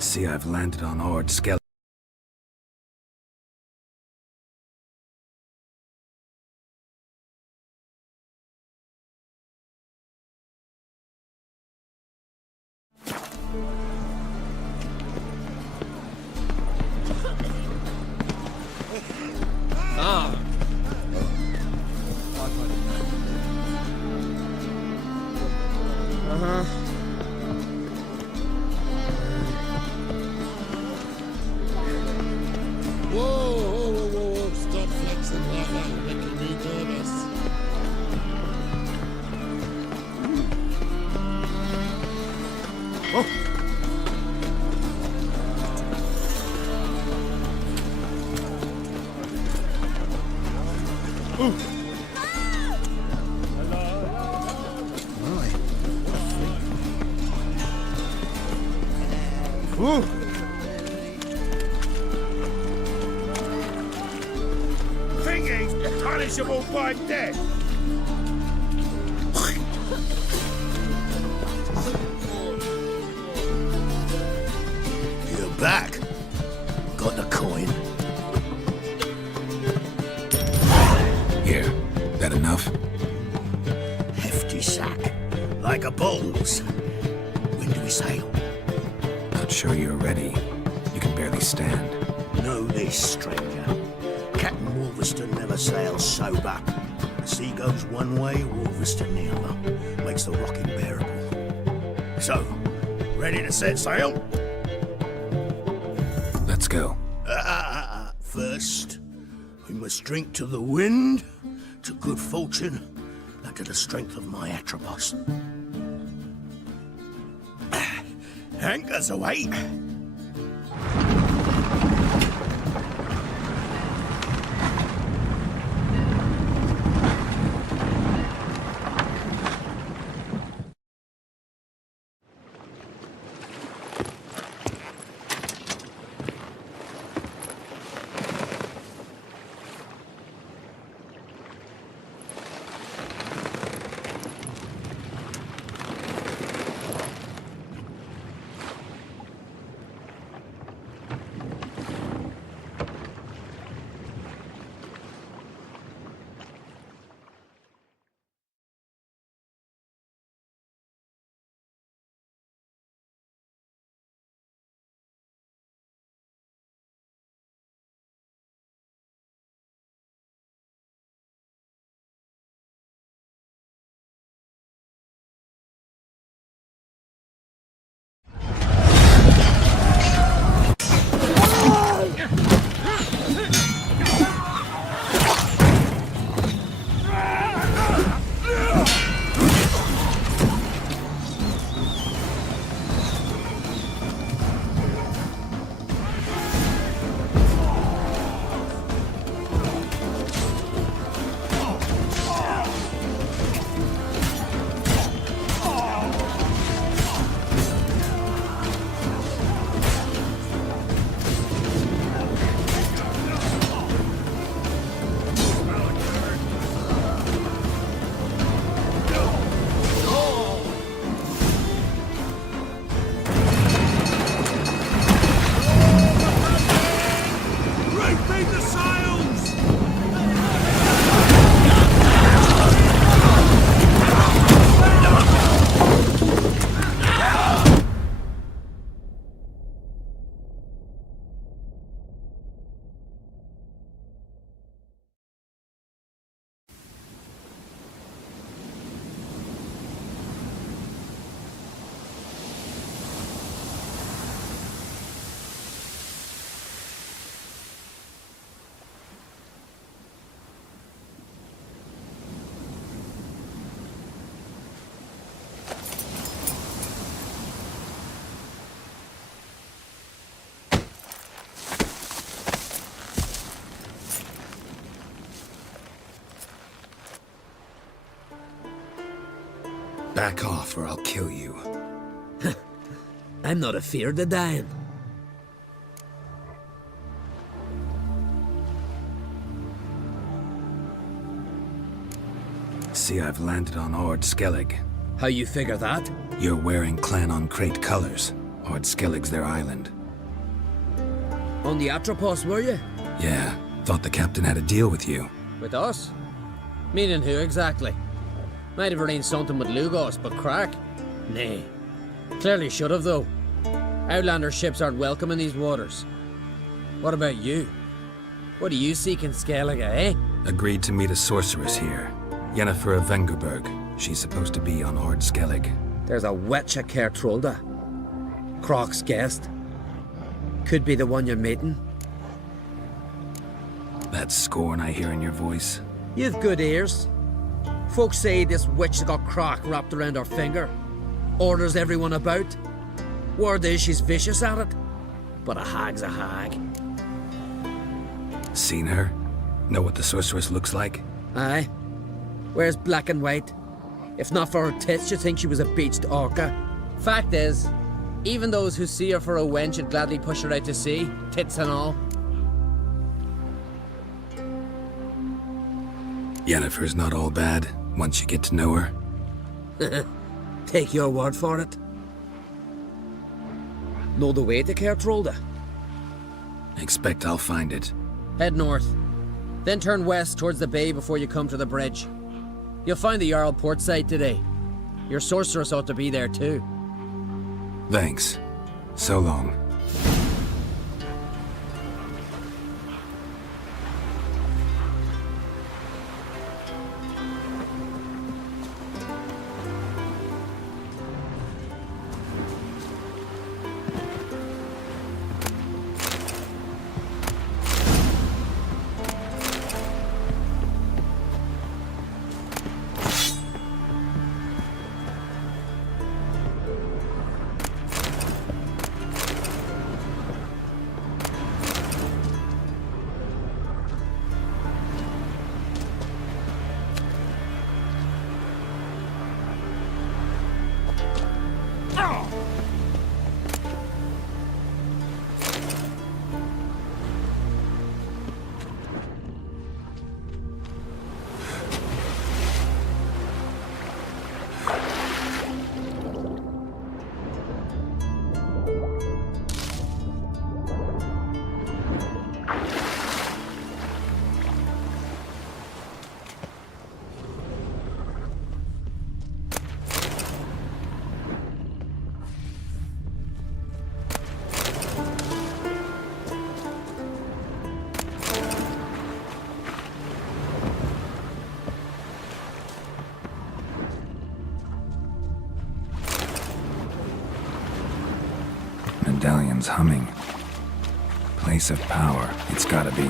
See, I've landed on Skellige. Whoa, stop flexing like that, you're making me nervous. Thinking punishable by death. You're back. Got the coin. Here, that enough? Hefty sack. Like a bull's. When do we sail? Not sure you're ready. You can barely stand. Know this, stranger. Captain Wolverston never sails sober. The sea goes one way, Wolverston the other. Makes the rocking bearable. So, ready to set sail? Let's go. First, we must drink to the wind, to good fortune, and to the strength of my Atropos. Anchors away! Back off or I'll kill you. I'm not afeard of dying. See, I've landed on Skellige. How you figure that? You're wearing Clan on Crate colors. Ord Skellige's their island. On the Atropos, were you? Yeah, thought the captain had a deal with you. With us? Meaning who exactly? Might have arranged something with Lugos, but crack? Nay. Clearly should have, though. Outlander ships aren't welcome in these waters. What about you? What do you seek in Skellige, eh? Agreed to meet a sorceress here. Yennefer of Vengerberg. She's supposed to be on Ord Skellige. There's a witch at Kertrolda. Croc's guest. Could be the one you're meeting. That scorn I hear in your voice. You've good ears. Folks say this witch has got Croc wrapped around her finger. Orders everyone about. Word is she's vicious at it. But a hag's a hag. Seen her? Know what the sorceress looks like? Aye. Wears black and white. If not for her tits, you'd think she was a beached orca. Fact is, even those who see her for a wench would gladly push her out to sea, tits and all. Yennefer's not all bad, once you get to know her. Take your word for it. Know the way to Kertrolda? Expect I'll find it. Head north. Then turn west towards the bay before you come to the bridge. You'll find the Jarl port side today. Your sorceress ought to be there too. Thanks. So long. Medallion's humming. Place of power, it's gotta be.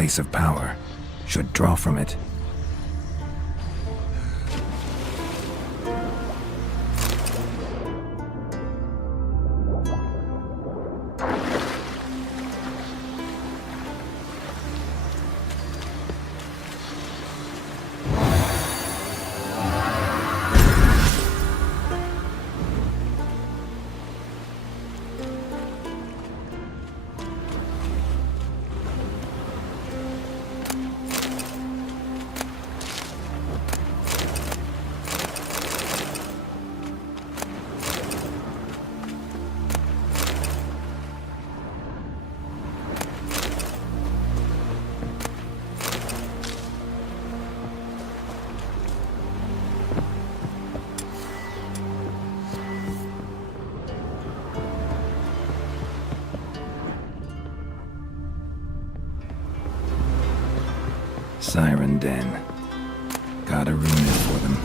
place of power. Should draw from it. Siren Den. Gotta ruin it for them.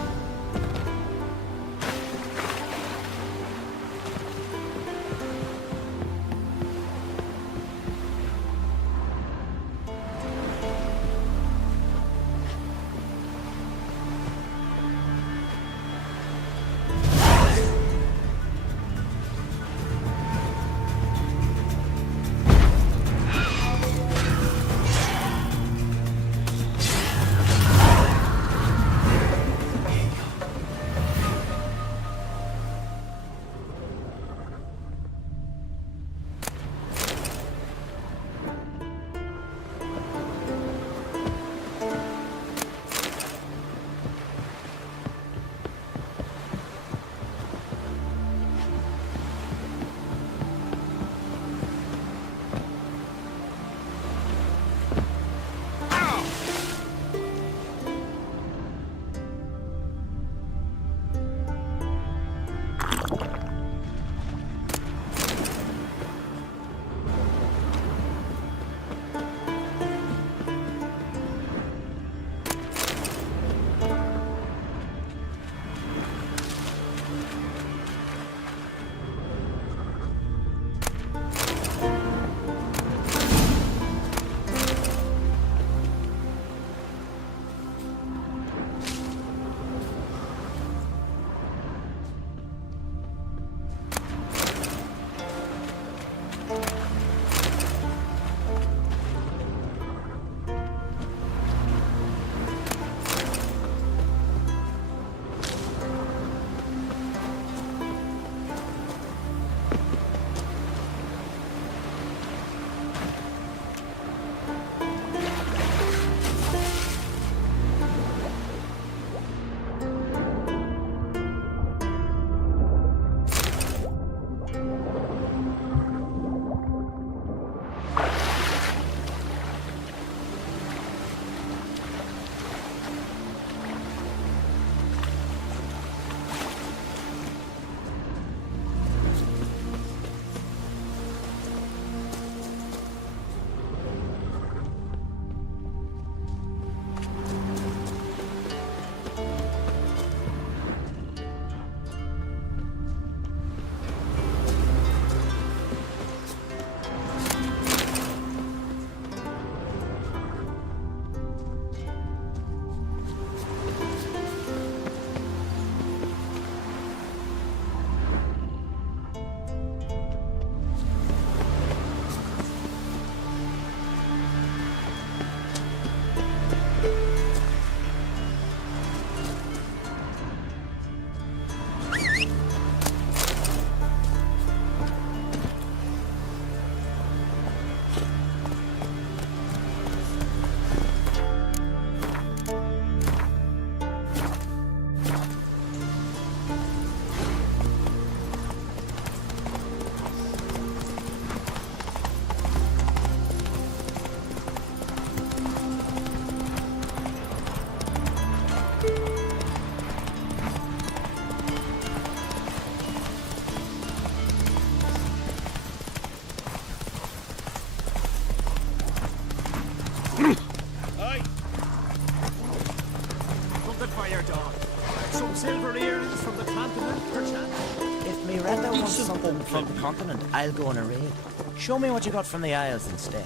From the continent, I'll go on a raid. Show me what you got from the Isles instead.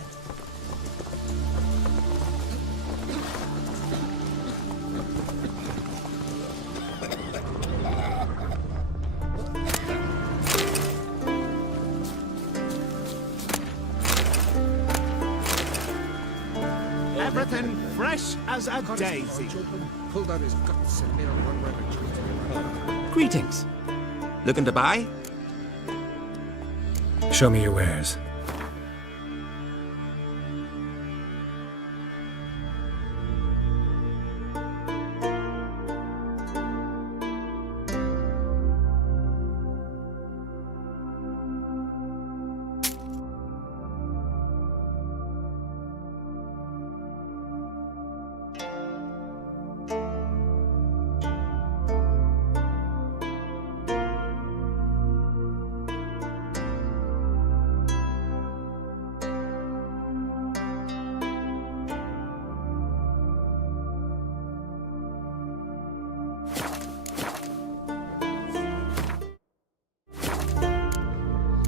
as a daisy. Pulled out his guts and made him run around. Greetings. Looking to buy? Show me your wares.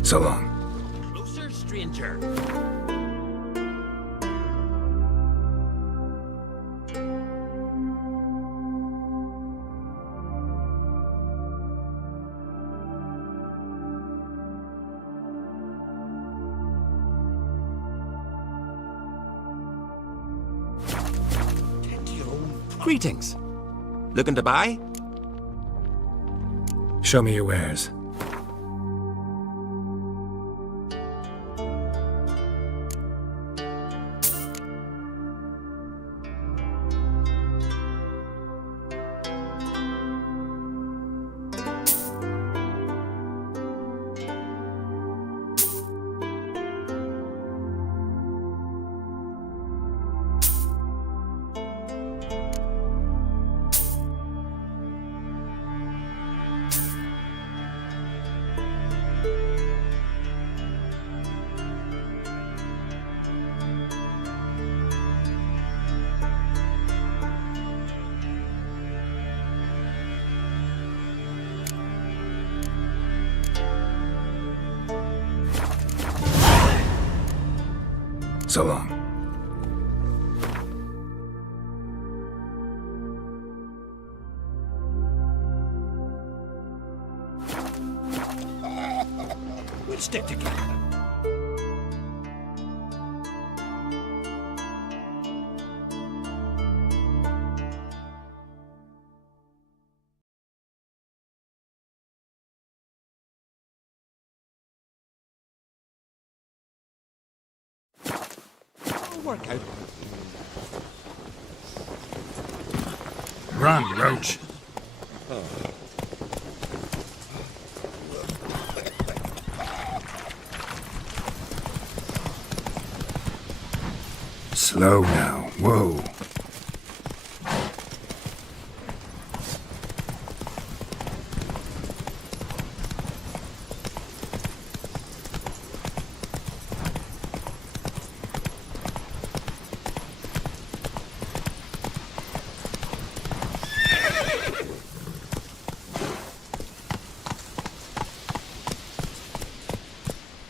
So long. Closer, stranger. Greetings. Looking to buy? Show me your wares. So long. We'll stick together. Work out. Run, Roach. Slow now. Whoa.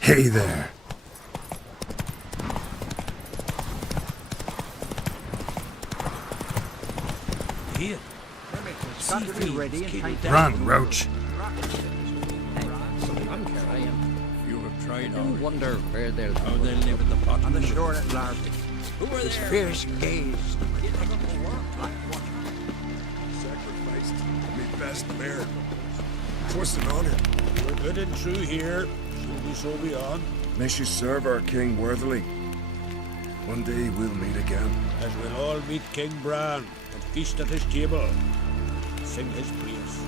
Hey there. Here. Got to be ready in time. Run, Roach. I am. You have tried I all. wonder where they'll How they live at the bottom On the of the shore at Larby. Who are His there? fierce gaze. Sacrificed me best bear. 'Twas an honor. We're good and true here. Should we so be on? May she serve our king worthily. One day we'll meet again. As we'll all meet King Bran and feast at his table. Sing his praise.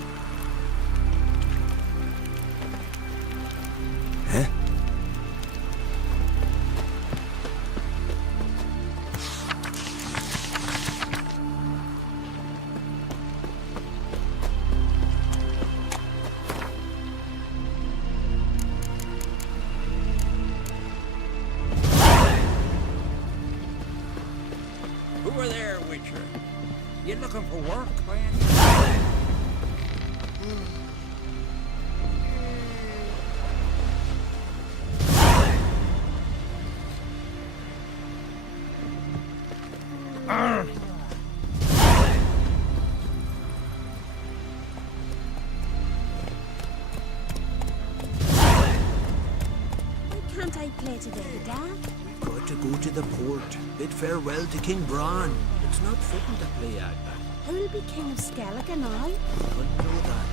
Huh? Who are there, Witcher? You looking for work, man? Why can't I play today, Dad? Got to go to the port. Bid farewell to King Bran. It's not fitting to play at that. Who'll be king of Skellige now? Couldn't know that.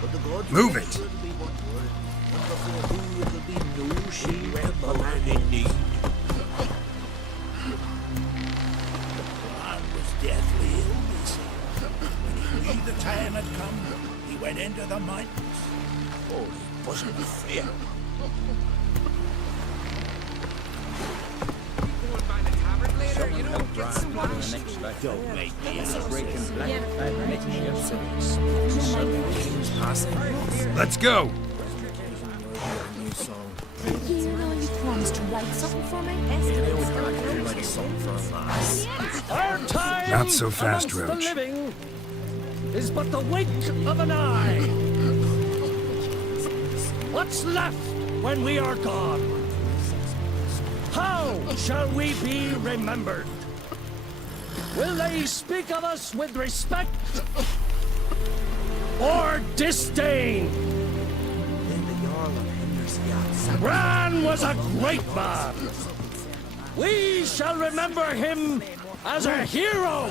But the gods Move will it. be one word. And before who it'll be no shame to the man in need. Man was deathly ill, they say. When he knew the time had come, he went into the mountains. Oh, he wasn't fair. Don't make me Let's go! You know you promised to write something for me? Our time Not so fast, amongst Roach. the living is but the wink of an eye. What's left when we are gone? How shall we be remembered? Will they speak of us with respect or disdain? Bran was a great man. We shall remember him as a hero.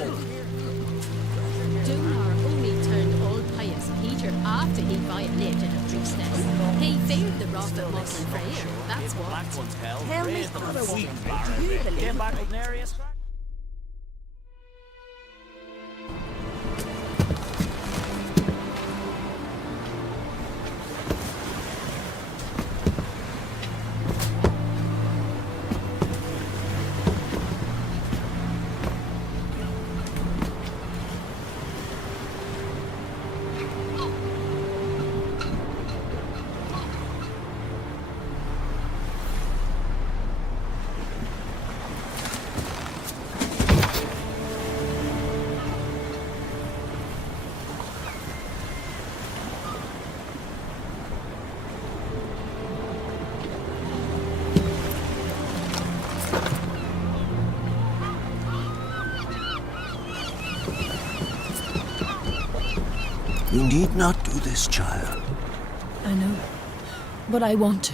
Dunar only turned old pious Peter after he violated a priestess. He feared the wrath of Muslim Freya, that's what. Tell me other woman, do you believe it? You need not do this, child. I know, but I want to.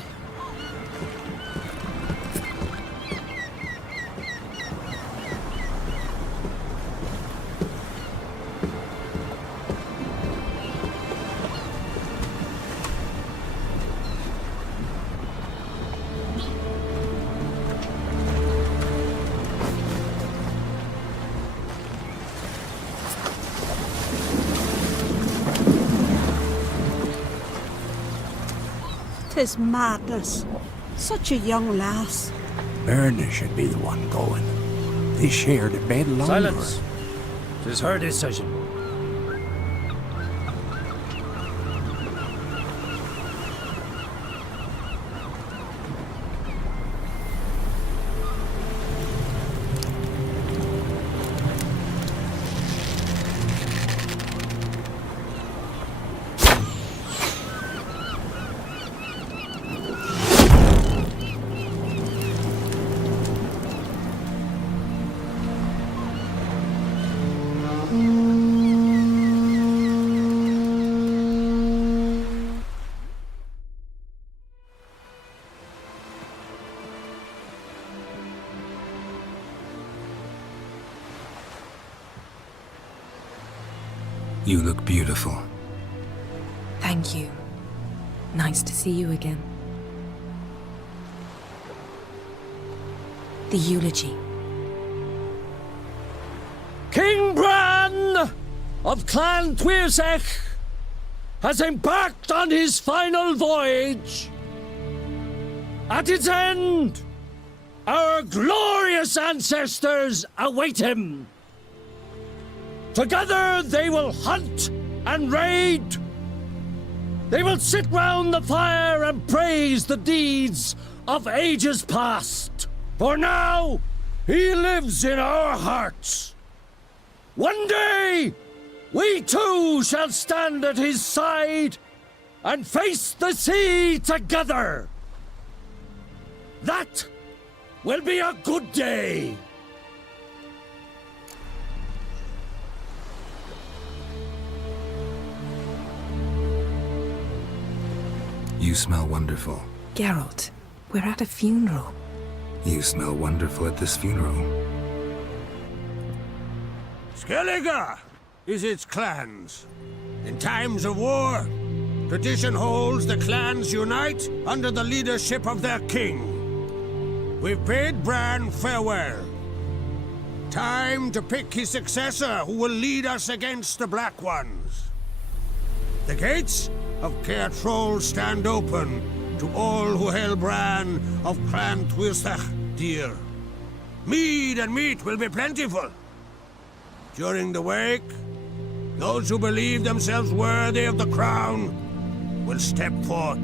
Tis madness. Such a young lass. Erna should be the one going. They shared a bed longer. Silence. 'Tis her decision. You look beautiful. Thank you. Nice to see you again. The eulogy. King Bran of Clan Tuirsech has embarked on his final voyage. At its end, our glorious ancestors await him. Together they will hunt and raid. They will sit round the fire and praise the deeds of ages past. For now, he lives in our hearts. One day, we too shall stand at his side and face the sea together. That will be a good day. You smell wonderful. Geralt, we're at a funeral. You smell wonderful at this funeral. Skellige is its clans. In times of war, tradition holds the clans unite under the leadership of their king. We've bid Bran farewell. Time to pick his successor who will lead us against the Black Ones. The gates of Caer Troll stand open to all who hail Bran of Clan Twistach dear. Mead and meat will be plentiful. During the wake, those who believe themselves worthy of the crown will step forth.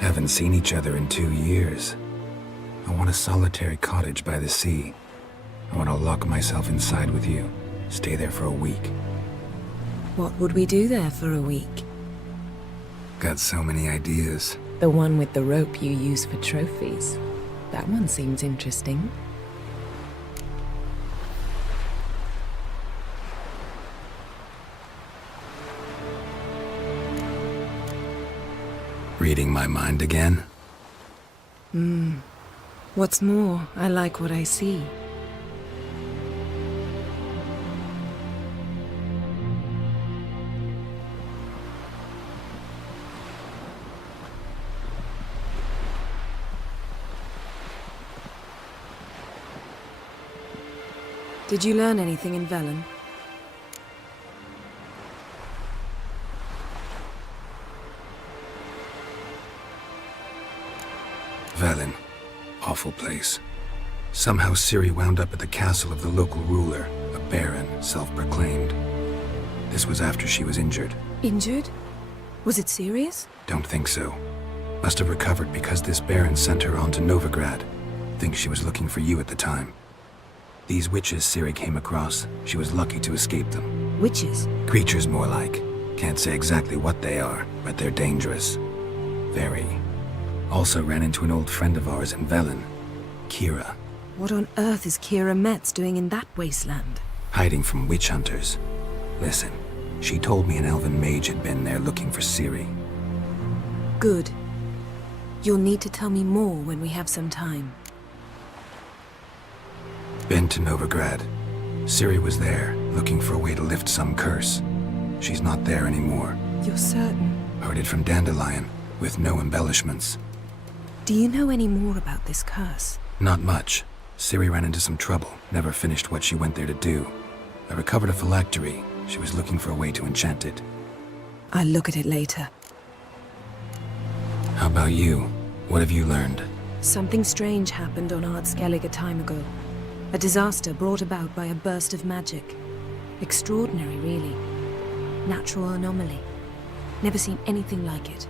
Haven't seen each other in 2 years. I want a solitary cottage by the sea. I want to lock myself inside with you. Stay there for a week. What would we do there for a week? Got so many ideas. The one with the rope you use for trophies. That one seems interesting. Reading my mind again? What's more, I like what I see. Did you learn anything in Velen? Velen. Awful place. Somehow Ciri wound up at the castle of the local ruler, a baron, self-proclaimed. This was after she was injured. Injured? Was it serious? Don't think so. Must have recovered because this baron sent her on to Novigrad. Think she was looking for you at the time. These witches Ciri came across, she was lucky to escape them. Witches? Creatures more like. Can't say exactly what they are, but they're dangerous. Very. Also ran into an old friend of ours in Velen, Kira. What on earth is Kira Metz doing in that wasteland? Hiding from witch hunters. Listen, she told me an elven mage had been there looking for Ciri. Good. You'll need to tell me more when we have some time. Been to Novigrad. Ciri was there, looking for a way to lift some curse. She's not there anymore. You're certain? Heard it from Dandelion, with no embellishments. Do you know any more about this curse? Not much. Ciri ran into some trouble, never finished what she went there to do. I recovered a phylactery. She was looking for a way to enchant it. I'll look at it later. How about you? What have you learned? Something strange happened on Ard Skellige a time ago. A disaster brought about by a burst of magic. Extraordinary, really. Natural anomaly. Never seen anything like it.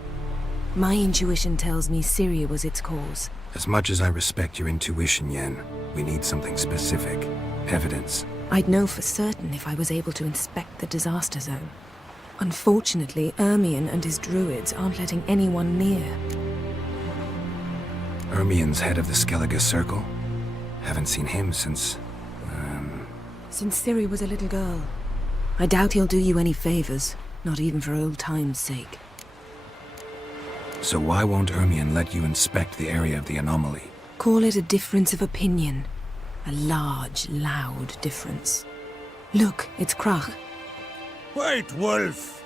My intuition tells me Ciri was its cause. As much as I respect your intuition, Yen, we need something specific. Evidence. I'd know for certain if I was able to inspect the disaster zone. Unfortunately, Ermion and his druids aren't letting anyone near. Ermion's head of the Skellige Circle? Haven't seen him since... Since Ciri was a little girl. I doubt he'll do you any favors, not even for old time's sake. So why won't Ermion let you inspect the area of the anomaly? Call it a difference of opinion. A large, loud difference. Look, it's Krach. White Wolf!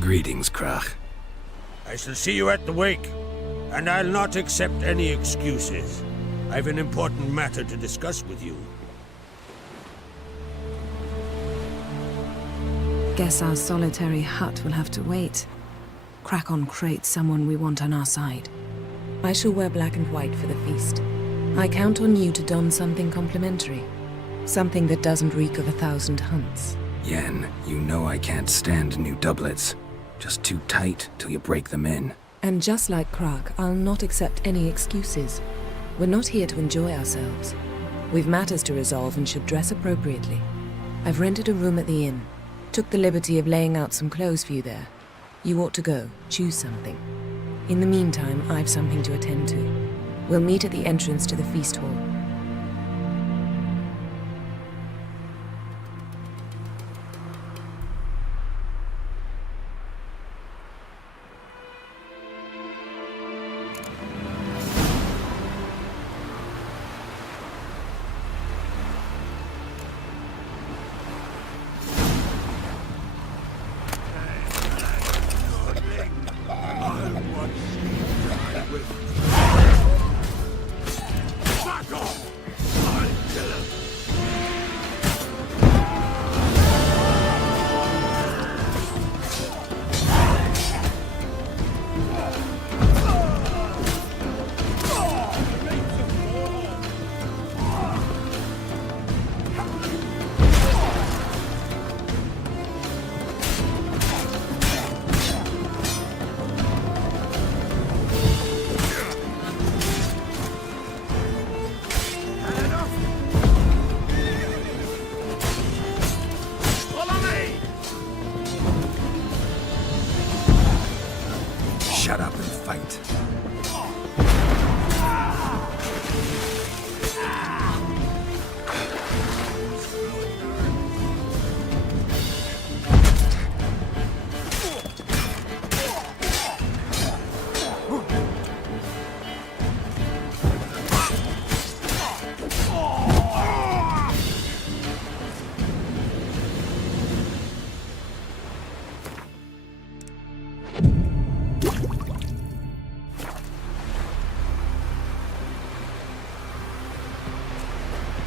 Greetings, Krach. I shall see you at the wake, and I'll not accept any excuses. I've an important matter to discuss with you. Guess our solitary hut will have to wait. Crack on Crate's someone we want on our side. I shall wear black and white for the feast. I count on you to don something complimentary. Something that doesn't reek of 1,000 hunts. Yen, you know I can't stand new doublets. Just too tight till you break them in. And just like Crack, I'll not accept any excuses. We're not here to enjoy ourselves. We've matters to resolve and should dress appropriately. I've rented a room at the inn. Took the liberty of laying out some clothes for you there. You ought to go. Choose something. In the meantime, I've something to attend to. We'll meet at the entrance to the feast hall. shut up and fight.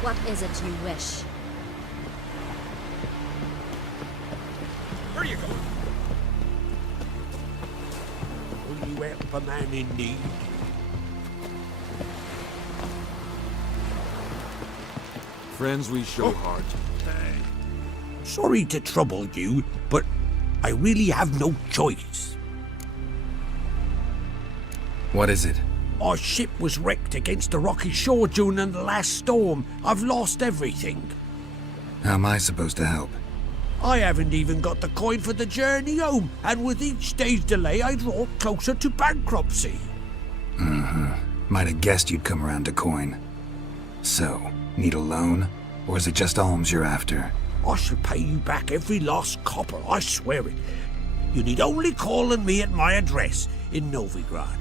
What is it you wish? Where are you going? Will you help a man in need? Friends we show hard. Sorry to trouble you, but I really have no choice. What is it? Our ship was wrecked against the rocky shore during the last storm. I've lost everything. How am I supposed to help? I haven't even got the coin for the journey home, and with each day's delay, I draw closer to bankruptcy. Might have guessed you'd come around to coin. So, need a loan? Or is it just alms you're after? I shall pay you back every lost copper, I swear it. You need only call on me at my address in Novigrad.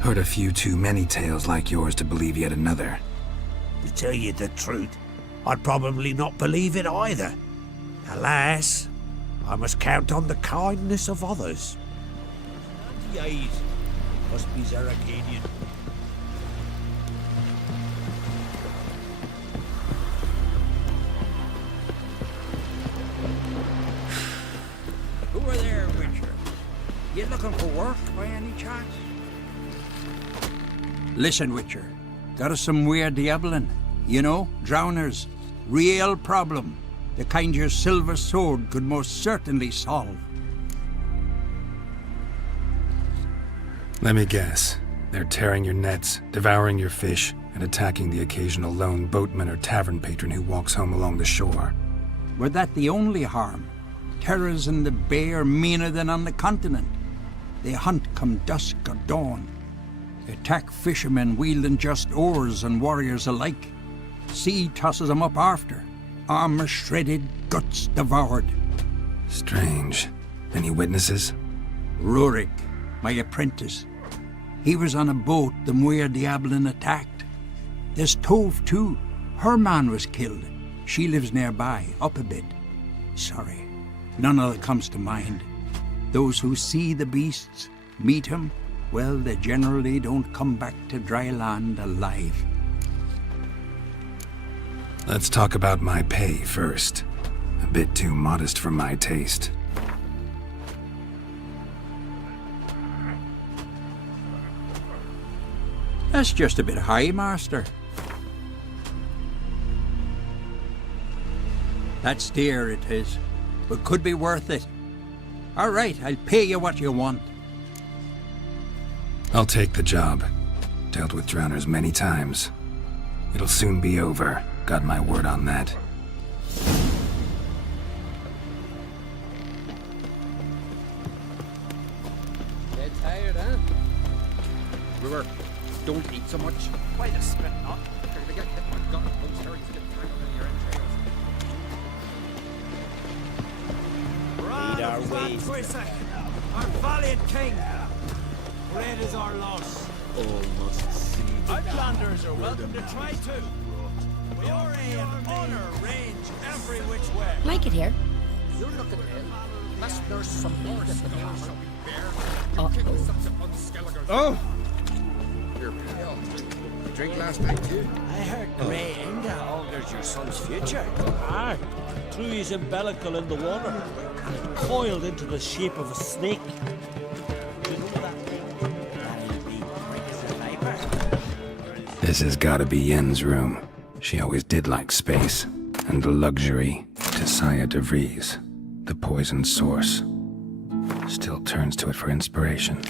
Heard a few too many tales like yours to believe yet another. To tell you the truth, I'd probably not believe it either. Alas, I must count on the kindness of others. Yes, must be Zaracadian. Who are there, Witcher? You looking for work by any chance? Listen, Witcher. Got us some weird diabling. You know, drowners. Real problem. The kind your silver sword could most certainly solve. Let me guess. They're tearing your nets, devouring your fish, and attacking the occasional lone boatman or tavern patron who walks home along the shore. Were that the only harm? Terrors in the bay are meaner than on the continent. They hunt come dusk or dawn. Attack fishermen wielding just oars and warriors alike. Sea tosses them up after. Armor shredded, guts devoured. Strange. Any witnesses? Rurik, my apprentice. He was on a boat the Muir Diablin attacked. There's Tove too. Her man was killed. She lives nearby, up a bit. Sorry, none of it comes to mind. Those who see the beasts, meet him, well, they generally don't come back to dry land alive. Let's talk about my pay first. A bit too modest for my taste. That's just a bit high, Master. That's dear, it is, but could be worth it. All right, I'll pay you what you want. I'll take the job. Dealt with drowners many times. It'll soon be over. Got my word on that. Get tired, huh? River, don't eat so much. Wait a spit not. You're gonna get hit by gun. Those herrings get tangled in your entrails. Lead our way. Our valiant king. Great is our loss. All must see the Outlanders are welcome to try too. We are in honor range every which way. Like it here. You're looking ill. Must nurse some more at the castle. Oh! You're pale. You drink last night too? I heard the rain alters your son's future. Aye. Threw his umbilical in the water and coiled into the shape of a snake. Do you know that? That'll be quick as a viper. This has gotta be Yen's room. She always did like space and luxury. Tisaya de Vries, the poison source. Still turns to it for inspiration.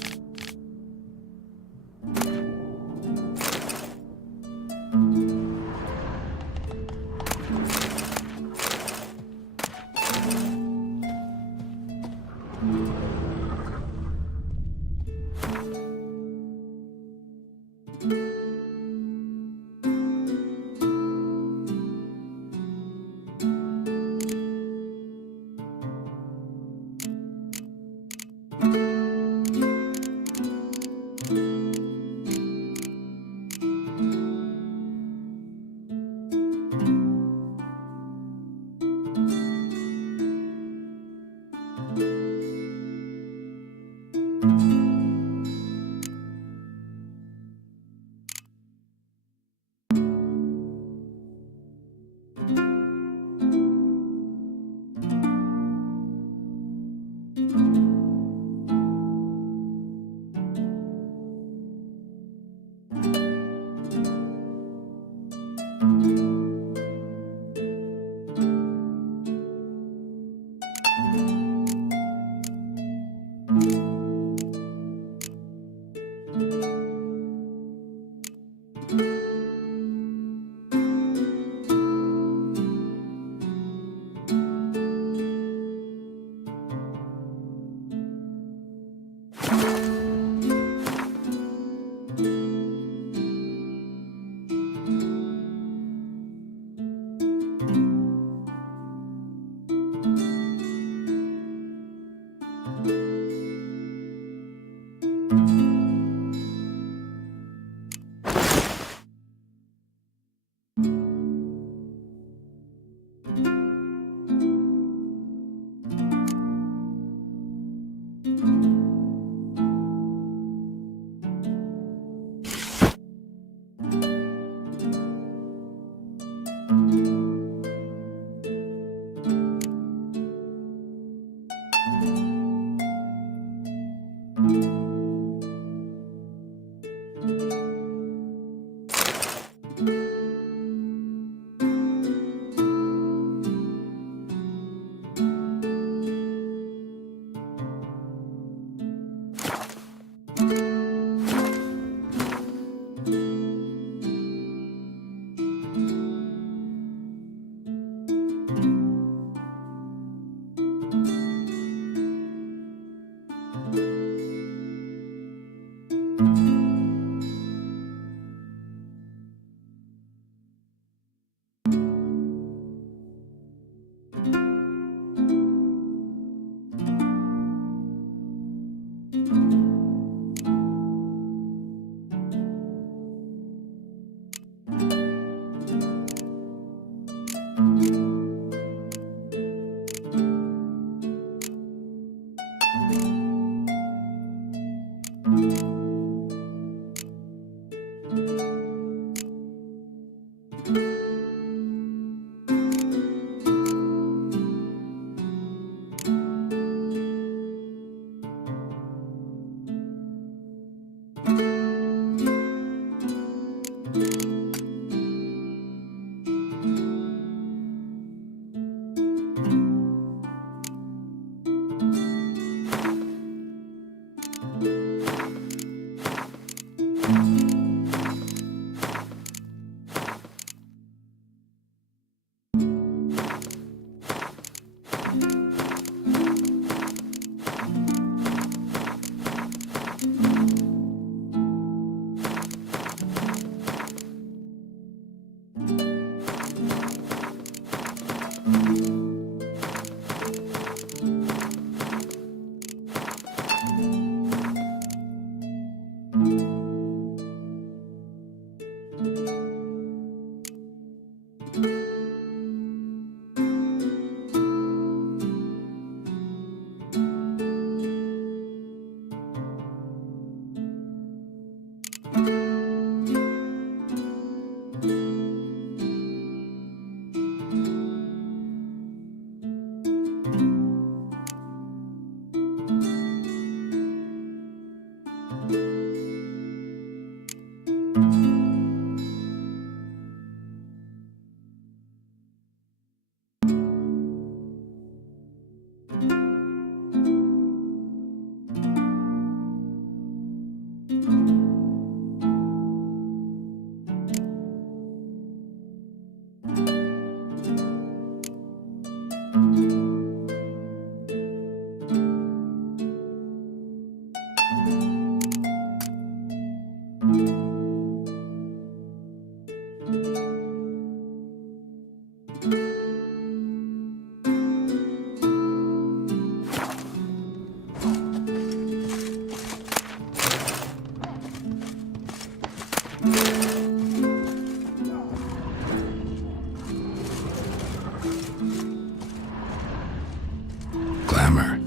Glamour.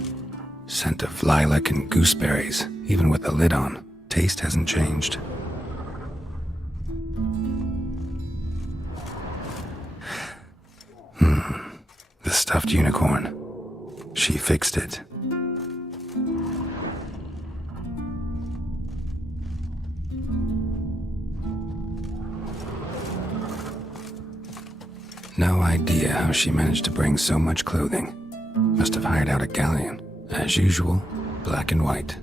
Scent of lilac and gooseberries, even with the lid on. Taste hasn't changed. The stuffed unicorn. She fixed it. No idea how she managed to bring so much clothing. Must have hired out a galleon. As usual, black and white.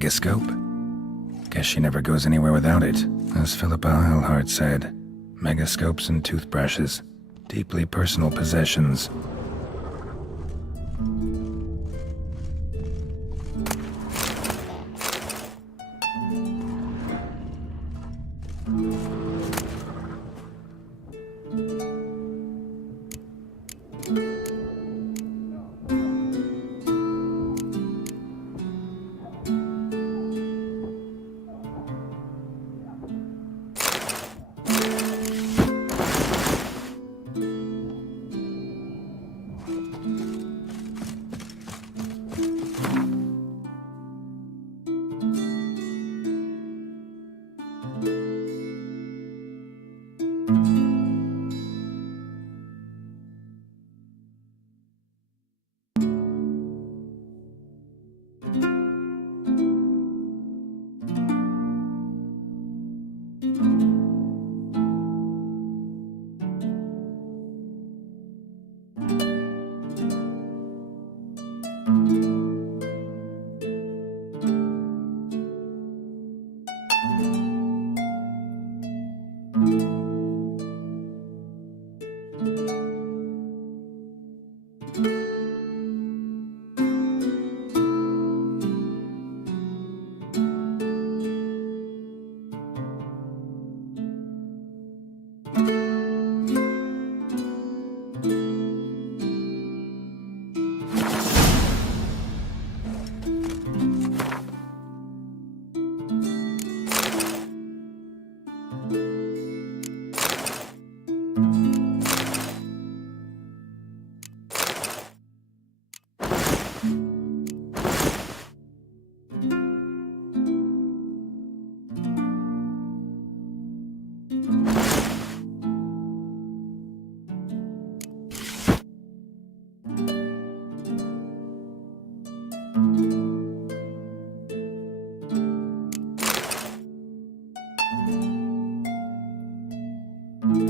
megascope? Guess she never goes anywhere without it. As Philippa Eilhart said, megascopes and toothbrushes, deeply personal possessions.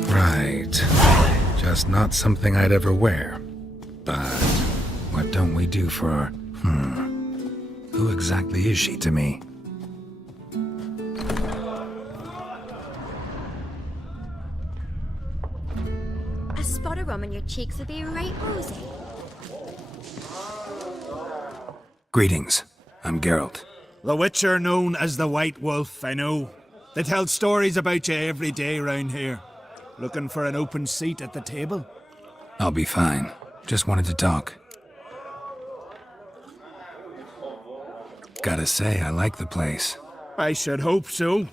Right. Just not something I'd ever wear. But what don't we do for our... Who exactly is she to me? A spot of rum on your cheeks would be right rosy. Greetings. I'm Geralt. The Witcher known as the White Wolf, I know. They tell stories about you every day round here. Looking for an open seat at the table? I'll be fine. Just wanted to talk. Gotta say, I like the place. I should hope so.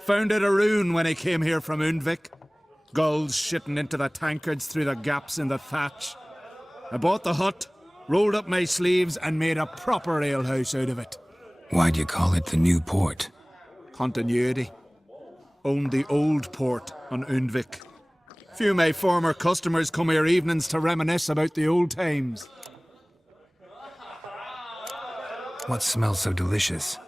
Found it a ruin when I came here from Undvik. Gulls shitting into the tankards through the gaps in the thatch. I bought the hut, rolled up my sleeves, and made a proper alehouse out of it. Why'd you call it the New Port? Continuity. Owned the old port on Undvik. Few of my former customers come here evenings to reminisce about the old times. What smells so delicious?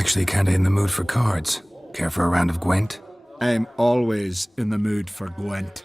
Actually kinda in the mood for cards. Care for a round of Gwent? I'm always in the mood for Gwent.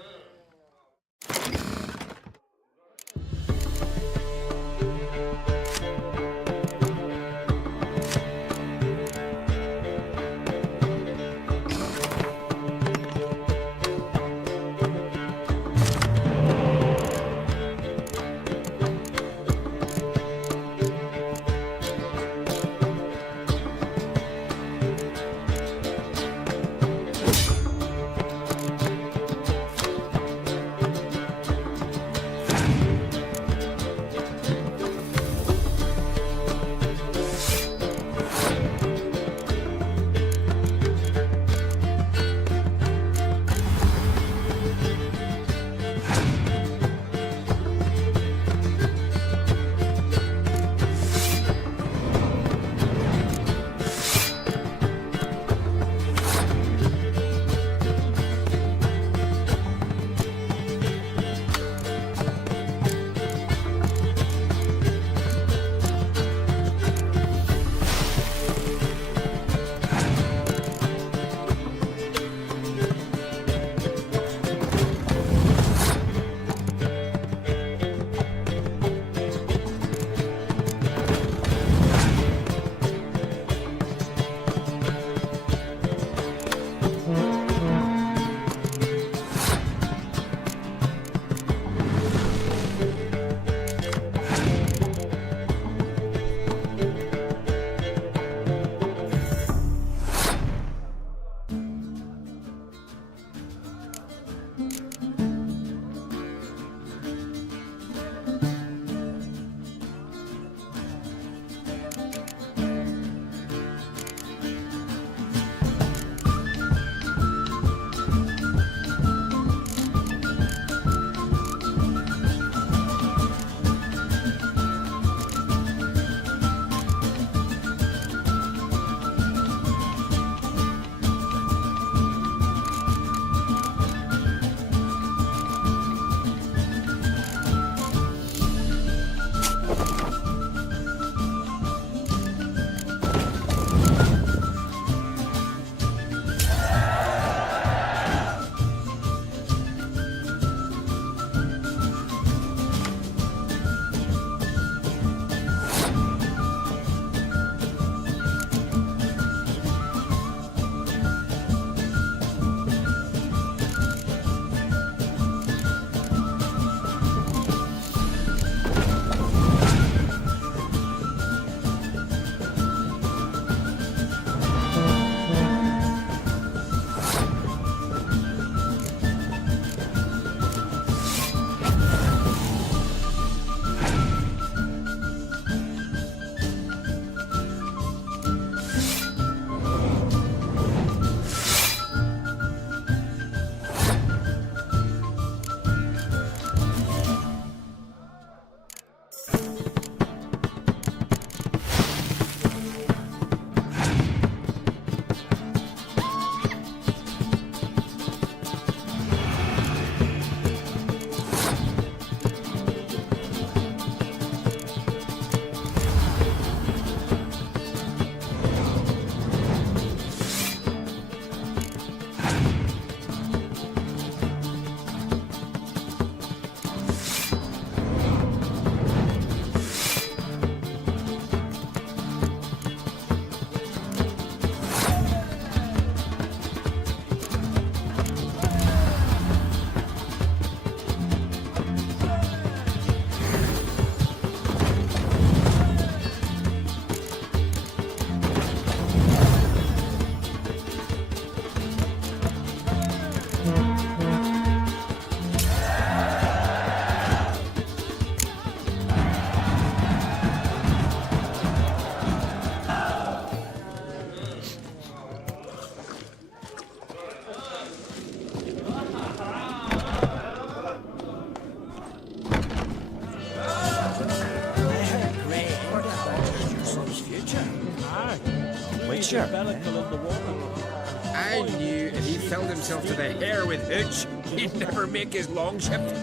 I knew if he filled himself to the hair with hooch, he'd never make his long shift.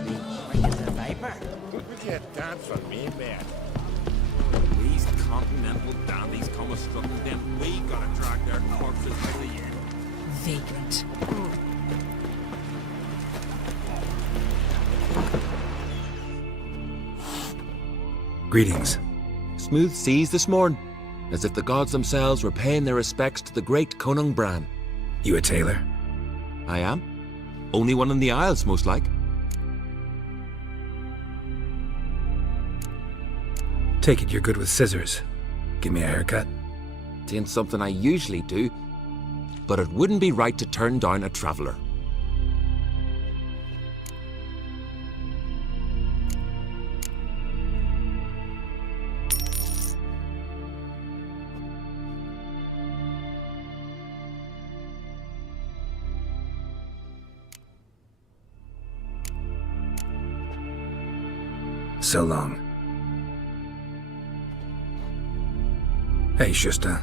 We get that from me, man. these continental dandies come a strutting, then we gotta drag their corpses by the end. Vagrant. Greetings. Smooth seas this morn, as if the gods themselves were paying their respects to the great Conung Bran. You a tailor? I am. Only one in the Isles, most like. Take it you're good with scissors. Give me a haircut. Tain't something I usually do, but it wouldn't be right to turn down a traveller. So long. Hey, Shusta.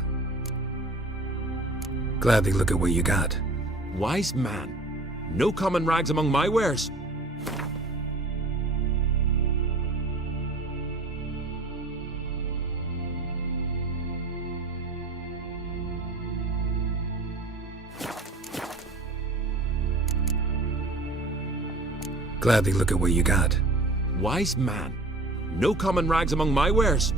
Gladly look at what you got. Wise man. No common rags among my wares. Gladly look at what you got. Wise man. No common rags among my wares.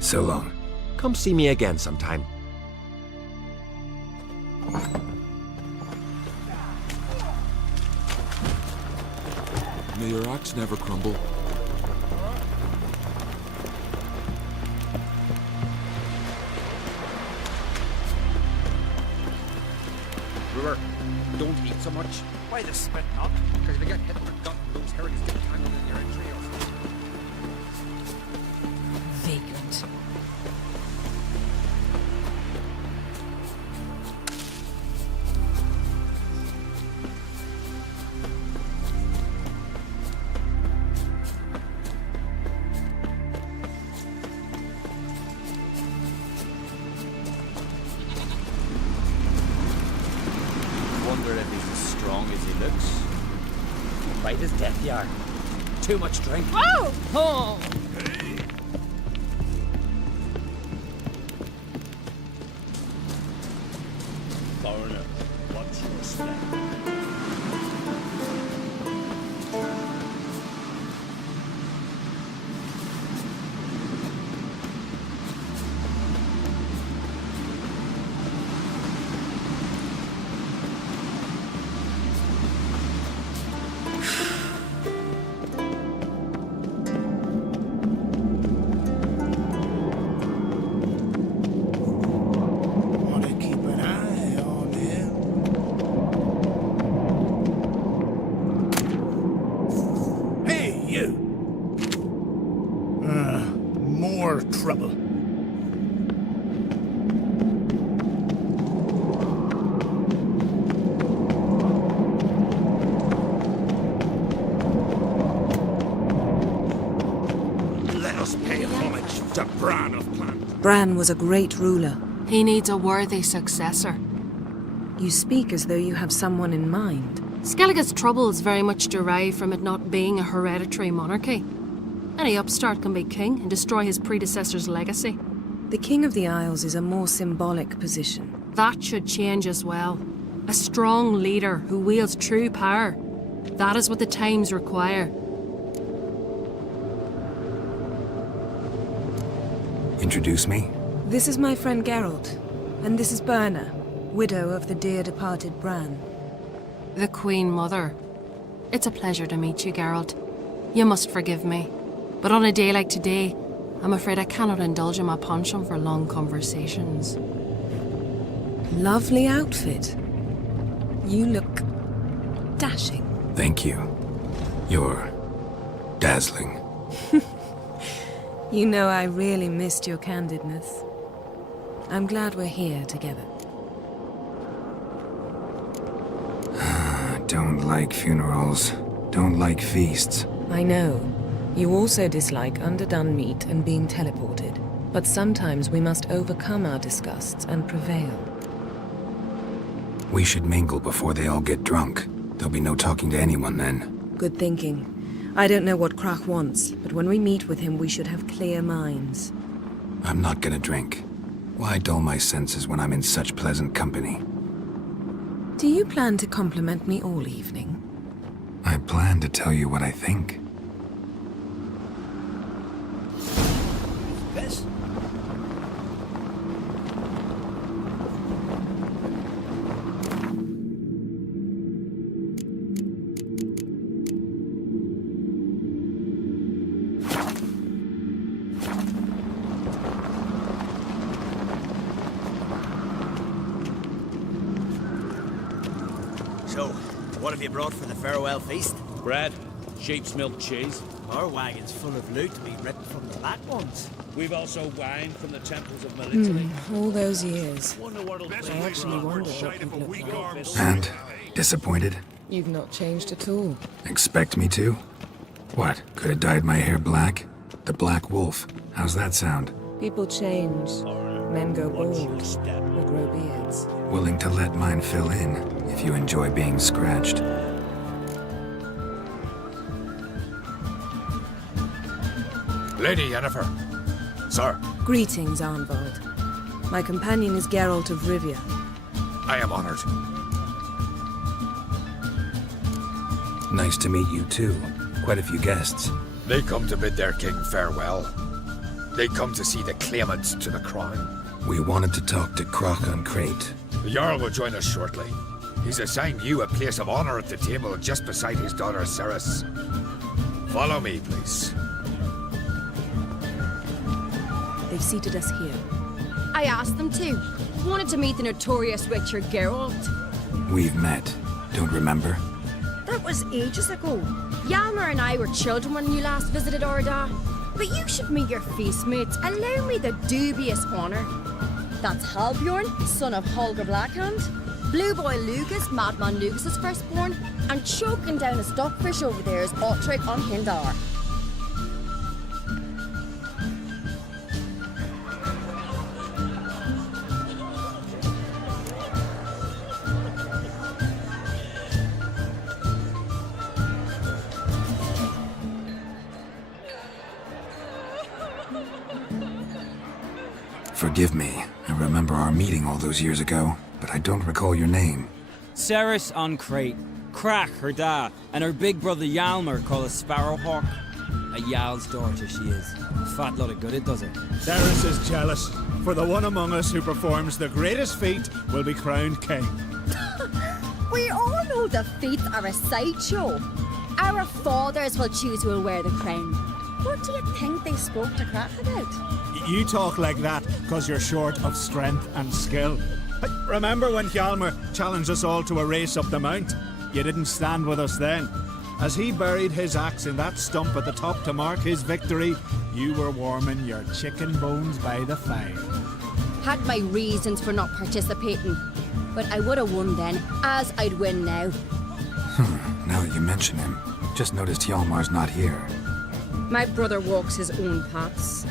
So long. Come see me again sometime. May your axe never crumble. Brewer, don't eat so much. Why the spit not? Because if you get hit with a gun, those herrings get tangled in your entrails. Vagrant. Wonder if he's as strong as he looks. Right as death yard. Too much drink. Whoa! Oh! Foreigner, what's your step? Want to keep an eye on him. Hey, you! More trouble. Let us pay homage to Bran of Clan. Bran was a great ruler. He needs a worthy successor. You speak as though you have someone in mind. Skellige's troubles very much derive from it not being a hereditary monarchy. Any upstart can be king and destroy his predecessor's legacy. The King of the Isles is a more symbolic position. That should change as well. A strong leader who wields true power. That is what the times require. Introduce me? This is my friend Geralt, and this is Berna, widow of the dear departed Bran. The Queen Mother. It's a pleasure to meet you, Geralt. You must forgive me. But on a day like today, I'm afraid I cannot indulge in my penchant for long conversations. Lovely outfit. You look dashing. Thank you. You're dazzling. You know, I really missed your candidness. I'm glad we're here together. Don't like funerals. Don't like feasts. I know. You also dislike underdone meat and being teleported. But sometimes we must overcome our disgusts and prevail. We should mingle before they all get drunk. There'll be no talking to anyone then. Good thinking. I don't know what Krach wants, but when we meet with him, we should have clear minds. I'm not gonna drink. Why dull my senses when I'm in such pleasant company? Do you plan to compliment me all evening? I plan to tell you what I think. This? So, what have you brought for the farewell feast? Bread, sheep's milk cheese. Our wagon's full of loot to be ripped from the Black Ones. We've also wine from the temples of Military. All those years. I actually wonder what you'd look like. And? Disappointed? You've not changed at all. Expect me to? What? Could have dyed my hair black? The Black Wolf. How's that sound? People change. Men go bald. Or grow beards. Willing to let mine fill in, if you enjoy being scratched. Lady Yennefer. Sir. Greetings, Arnvald. My companion is Geralt of Rivia. I am honored. Nice to meet you too. Quite a few guests. They come to bid their king farewell. They come to see the claimants to the crown. We wanted to talk to Krach on Crate. The Jarl will join us shortly. He's assigned you a place of honor at the table just beside his daughter Ceres. Follow me, please. They've seated us here. I asked them to. Wanted to meet the notorious Witcher Geralt. We've met. Don't remember? That was ages ago. Hjalmar and I were children when you last visited Orda. But you should meet your feast mates. Allow me the dubious honor. That's Halbjorn, son of Holger Blackhand. Blue Boy Lugas, Madman Lugas' firstborn. And choking down a stockfish over there is Otric on Hindar. Forgive me. I remember our meeting all those years ago, but I don't recall your name. Ceres on Crate. Krach, her da, and her big brother Hjalmar called a Sparrowhawk. A Jarl's daughter she is. A fat lot of good it does her. Ceres is jealous, for the one among us who performs the greatest feat will be crowned king. We all know the feats are a sideshow. Our fathers will choose who will wear the crown. What do you think they spoke to Krach about? You talk like that because you're short of strength and skill. But remember when Hjalmar challenged us all to a race up the mount? You didn't stand with us then. As he buried his axe in that stump at the top to mark his victory, you were warming your chicken bones by the fire. Had my reasons for not participating. But I would have won then, as I'd win now. Now that you mention him, just noticed Hjalmar's not here. My brother walks his own paths.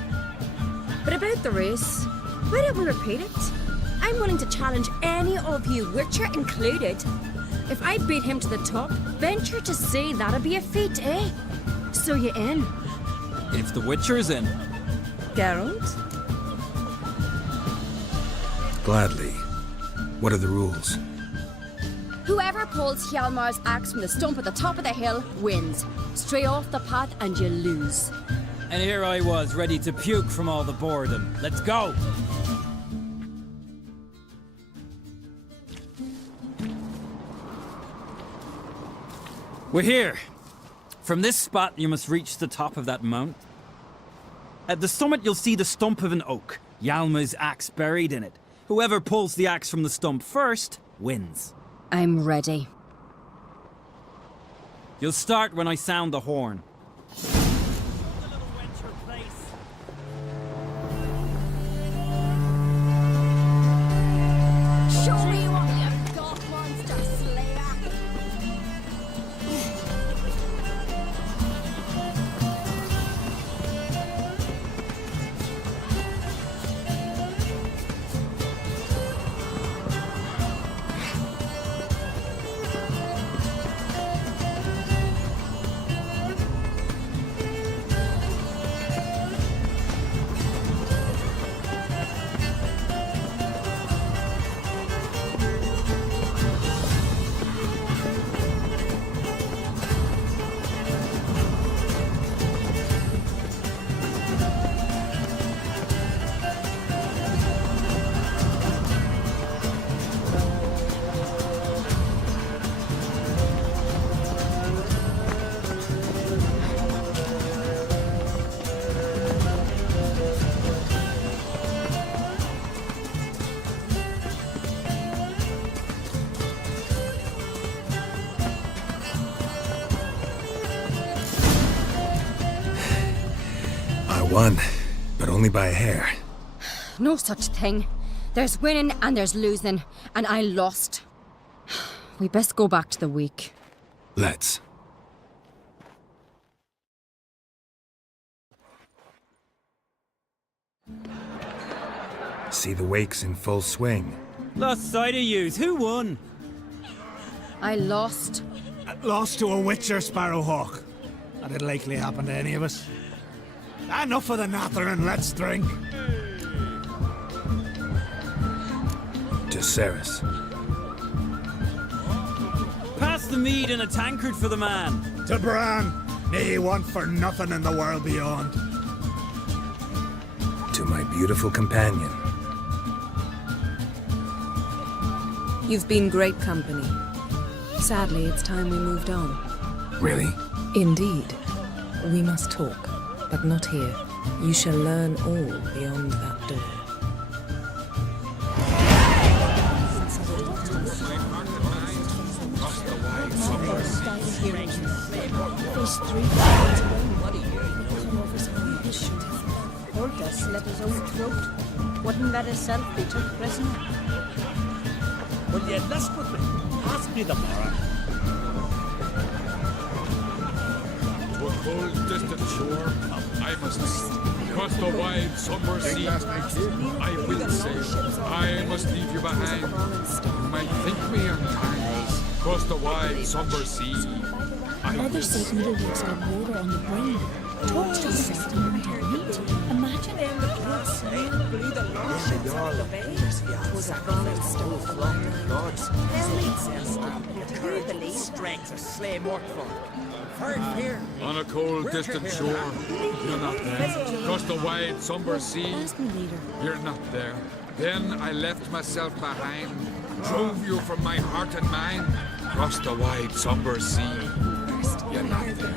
But about the race, why don't we repeat it? I'm willing to challenge any of you, Witcher included. If I beat him to the top, venture to say that'd be a feat, eh? So you in? If the Witcher's in. Geralt? Gladly. What are the rules? Whoever pulls Hjalmar's axe from the stump at the top of the hill wins. Stray off the path and you lose. And here I was, ready to puke from all the boredom. Let's go! We're here. From this spot, you must reach the top of that mount. At the summit, you'll see the stump of an oak, Hjalmar's axe buried in it. Whoever pulls the axe from the stump first wins. I'm ready. You'll start when I sound the horn. Show me what you got, monster slayer! Won, but only by a hair. No such thing. There's winning and there's losing, and I lost. We best go back to the week. Let's. See the wakes in full swing. Lost sight of yous. Who won? I lost. Lost to a witcher, Sparrowhawk. That'd likely happen to any of us. Enough of the nattering, let's drink. To Ceres. Pass the mead in a tankard for the man. To Bran. May he want for nothing in the world beyond. To my beautiful companion. You've been great company. Sadly, it's time we moved on. Really? Indeed. We must talk, but not here. You shall learn all beyond that door. Orcus let his own throat. Wouldn't let himself be took prisoner. Will you list with me? Ask me the morrow. To a cold, distant shore, I must cross the wide, somber sea. I will sail. I must leave you behind. You might think me unkind. Cross the wide, somber sea. Others say middle weeks got water on the brain. Talk to yourself to learn to read. Imagine them the blood snail blew the longships out the bay. Was a falling stone long gods. Do you believe strength to slay mortal? Here. On a cold, distant shore, you're not there. Across the wide, somber sea, you're not there. Then I left myself behind, drove you from my heart and mind. Across the wide, somber sea, you're not there.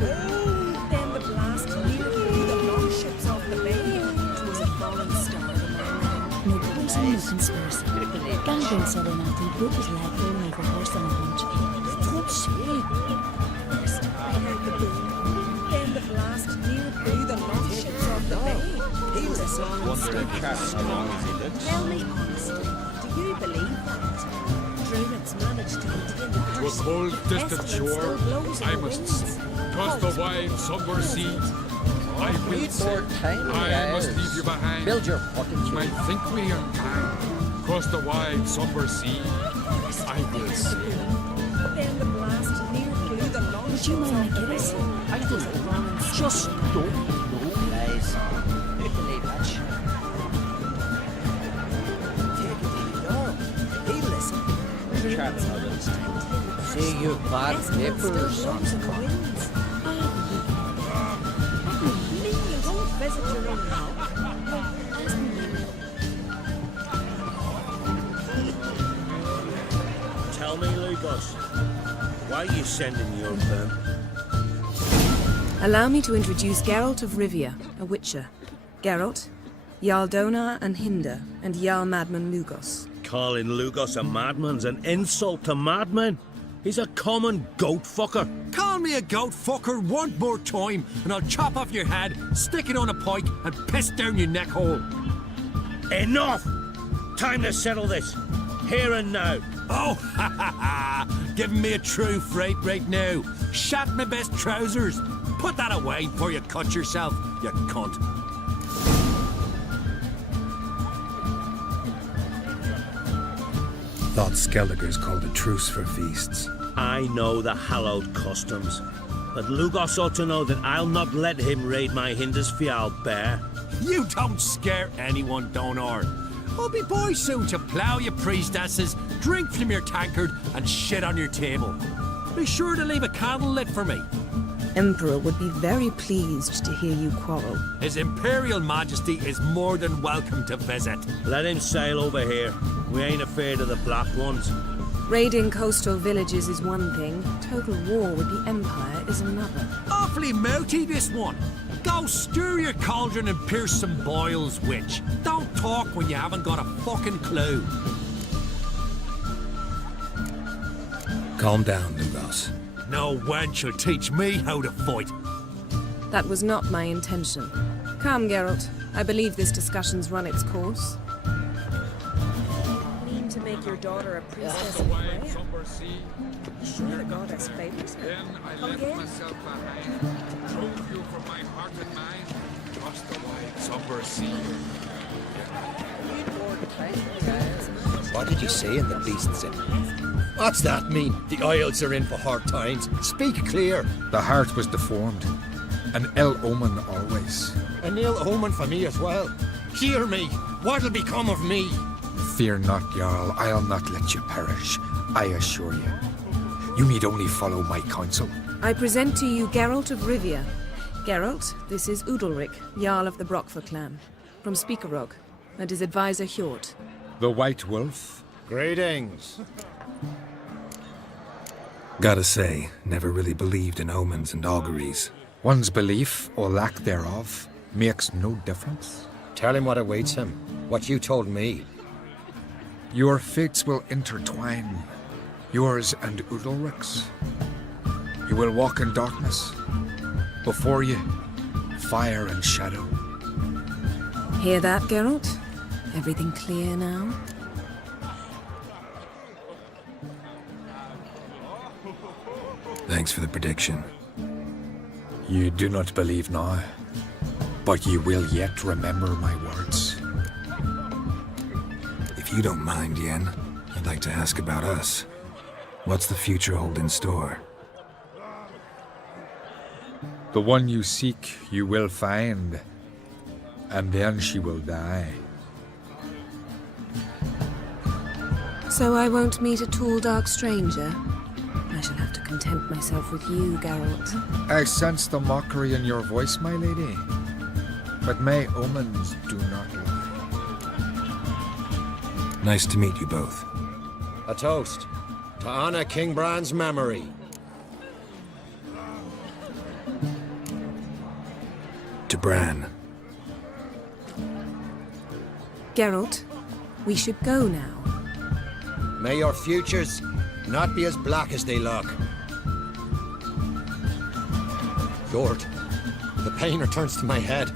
Then the blast near blew the longships off the bay. It was a falling star. No poison, no conspiracy. Gangrel said in that he broke his leg going like a horse on a hunt. Good shame. Then the blast near blew the longships off the bay. He was a Wondering how long has he lived? Tell me honestly, do you believe that? Druids managed to contain the To a cold, distant shore, I must sail. Across the wide, somber sea, I will sail. I must leave you behind. Build your fucking You might think me unkind. Across the wide, somber sea, I will sail. Then the blast near blew the longships off the bay. I don't just don't know. Lies. You believe that shit. Take it easy, Laurel. He listen. Chats are those. See you bad nippers. Tell me, Lugos, why are you sending your firm? Allow me to introduce Geralt of Rivia, a witcher. Geralt, Yaldona and Hinder, and Jarl Madman Lugos. Calling Lugos a madman's an insult to madmen. He's a common goat fucker. Call me a goat fucker one more time, and I'll chop off your head, stick it on a pike, and piss down your neck hole. Enough! Time to settle this. Here and now. Oh, ha ha ha! Giving me a true fright right now. Shat my best trousers. Put that away before you cut yourself, you cunt. Thought Skellige's called a truce for feasts. I know the hallowed customs, but Lugos ought to know that I'll not let him raid my Hinder's fial bear. You don't scare anyone, Donor. I'll be boy soon to plough your priestesses, drink from your tankard, and shit on your table. Be sure to leave a candle lit for me. Emperor would be very pleased to hear you quarrel. His Imperial Majesty is more than welcome to visit. Let him sail over here. We ain't afraid of the Black Ones. Raiding coastal villages is one thing. Total war with the Empire is another. Awfully mouty, this one. Go stir your cauldron and pierce some boils, witch. Don't talk when you haven't got a fucking clue. Calm down, Lugos. No wench will teach me how to fight. That was not my intention. Come, Geralt. I believe this discussion's run its course. Mean to make your daughter a priestess of Freya? Sure the goddess favors her. Then I Come left again? myself behind, drove you from my heart and mind, across the wide somber sea. What did you say in the beast's in? What's that mean? The Isles are in for hard times. Speak clear. The heart was deformed. An ill omen always. An ill omen for me as well. Hear me. What'll become of me? Fear not, Jarl. I'll not let you perish. I assure you. You need only follow my counsel. I present to you Geralt of Rivia. Geralt, this is Udalric, Jarl of the Brockfer clan, from Speakerog, and his advisor Hjort. The White Wolf. Greetings. Gotta say, never really believed in omens and auguries. One's belief, or lack thereof, makes no difference. Tell him what awaits him. What you told me. Your fates will intertwine. Yours and Udalric's. You will walk in darkness. Before you, fire and shadow. Hear that, Geralt? Everything clear now? Thanks for the prediction. You do not believe now, but you will yet remember my words. If you don't mind, Yen, I'd like to ask about us. What's the future hold in store? The one you seek, you will find, and then she will die. So I won't meet a tall, dark stranger? I shall have to content myself with you, Geralt. I sense the mockery in your voice, my lady. But my omens do not lie. Nice to meet you both. A toast. To honor King Bran's memory. To Bran. Geralt, we should go now. May your futures not be as black as they look. Lord, the pain returns to my head.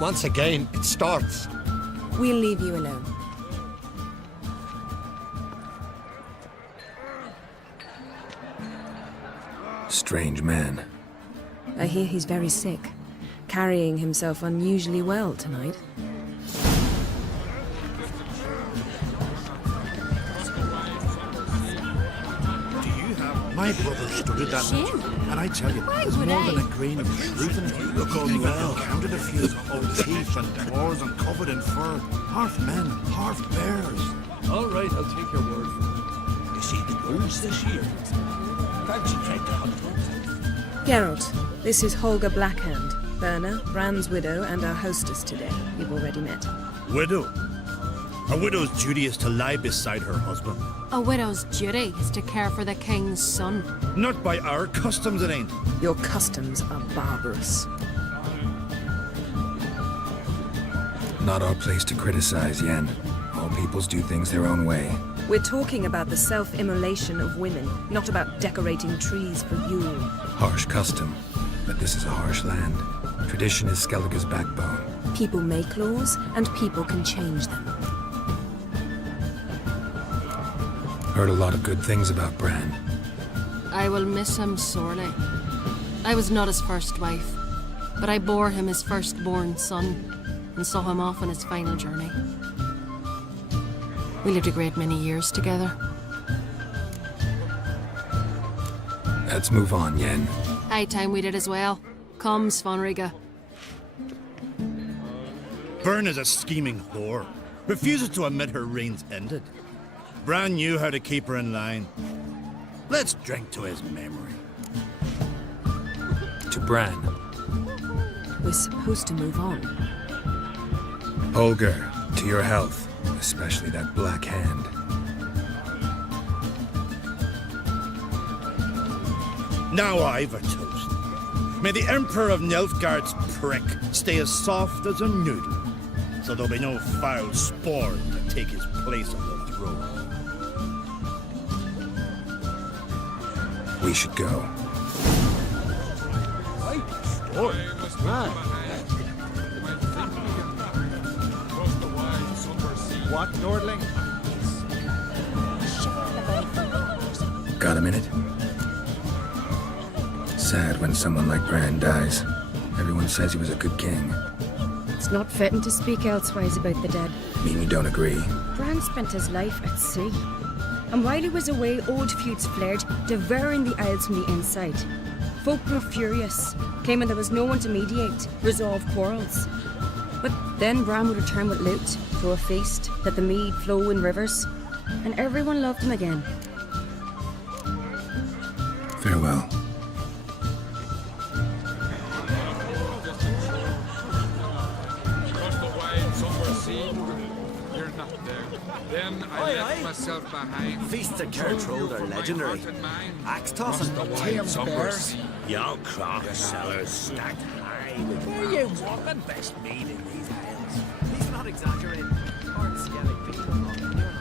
Once again, it starts. We'll leave you alone. Strange man. I hear he's very sick, carrying himself unusually well tonight. My brother studied that much, and I tell you, there's more than a grain of truth in it. You look unwell. I've encountered a few old teeth and claws and covered in fur. Half men, half bears. All right, I'll take your word for it. You see the goons this year? Fancy trying to hunt them. Geralt, this is Holger Blackhand, Berna, Bran's widow, and our hostess today. You've already met. Widow? A widow's duty is to lie beside her husband. A widow's duty is to care for the king's son. Not by our customs, it ain't. Your customs are barbarous. Not our place to criticize, Yen. All peoples do things their own way. We're talking about the self-immolation of women, not about decorating trees for Yule. Harsh custom, but this is a harsh land. Tradition is Skellige's backbone. People make laws, and people can change them. Heard a lot of good things about Bran. I will miss him sorely. I was not his first wife, but I bore him his firstborn son and saw him off on his final journey. We lived a great many years together. Let's move on, Yen. High time we did as well. Come, Svanriga. Byrne is a scheming whore. Refuses to admit her reign's ended. Bran knew how to keep her in line. Let's drink to his memory. To Bran. We're supposed to move on. Holger, to your health. Especially that black hand. Now I've a toast. May the Emperor of Nilfgaard's prick stay as soft as a noodle, so there'll be no foul spawn to take his place on the throne. We should go. What, Nordling? Got a minute? Sad when someone like Bran dies. Everyone says he was a good king. It's not fitting to speak elsewise about the dead. Mean you don't agree? Bran spent his life at sea. And while he was away, old feuds flared, devouring the Isles from the inside. Folk grew furious, claiming there was no one to mediate, resolve quarrels. But then Bran would return with loot, throw a feast, let the mead flow in rivers, and everyone loved him again. Farewell. Across the wide somber sea, you're not there. Then I left myself behind. Feasts at Kertrode are legendary. Axe tossing, Thames bears. Young crock sellers stacked high with where you walking best meat in these isles. He's not exaggerating. Hard Skellige people on the near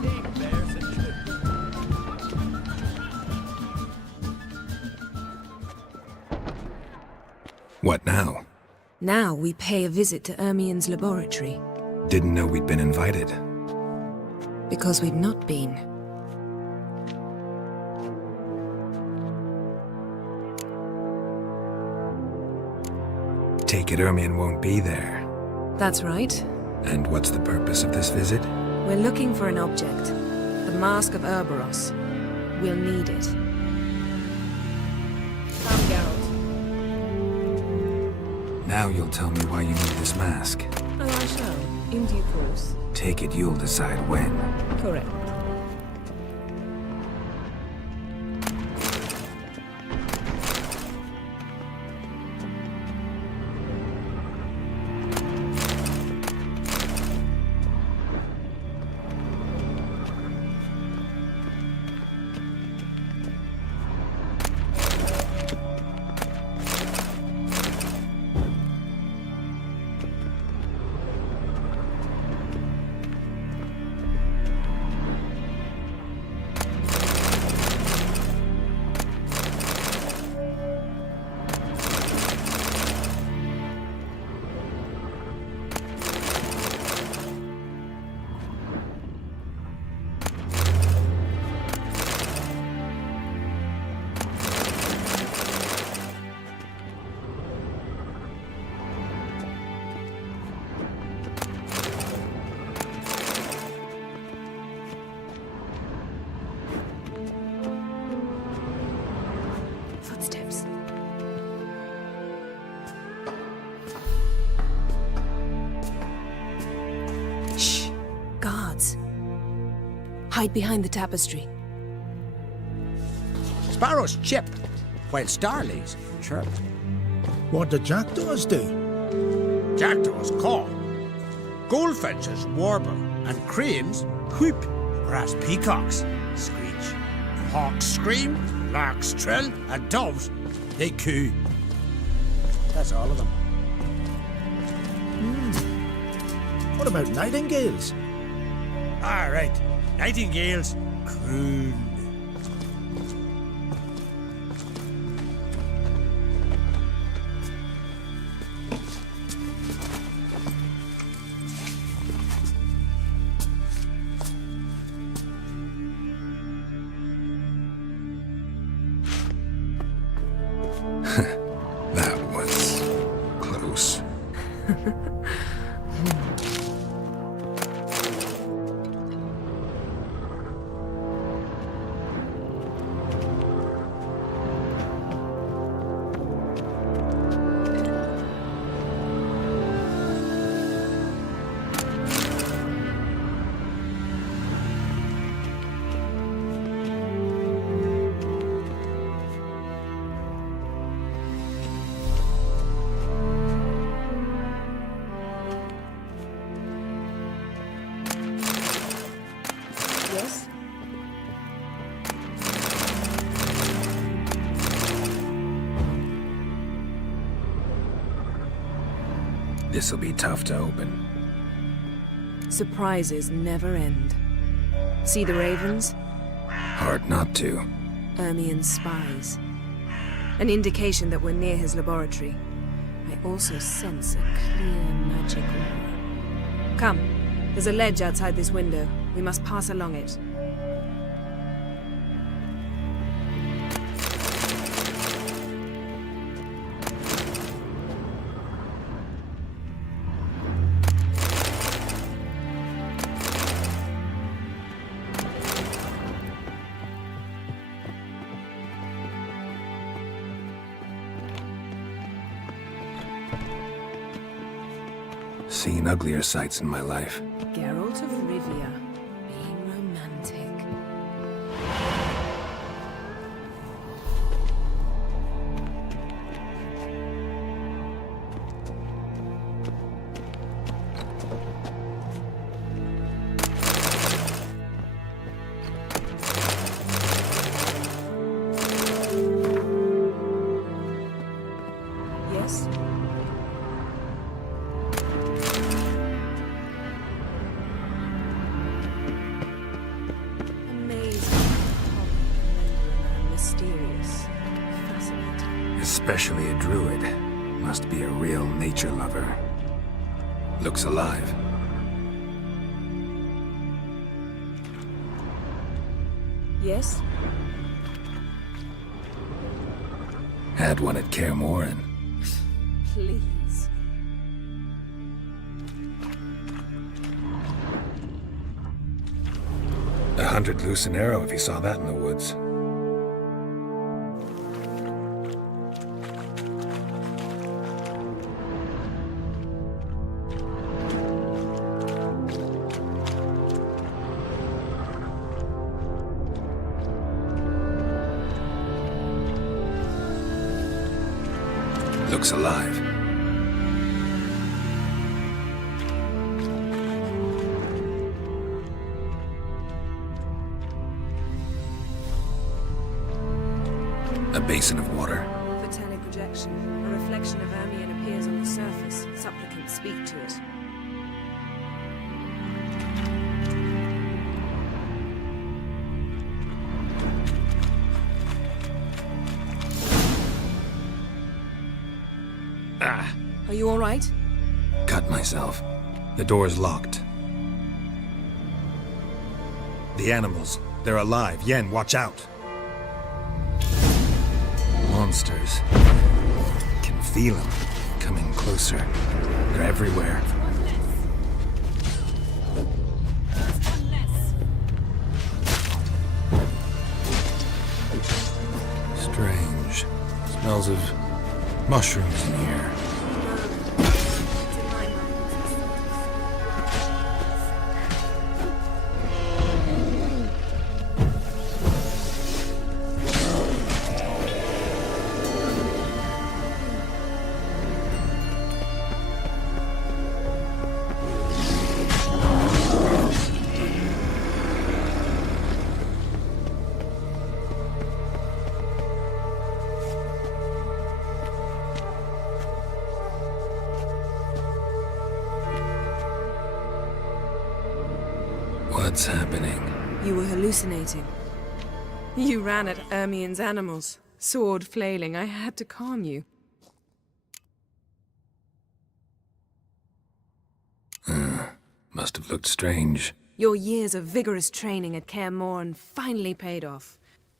Team bears and shit. What now? Now we pay a visit to Ermien's laboratory. Didn't know we'd been invited. Because we've not been. Take it Ermien won't be there. That's right. And what's the purpose of this visit? We're looking for an object. The Mask of Urboros. We'll need it. Come, Geralt. Now you'll tell me why you need this mask. Oh, I shall. In due course. Take it you'll decide when. Correct. Footsteps. Shh. Guards. Hide behind the tapestry. Sparrows chip, while starlings chirp. What do jackdaws do? Jackdaws caw. Goldfinches warble, and cranes whoop, whereas peacocks screech. Hawks scream, larks trill, and doves, they coo. That's all of them. What about nightingales? All right, nightingales, croon. That was close. Yes? This'll be tough to open. Surprises never end. See the ravens? Hard not to. Ermien's spies. An indication that we're near his laboratory. I also sense a clear magic aura. Come, there's a ledge outside this window. We must pass along it. Seen uglier sights in my life. Geralt of Rivia, being romantic. Yes? Especially a druid. Must be a real nature lover. Looks alive. Yes? Had one at Kaer Morhen. Please. A 100 loose an arrow if you saw that in the woods. Looks alive. A basin of water. Photonic projection. A reflection of Ermien appears on the surface. Supplicants speak to it. Ah! Are you all right? Cut myself. The door's locked. The animals. They're alive. Yen, watch out. Monsters. Can feel them. Coming closer. They're everywhere. Strange. Smells of mushrooms in here. What's happening? You were hallucinating. You ran at Ermien's animals, sword flailing. I had to calm you. Must have looked strange. Your years of vigorous training at Kaer Morhen finally paid off.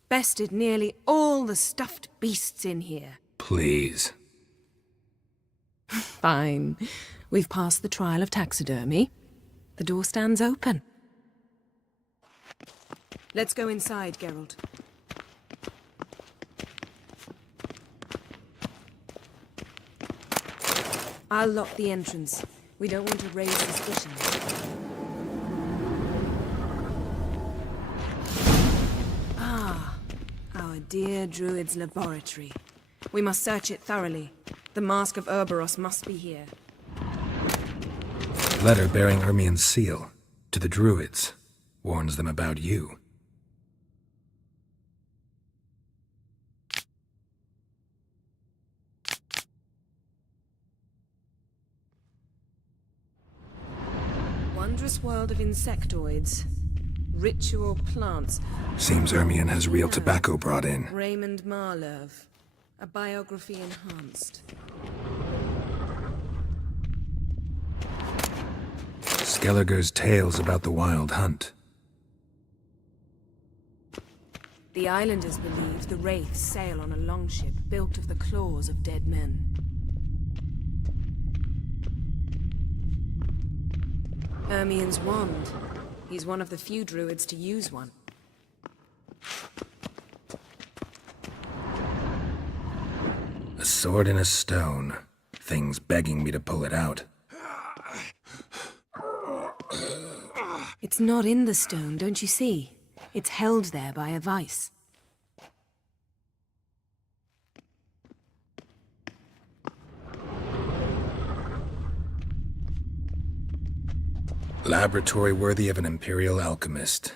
Bested nearly all the stuffed beasts in here. Please. Fine. We've passed the trial of taxidermy. The door stands open. Let's go inside, Geralt. I'll lock the entrance. We don't want to raise suspicion. Ah, our dear druid's laboratory. We must search it thoroughly. The Mask of Urboros must be here. Letter bearing Ermien's seal to the druids. Warns them about you. Wondrous world of insectoids. Ritual plants. Seems Ermien has real tobacco brought in. Raymond Marlev. A biography enhanced. Skellige's tales about the wild hunt. The islanders believe the wraiths sail on a longship built of the claws of dead men. Ermien's wand. He's one of the few druids to use one. A sword in a stone. Things begging me to pull it out. It's not in the stone, don't you see? It's held there by a vice. Laboratory worthy of an imperial alchemist.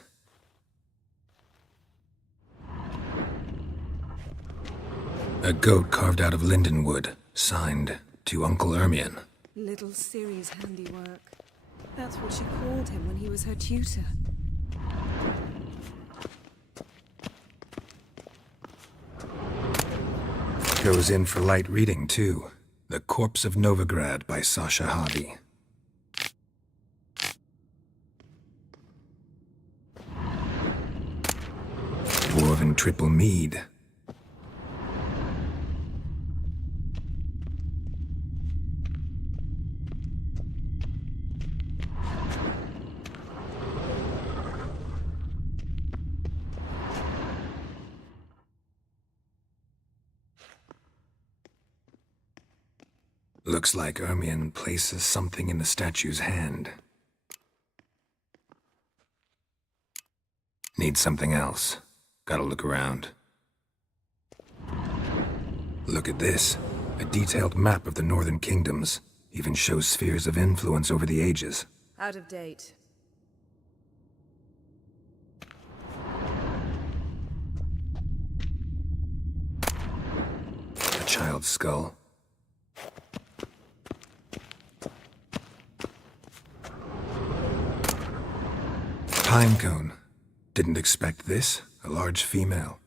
A goat carved out of lindenwood, signed to Uncle Ermien. Little Ciri's handiwork. That's what she called him when he was her tutor. Goes in for light reading, too. The Corpse of Novigrad by Sasha Hobby. Dwarven triple mead. Looks like Ermien places something in the statue's hand. Need something else. Gotta look around. Look at this. A detailed map of the northern kingdoms. Even shows spheres of influence over the ages. Out of date. A child's skull. Pinecone. Didn't expect this. A large female.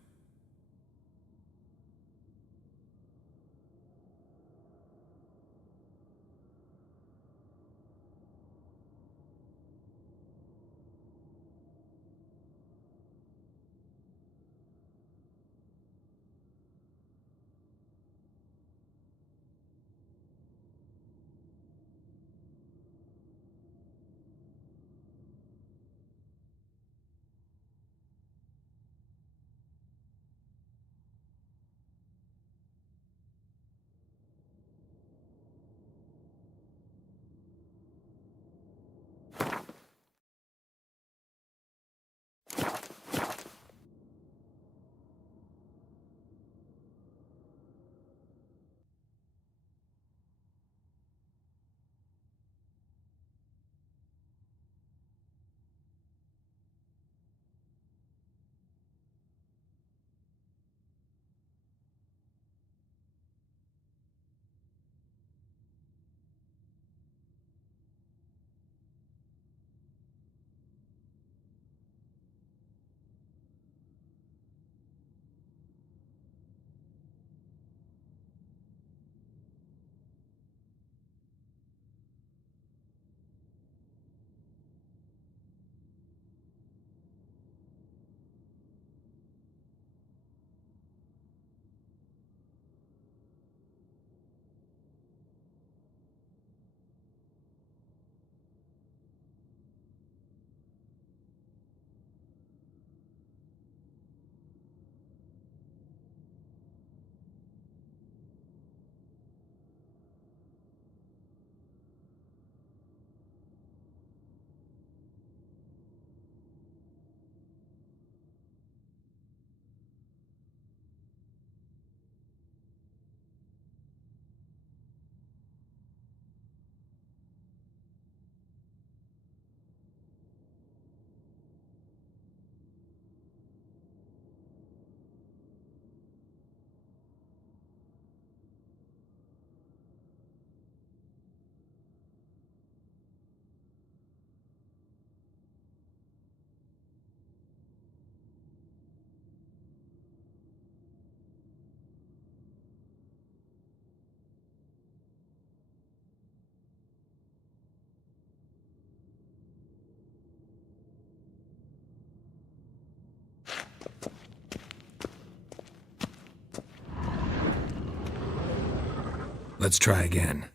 Let's try again.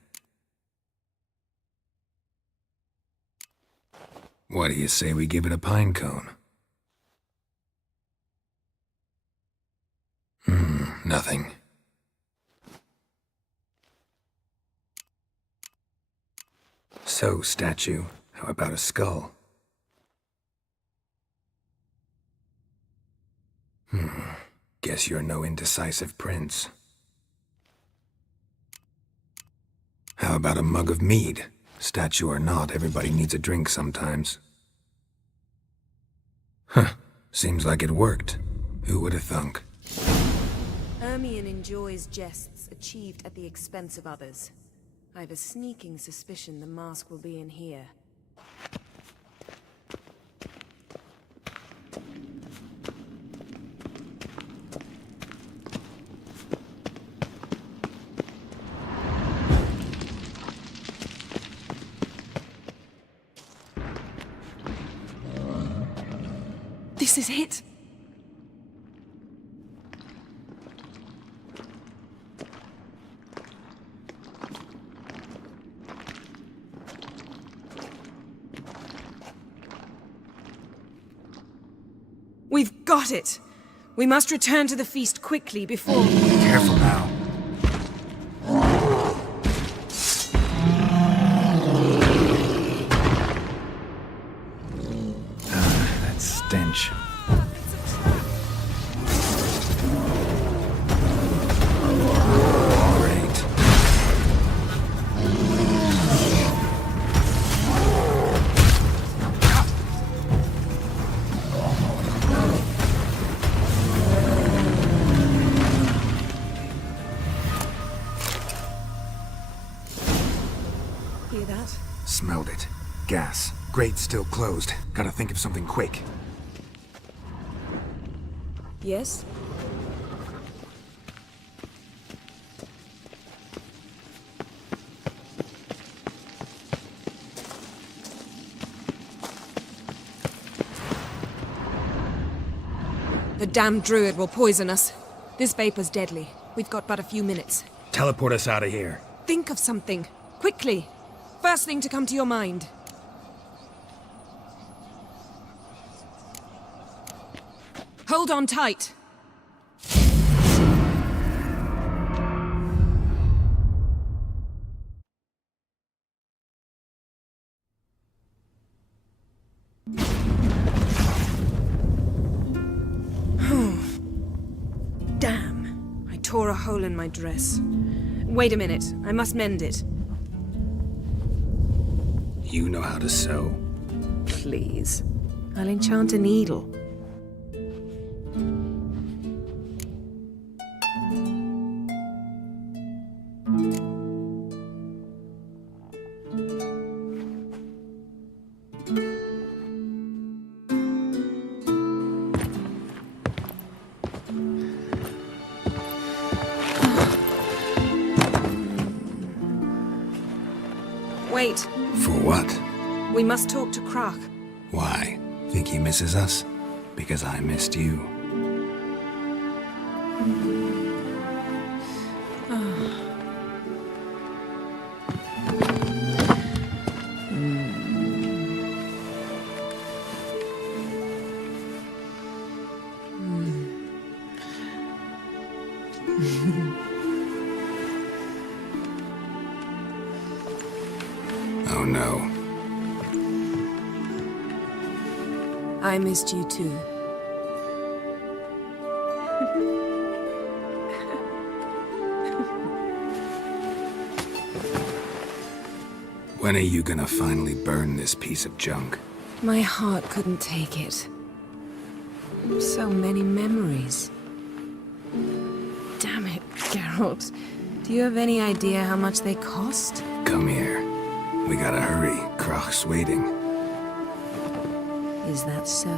What do you say we give it a pine cone? Nothing. So, statue, how about a skull? Guess you're no indecisive prince. How about a mug of mead? Statue or not, everybody needs a drink sometimes. Huh, seems like it worked. Who would have thunk? Ermion enjoys jests achieved at the expense of others. I've a sneaking suspicion the mask will be in here. This is it! We've got it! We must return to the feast quickly before... Careful now. That stench. Smelled it. Gas. Grate still closed. Gotta think of something quick. Yes? The damned druid will poison us. This vapor's deadly. We've got but a few minutes. Teleport us out of here. Think of something. Quickly. First thing to come to your mind. Hold on tight. Damn. I tore a hole in my dress. Wait a minute. I must mend it. You know how to sew. Please. I'll enchant a needle. Wait. For what? We must talk to Croc. Why? Think he misses us? Because I missed you. Oh no. I missed you too. When are you gonna finally burn this piece of junk? My heart couldn't take it. So many memories. Damn it, Geralt. Do you have any idea how much they cost? Come here. We gotta hurry. Croc's waiting. Is that so?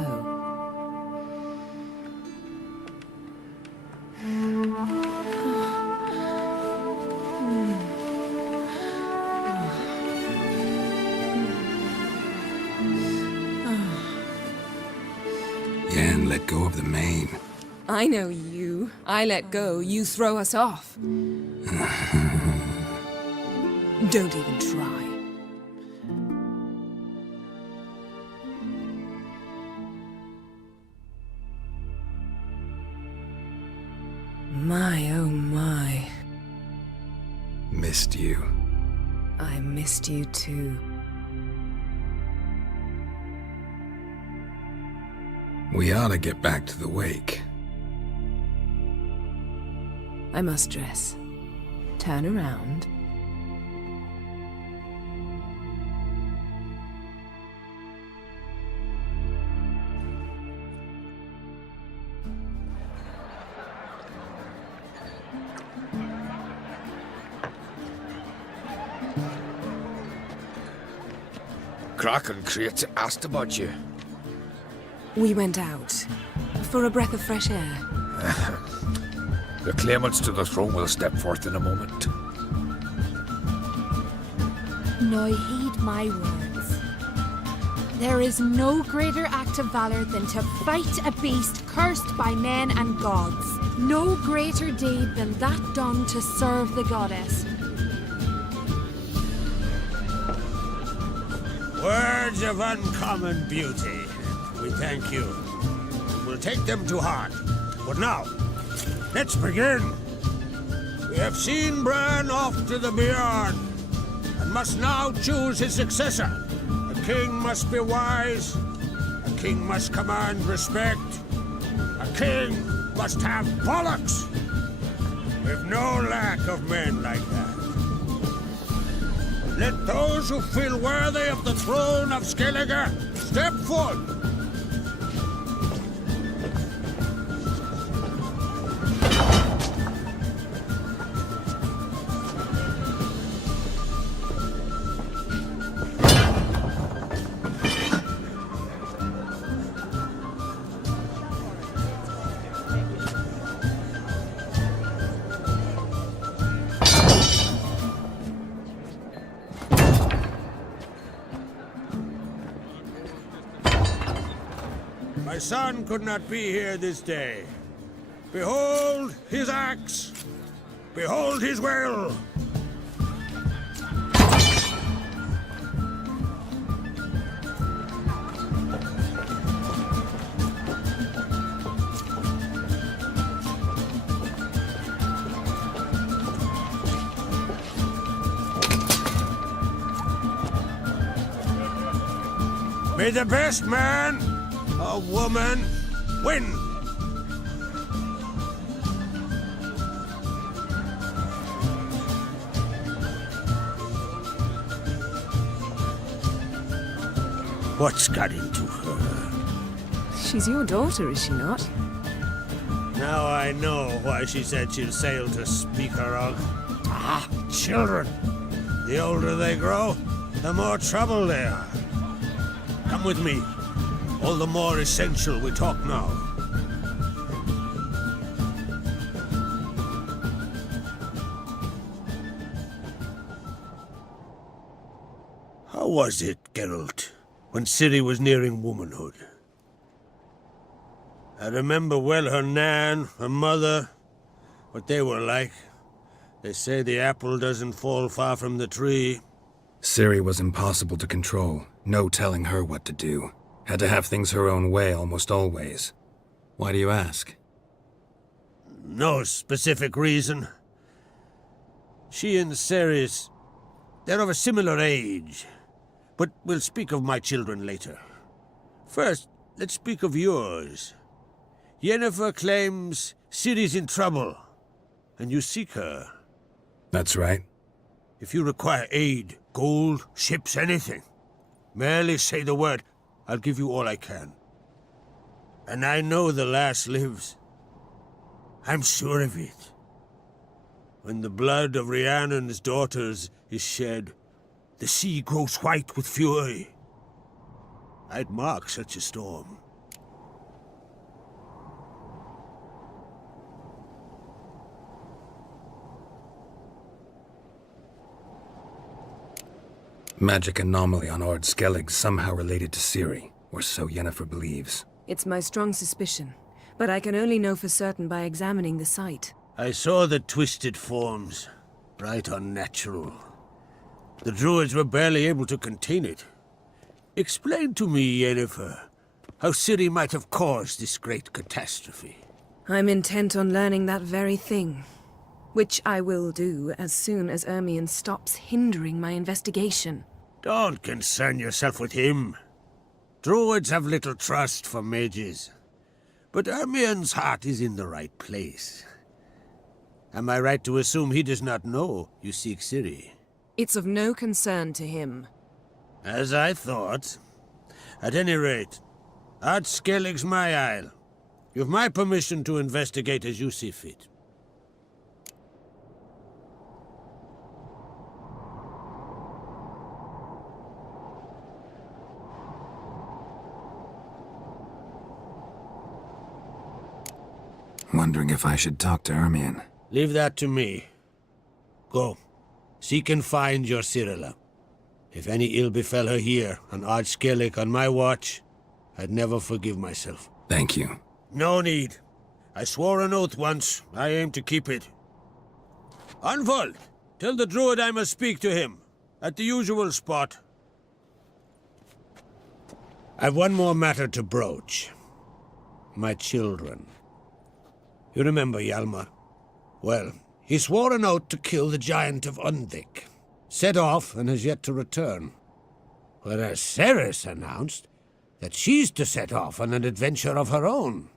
Yen, let go of the mane. I know you. I let go, you throw us off. Don't even try. My, oh my. Missed you. I missed you too. We ought to get back to the wake. I must dress. Turn around. Crack and Crate asked about you. We went out. For a breath of fresh air. The claimants to the throne will step forth in a moment. Now heed my words. There is no greater act of valor than to fight a beast cursed by men and gods. No greater deed than that done to serve the goddess. Words of uncommon beauty. We thank you. We'll take them to heart. But now, let's begin. We have seen Bran off to the Beyond, and must now choose his successor. A king must be wise. A king must command respect. A king must have bollocks. We've no lack of men like that. Let those who feel worthy of the throne of Skellige step forth. My son could not be here this day. Behold his axe. Behold his will. May the best man or woman win. What's got into her? She's your daughter, is she not? Now I know why she said she'll sail to speak her of. Ah, children. The older they grow, the more trouble they are. Come with me. All the more essential we talk now. How was it, Geralt, when Ciri was nearing womanhood? I remember well her nan, her mother, what they were like. They say the apple doesn't fall far from the tree. Ciri was impossible to control. No telling her what to do. Had to have things her own way almost always. Why do you ask? No specific reason. She and Ceres, they're of a similar age. But we'll speak of my children later. First, let's speak of yours. Yennefer claims Ciri's in trouble, and you seek her. That's right. If you require aid, gold, ships, anything, merely say the word. I'll give you all I can. And I know the lass lives. I'm sure of it. When the blood of Rhiannon's daughters is shed, the sea grows white with fury. I'd mark such a storm. Magic anomaly on Ord Skellige somehow related to Ciri, or so Yennefer believes. It's my strong suspicion, but I can only know for certain by examining the site. I saw the twisted forms, bright unnatural. The druids were barely able to contain it. Explain to me, Yennefer, how Ciri might have caused this great catastrophe. I'm intent on learning that very thing, which I will do as soon as Ermion stops hindering my investigation. Don't concern yourself with him. Druids have little trust for mages. But Ermion's heart is in the right place. Am I right to assume he does not know you seek Ciri? It's of no concern to him. As I thought. At any rate, Ard Skellige's my isle. You've my permission to investigate as you see fit. Wondering if I should talk to Ermion. Leave that to me. Go. Seek and find your Cirilla. If any ill befell her here, on Ard Skellige on my watch, I'd never forgive myself. Thank you. No need. I swore an oath once. I aim to keep it. Unfold! Tell the druid I must speak to him. At the usual spot. I've one more matter to broach. My children. You remember Hjalmar? Well, he swore an oath to kill the giant of Undvik. Set off and has yet to return. Whereas Ceres announced that she's to set off on an adventure of her own.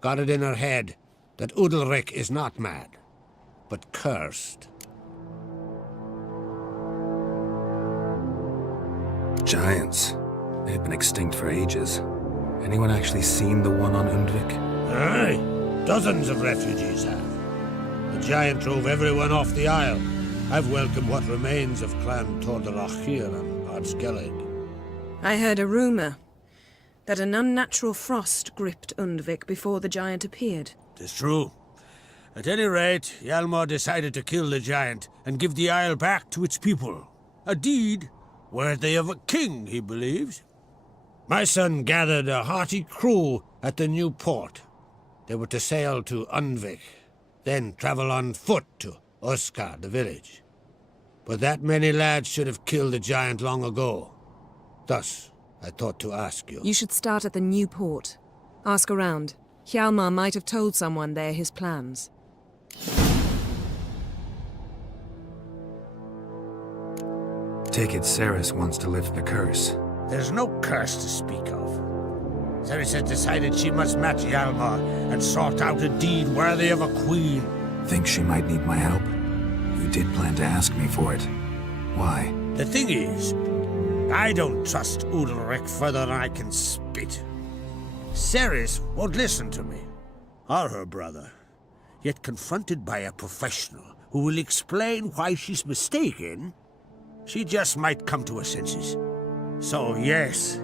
Got it in her head that Udalric is not mad, but cursed. Giants. They've been extinct for ages. Anyone actually seen the one on Undvik? Aye, dozens of refugees have. The giant drove everyone off the isle. I've welcomed what remains of Clan Tordarach here on Ard Skellige. I heard a rumor that an unnatural frost gripped Undvik before the giant appeared. 'Tis true. At any rate, Hjalmar decided to kill the giant and give the isle back to its people. A deed worthy of a king, he believes. My son gathered a hearty crew at the new port. They were to sail to Undvik, then travel on foot to Oskar, the village. But that many lads should have killed the giant long ago. Thus, I thought to ask you. You should start at the new port. Ask around. Hjalmar might have told someone there his plans. Take it Ceres wants to lift the curse. There's no curse to speak of. Ceres has decided she must match Hjalmar and sort out a deed worthy of a queen. Think she might need my help? You did plan to ask me for it. Why? The thing is, I don't trust Udalric further than I can spit. Ceres won't listen to me, or her brother. Yet confronted by a professional who will explain why she's mistaken, she just might come to her senses. So yes,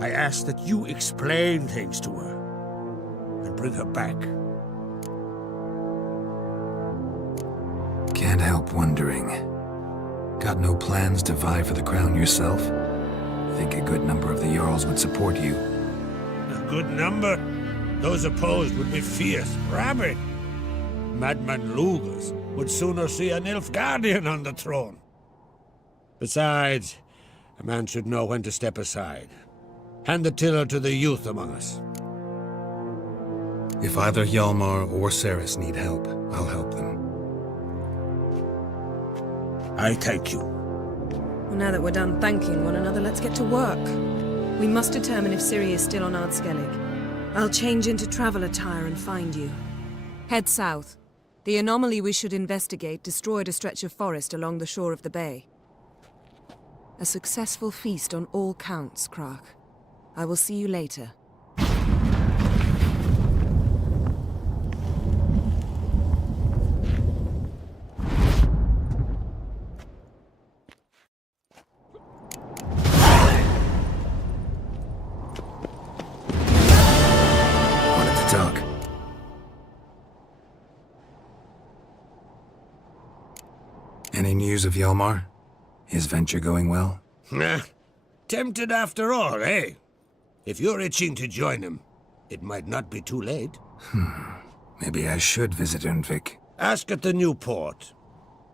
I ask that you explain things to her and bring her back. Can't help wondering. Got no plans to vie for the crown yourself? Think a good number of the Jarls would support you. A good number? Those opposed would be fierce, rabid. Madman Lugas would sooner see an Nilfgaardian on the throne. Besides, a man should know when to step aside. Hand the tiller to the youth among us. If either Hjalmar or Ceres need help, I'll help them. I thank you. Well, now that we're done thanking one another, let's get to work. We must determine if Ciri is still on Ard Skellige. I'll change into travel attire and find you. Head south. The anomaly we should investigate destroyed a stretch of forest along the shore of the bay. A successful feast on all counts, Krak. I will see you later. Wanted to talk. Any news of Hjalmar? His venture going well? Nah. Tempted after all, eh? If you're itching to join him, it might not be too late. Maybe I should visit Undvik. Ask at the new port.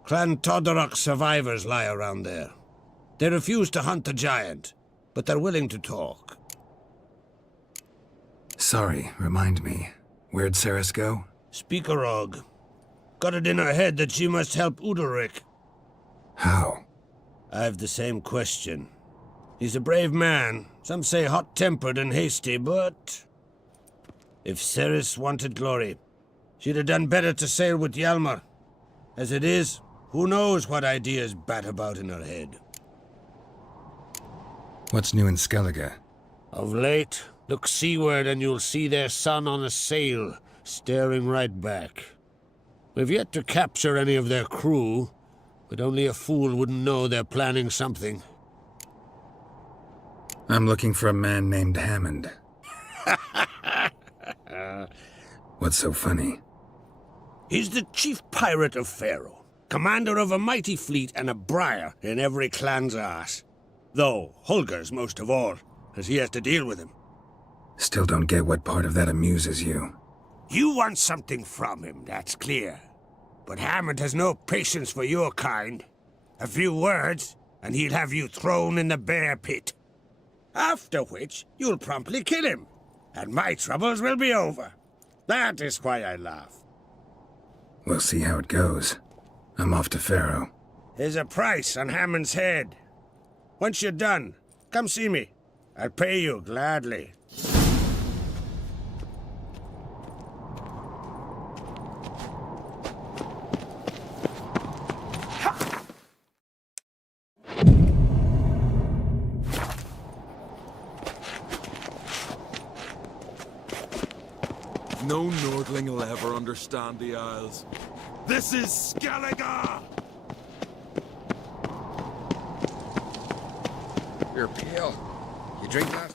Clan Todorok survivors lie around there. They refuse to hunt the giant, but they're willing to talk. Sorry, remind me. Where'd Ceres go? Speakerog. Got it in her head that she must help Udalric. How? I've the same question. He's a brave man. Some say hot-tempered and hasty, but... if Ceres wanted glory, she'd have done better to sail with Hjalmar. As it is, who knows what ideas bat about in her head. What's new in Skellige? Of late, look seaward and you'll see their sun on a sail, staring right back. We've yet to capture any of their crew, but only a fool wouldn't know they're planning something. I'm looking for a man named Hammond. What's so funny? He's the chief pirate of Faroe, commander of a mighty fleet and a briar in every clan's arse. Though Holger's most of all, as he has to deal with him. Still don't get what part of that amuses you. You want something from him, that's clear. But Hammond has no patience for your kind. A few words, and he'll have you thrown in the bear pit. After which, you'll promptly kill him, and my troubles will be over. That is why I laugh. We'll see how it goes. I'm off to Faroe. There's a price on Hammond's head. Once you're done, come see me. I'll pay you gladly. No Nordling will ever understand the Isles. This is Skellige! You're pale. You drink that?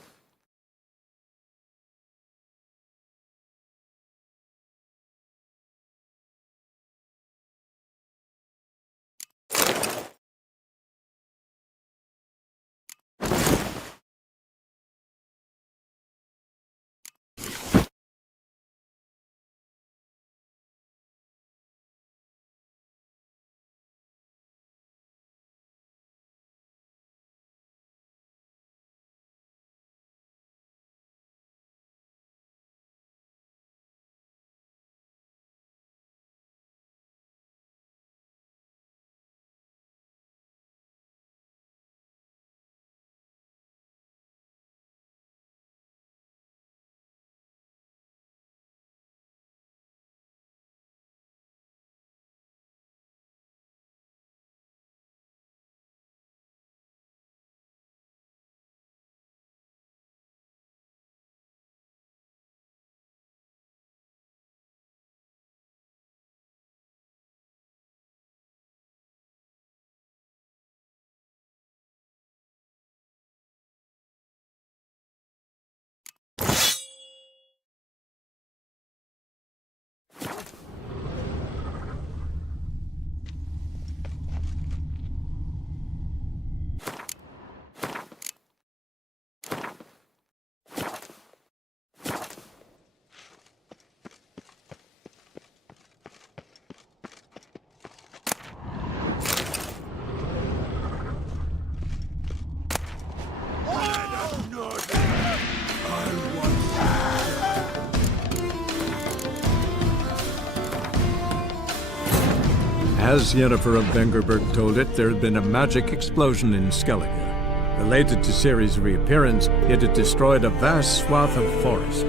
As Yennefer of Vengerberg told it, there had been a magic explosion in Skellige. Related to Ciri's reappearance, it had destroyed a vast swath of forest.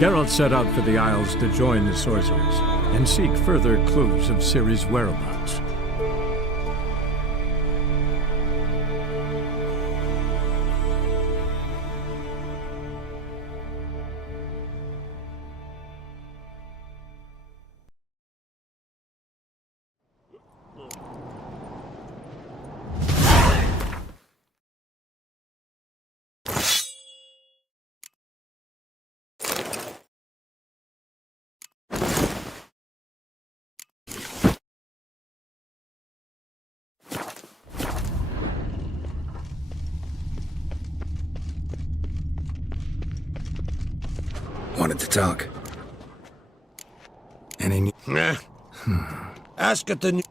Geralt set out for the Isles to join the sorcerers and seek further clues of Ciri's whereabouts. Wanted to talk. Any new... Ask at the new...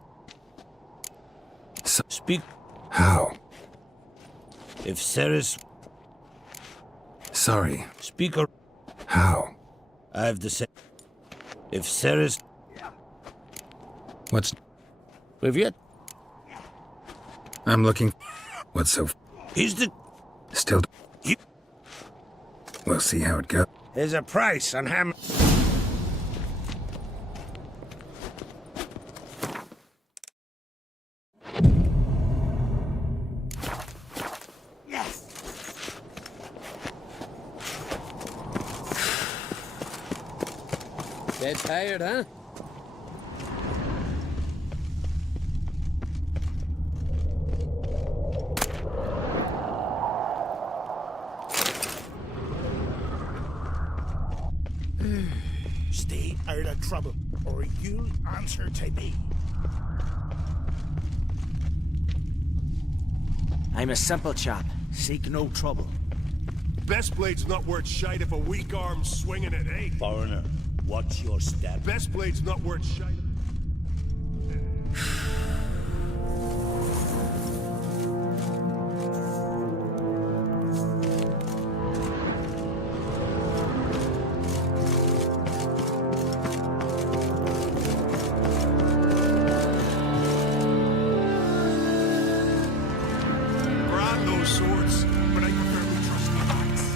Speak. How? If Ceres. Sorry. Speaker. How? I have the same. If Ceres. What's... Have you? I'm looking... What's so... Is the... Still... We'll see how it goes. There's a price on ham. Dead tired, huh? Stay out of trouble, or you'll answer to me. I'm a simple chap. Seek no trouble. Best blade's not worth shite if a weak arm's swinging it, eh? Foreigner, what's your step? Best blade's not worth shite. Grab those swords, but I prefer we trust the axe.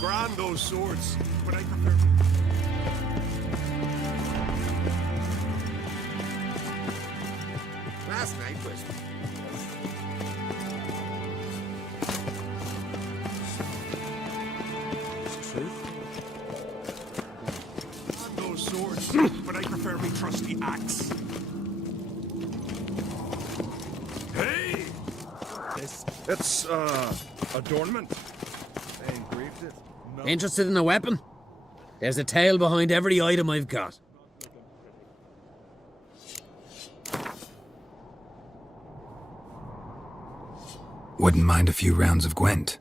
Grab those swords, but I prefer. Last night was. Grab those swords, but I prefer we trust the axe. Hey! It's, adornment. They engraved it. Interested in a weapon? There's a tale behind every item I've got. Wouldn't mind a few rounds of Gwent.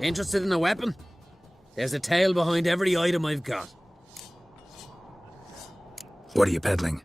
Interested in a weapon? There's a tale behind every item I've got. What are you peddling?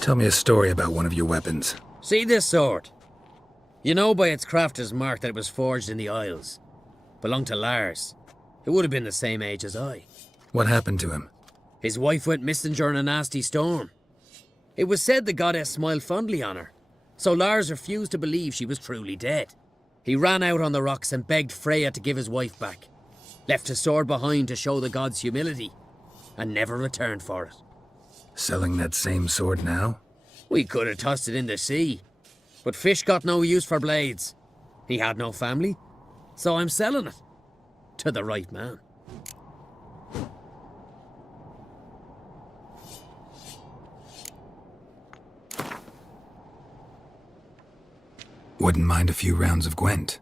Tell me a story about one of your weapons. See this sword? You know by its crafter's mark that it was forged in the Isles. Belonged to Lars. It would have been the same age as I. What happened to him? His wife went missing during a nasty storm. It was said the goddess smiled fondly on her, so Lars refused to believe she was truly dead. He ran out on the rocks and begged Freya to give his wife back. Left his sword behind to show the god's humility, and never returned for it. Selling that same sword now? We could have tossed it in the sea, but fish got no use for blades. He had no family, so I'm selling it. To the right man. Wouldn't mind a few rounds of Gwent.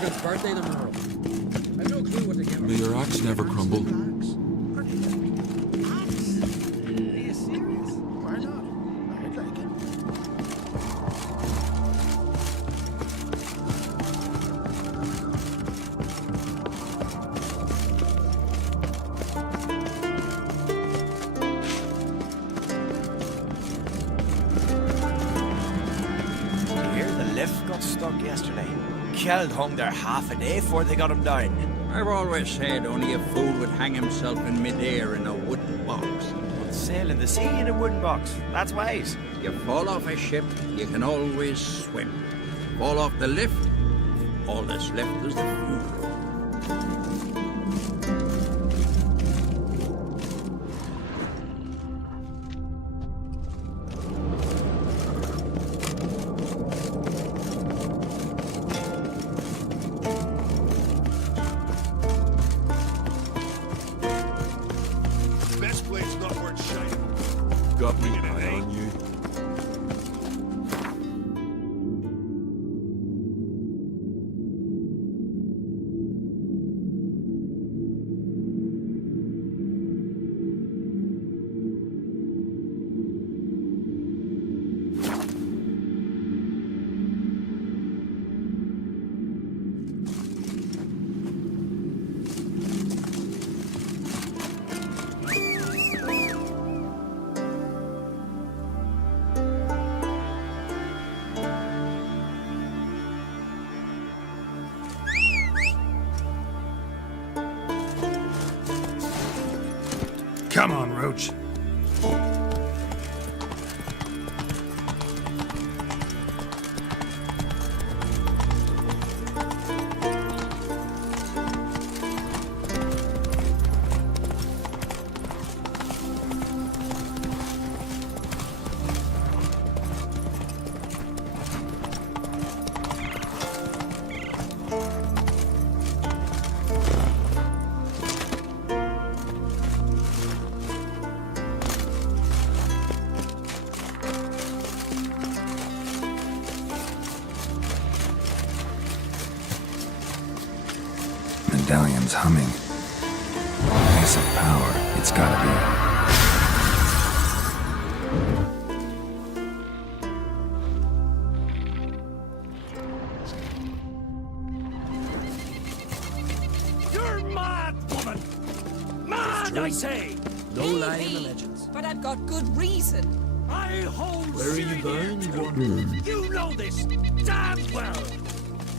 Jurgen's birthday tomorrow. I've no clue what to give her. May your axe never crumble. Kjeld hung there half a day before they got him down. I've always said only a fool would hang himself in midair in a wooden box. But sail in the sea in a wooden box. That's wise. You fall off a ship, you can always swim. Fall off the lift, all that's left is the funeral. Got me an eye on you. Come on, Roach. Medallion's humming. Ace of power, it's gotta be. You're mad, woman! Mad, I say! No lie in the legends. But I've got good reason. I hold Where are you going, Yoanna? You know this damn well!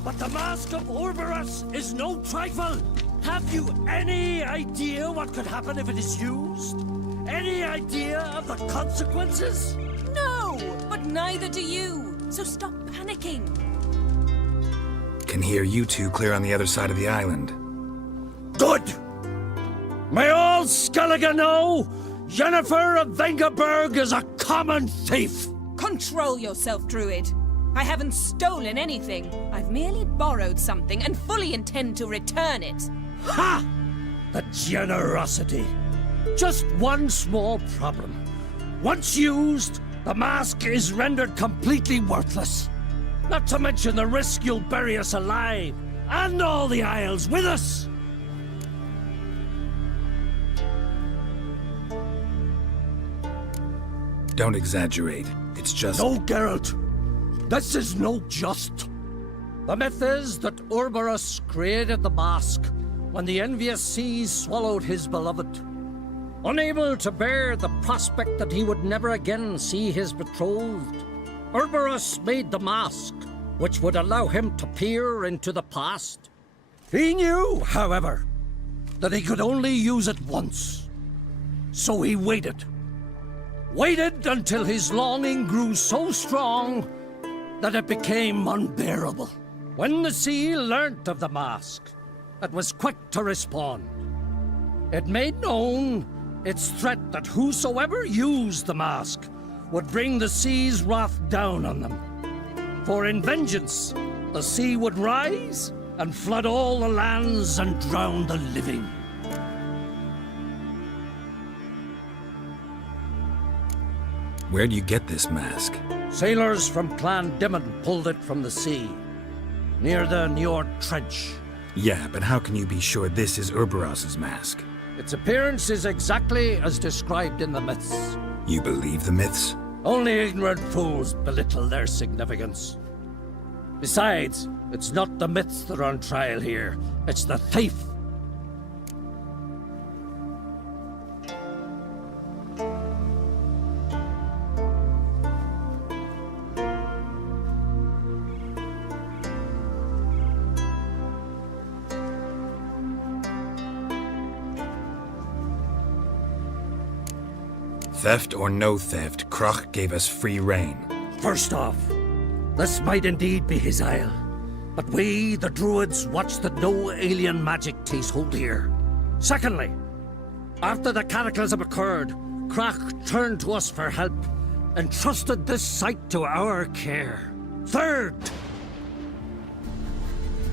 But the Mask of Orberus is no trifle! Have you any idea what could happen if it is used? Any idea of the consequences? No, but neither do you. So stop panicking. Can hear you two clear on the other side of the island. Good! May all Skellige know Yennefer of Vengerberg is a common thief! Control yourself, Druid. I haven't stolen anything. I've merely borrowed something and fully intend to return it. Ha! The generosity. Just one small problem. Once used, the mask is rendered completely worthless. Not to mention the risk you'll bury us alive, and all the Isles with us. Don't exaggerate. It's just... No, Geralt. This is no just. The myth is that Orberus created the mask when the envious seas swallowed his beloved. Unable to bear the prospect that he would never again see his betrothed, Orberus made the mask, which would allow him to peer into the past. He knew, however, that he could only use it once. So he waited. Waited until his longing grew so strong that it became unbearable. When the sea learnt of the mask, it was quick to respond. It made known its threat that whosoever used the mask would bring the sea's wrath down on them. For in vengeance, the sea would rise and flood all the lands and drown the living. Where'd you get this mask? Sailors from Clan Dimon pulled it from the sea. near the Njord Trench. Yeah, but how can you be sure this is Urberos's mask? Its appearance is exactly as described in the myths. You believe the myths? Only ignorant fools belittle their significance. Besides, it's not the myths that are on trial here. It's the thief. Theft or no theft, Kroch gave us free rein. First off, this might indeed be his isle. But we, the Druids, watch that no alien magic takes hold here. Secondly, after the cataclysm occurred, Kroch turned to us for help, and trusted this site to our care. Third!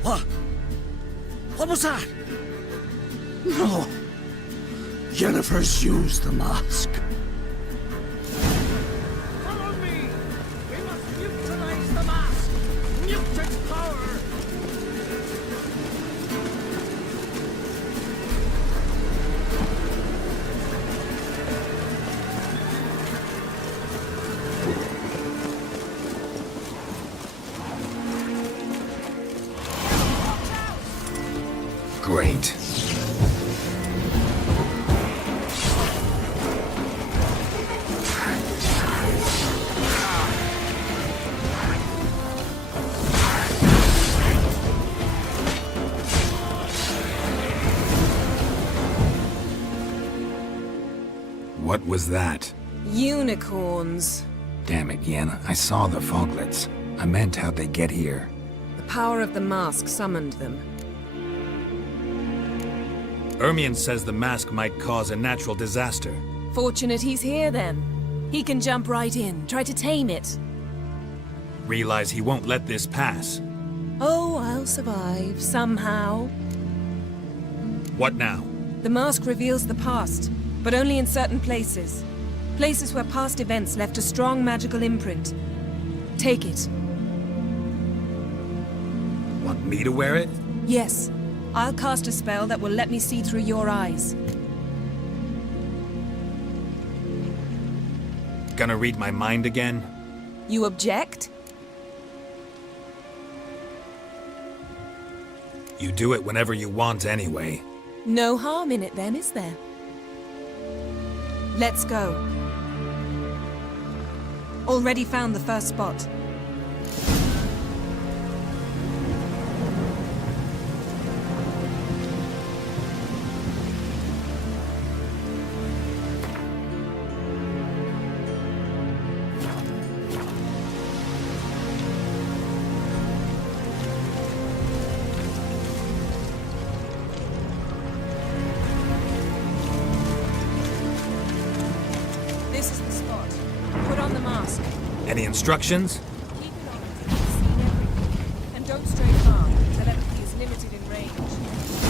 What? What was that? No. Yennefer's used the mask. Follow me! We must neutralize the mask! Mute its power! Great. What was that? Unicorns. Damn it, Yen. I saw the foglets. I meant how'd they get here? The power of the mask summoned them. Ermion says the mask might cause a natural disaster. Fortunate he's here then. He can jump right in, try to tame it. Realize he won't let this pass. Oh, I'll survive, somehow. What now? The mask reveals the past, but only in certain places. Places where past events left a strong magical imprint. Take it. Want me to wear it? Yes. I'll cast a spell that will let me see through your eyes. Gonna read my mind again? You object? You do it whenever you want anyway. No harm in it then, is there? Let's go. Already found the first spot. This is the spot. Put on the mask. Any instructions? Keep it on until you've seen everything. And don't stray far. Telepathy is limited in range.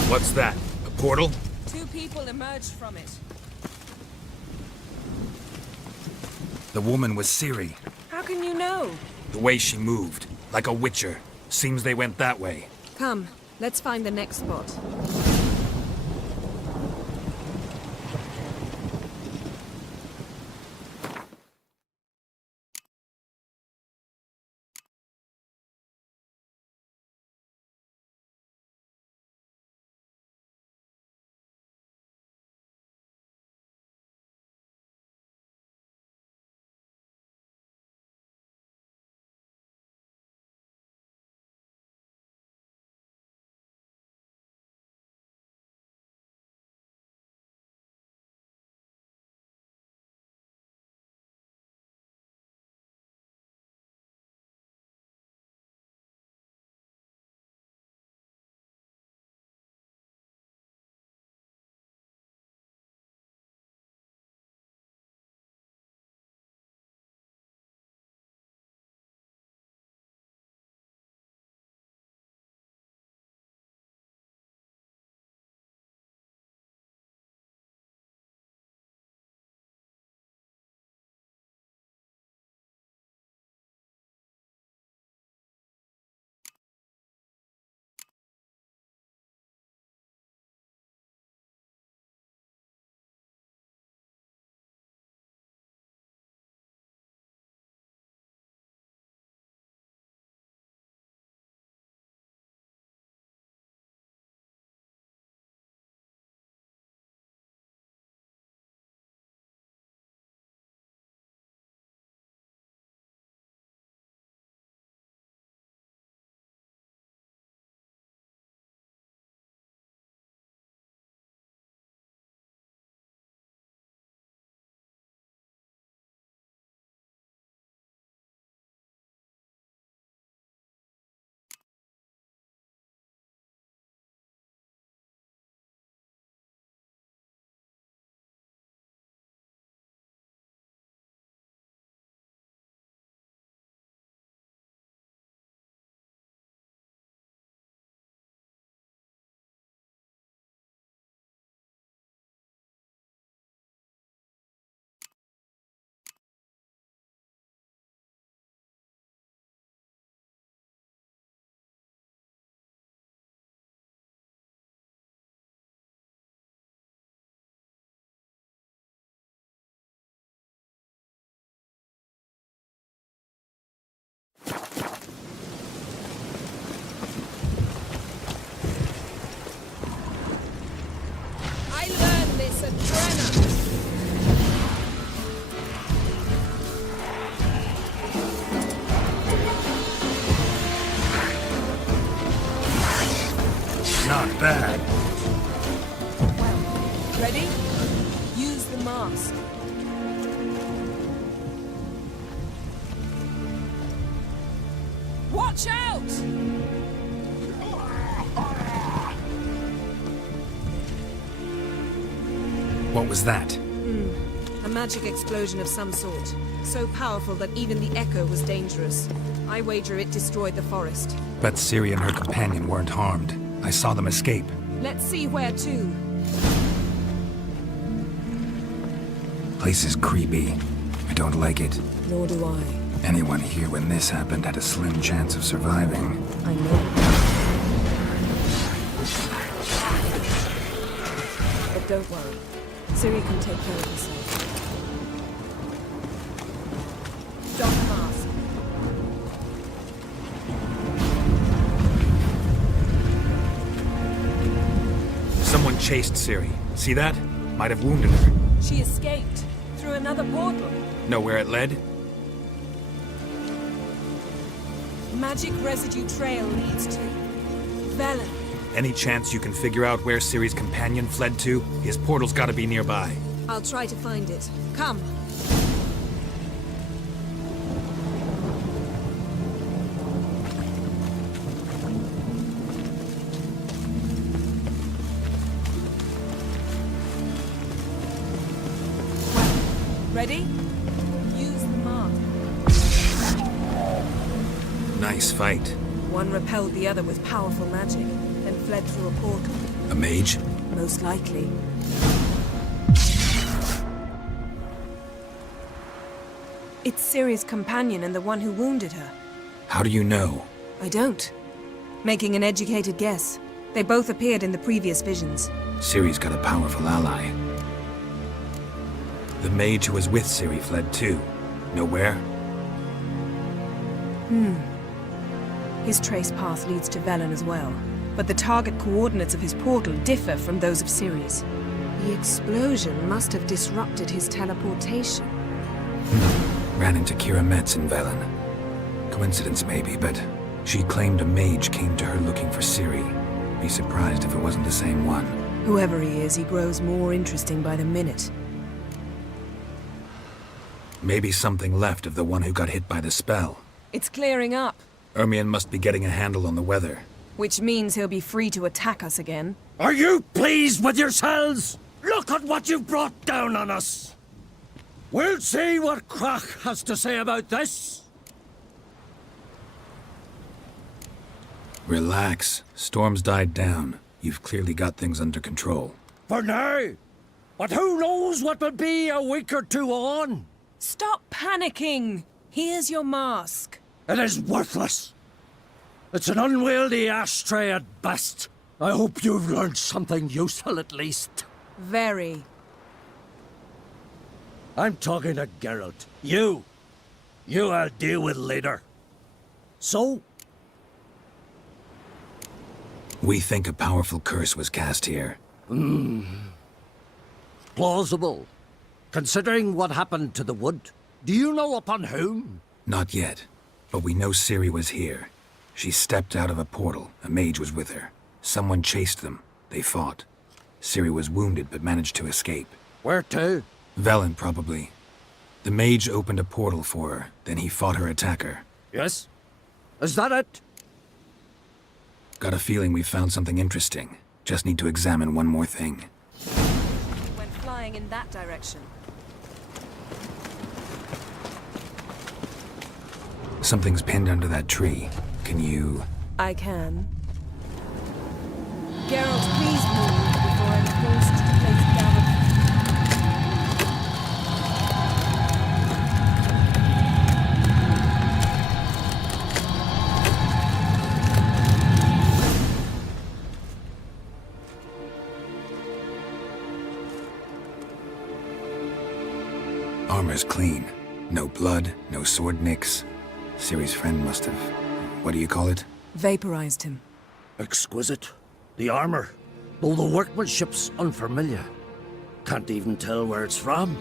What's that? A portal? 2 people emerged from it. The woman was Ciri. How can you know? The way she moved. Like a witcher. Seems they went that way. Come, let's find the next spot. that? Well, ready? Use the mask. Watch out! What was that? A magic explosion of some sort. So powerful that even the echo was dangerous. I wager it destroyed the forest. But Ciri and her companion weren't harmed. I saw them escape. Let's see where to. Place is creepy. I don't like it. Nor do I. Anyone here when this happened had a slim chance of surviving. I know. But don't worry. Ciri can take care of herself. Don the mask. Someone chased Ciri. See that? Might have wounded her. She escaped. Through another portal. Know where it led? Magic residue trail leads to Velen. Any chance you can figure out where Ciri's companion fled to? His portal's gotta be nearby. I'll try to find it. Come. Ready? Use the mark. Nice fight. One repelled the other with powerful magic, then fled through a portal. A mage? Most likely. It's Ciri's companion and the one who wounded her. How do you know? I don't. Making an educated guess. They both appeared in the previous visions. Ciri's got a powerful ally. The mage who was with Ciri fled too. Know where? His trace path leads to Velen as well. But the target coordinates of his portal differ from those of Ciri's. The explosion must have disrupted his teleportation. Ran into Kira Metz in Velen. Coincidence maybe, but she claimed a mage came to her looking for Ciri. Be surprised if it wasn't the same one. Whoever he is, he grows more interesting by the minute. Maybe something left of the one who got hit by the spell. It's clearing up. Ermion must be getting a handle on the weather. Which means he'll be free to attack us again. Are you pleased with yourselves? Look at what you've brought down on us! We'll see what Crach has to say about this. Relax. Storm's died down. You've clearly got things under control. For now. But who knows what will be a week or two on? Stop panicking! Here's your mask. It is worthless. It's an unwieldy ashtray at best. I hope you've learned something useful at least. Very. I'm talking to Geralt. You I'll deal with later. So? We think a powerful curse was cast here. Plausible. Considering what happened to the wood. Do you know upon whom? Not yet, but we know Ciri was here. She stepped out of a portal. A mage was with her. Someone chased them. They fought. Ciri was wounded but managed to escape. Where to? Velen, probably. The mage opened a portal for her, then he fought her attacker. Yes? Is that it? Got a feeling we found something interesting. Just need to examine one more thing. Went flying in that direction. Something's pinned under that tree. Can you... I can. Geralt, please move before I'm forced to place down Armor's clean. No blood, no sword nicks. Ciri's friend must have... what do you call it? Vaporized him. Exquisite. The armor, though the workmanship's unfamiliar. Can't even tell where it's from.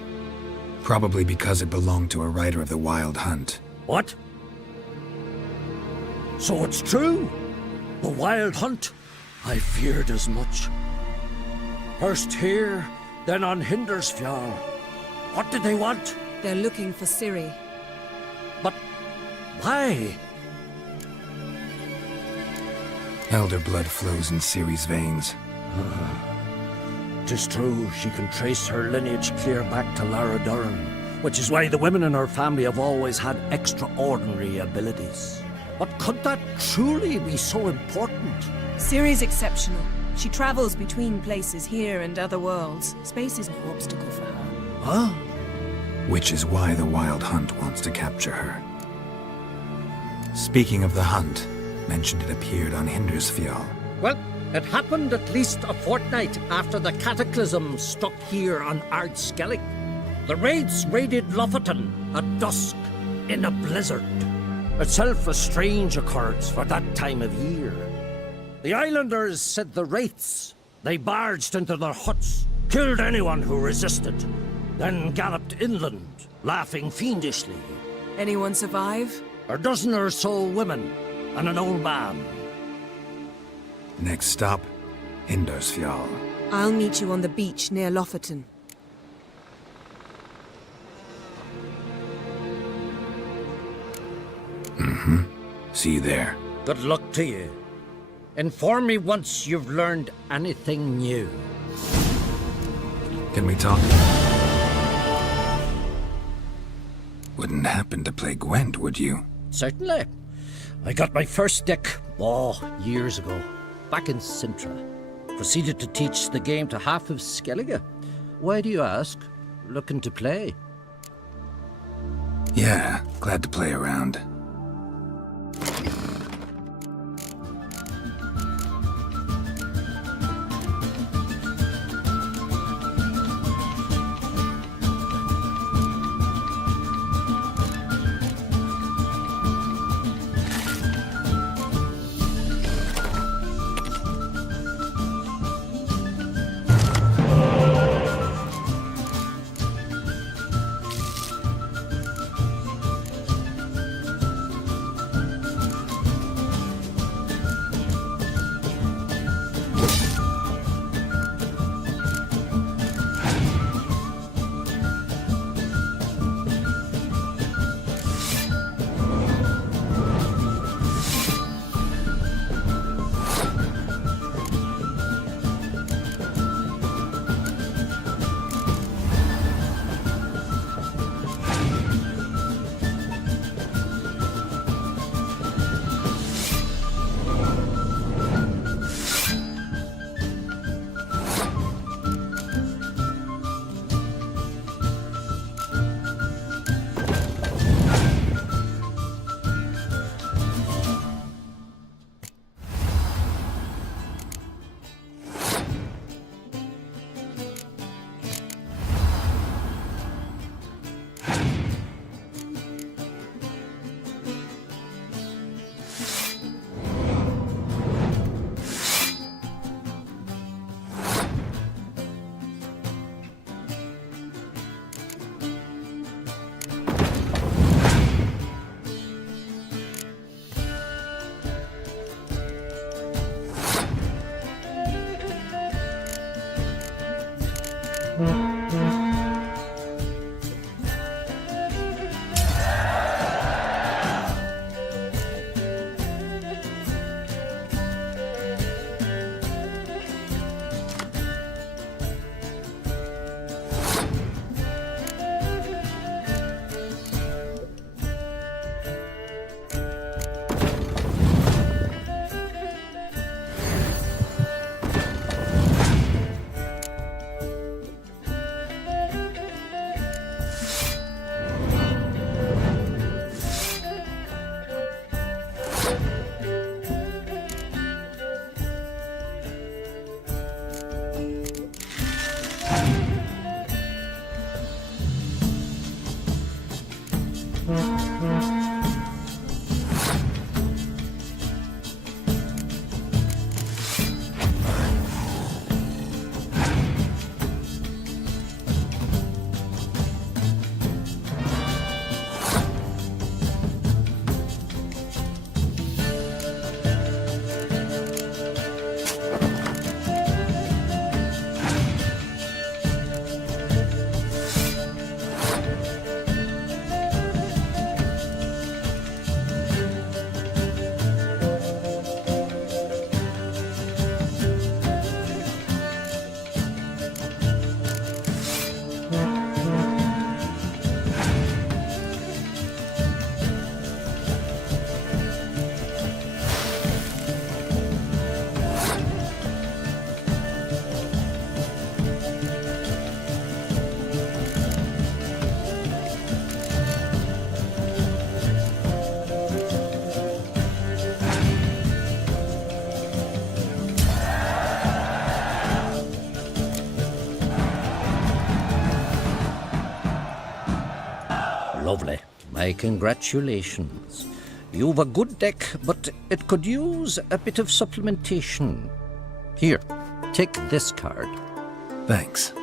Probably because it belonged to a rider of the Wild Hunt. What? So it's true? The Wild Hunt I feared as much. First here, then on Hindersfjall. What did they want? They're looking for Ciri. But why? Elder blood flows in Ciri's veins. 'Tis true, she can trace her lineage clear back to Lara Duran, which is why the women in her family have always had extraordinary abilities. But could that truly be so important? Ciri's exceptional. She travels between places here and other worlds. Space is no obstacle for her. Huh? Which is why the Wild Hunt wants to capture her. Speaking of the hunt, mentioned it appeared on Hindersfjall. Well, it happened at least a fortnight after the cataclysm struck here on Skellige. The raids raided Lofoten at dusk in a blizzard. Itself a strange occurrence for that time of year. The islanders said the wraiths. They barged into their huts, killed anyone who resisted, then galloped inland, laughing fiendishly. Anyone survive? A dozen or so women and an old man. Next stop, Hindersfjall. I'll meet you on the beach near Lofoten. Mm-hmm. See you there. Good luck to you. Inform me once you've learned anything new. Can we talk? Wouldn't happen to play Gwent, would you? Certainly. I got my first deck, years ago, back in Sintra. Proceeded to teach the game to half of Skellige. Why do you ask? Looking to play? Yeah, glad to play around. My congratulations. You've a good deck, but it could use a bit of supplementation. Here, take this card. Thanks.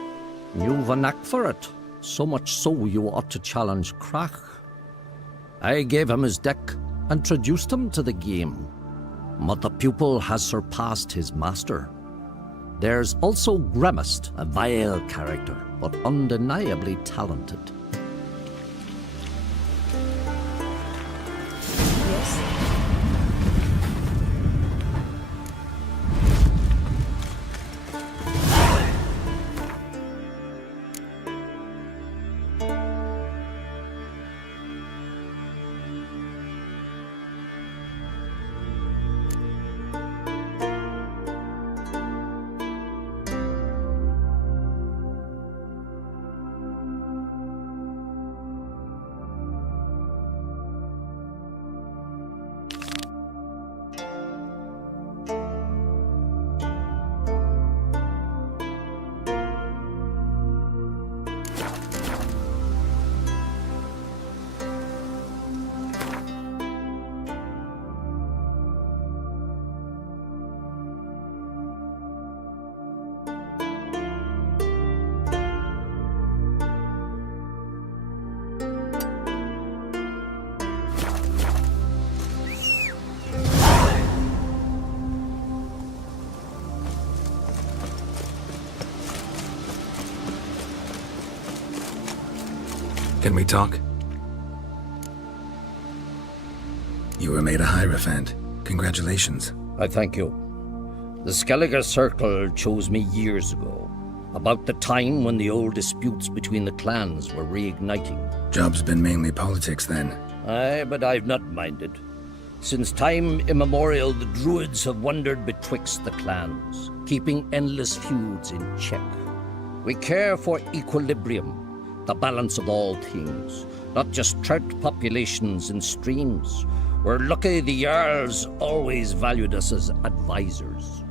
You've a knack for it. So much so you ought to challenge Crach. I gave him his deck, introduced him to the game. But the pupil has surpassed his master. There's also Grimmist, a vile character, but undeniably talented. Can we talk? You were made a Hierophant. Congratulations. I thank you. The Skellige Circle chose me years ago, about the time when the old disputes between the clans were reigniting. Job's been mainly politics then. Aye, but I've not minded. Since time immemorial, the Druids have wandered betwixt the clans, keeping endless feuds in check. We care for equilibrium, the balance of all things, not just trout populations and streams. We're lucky the Jarls always valued us as advisors.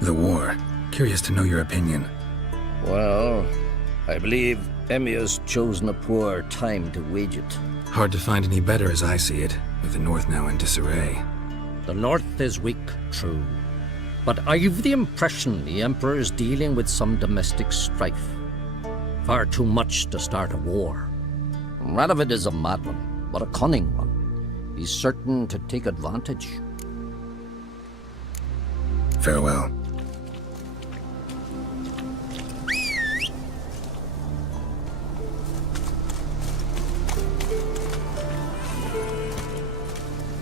The war. Curious to know your opinion. Well, I believe Emmir's chosen a poor time to wage it. Hard to find any better as I see it, with the North now in disarray. The North is weak, true. But I've the impression the Emperor's dealing with some domestic strife. Far too much to start a war. Radovid is a mad one, but a cunning one. He's certain to take advantage. Farewell.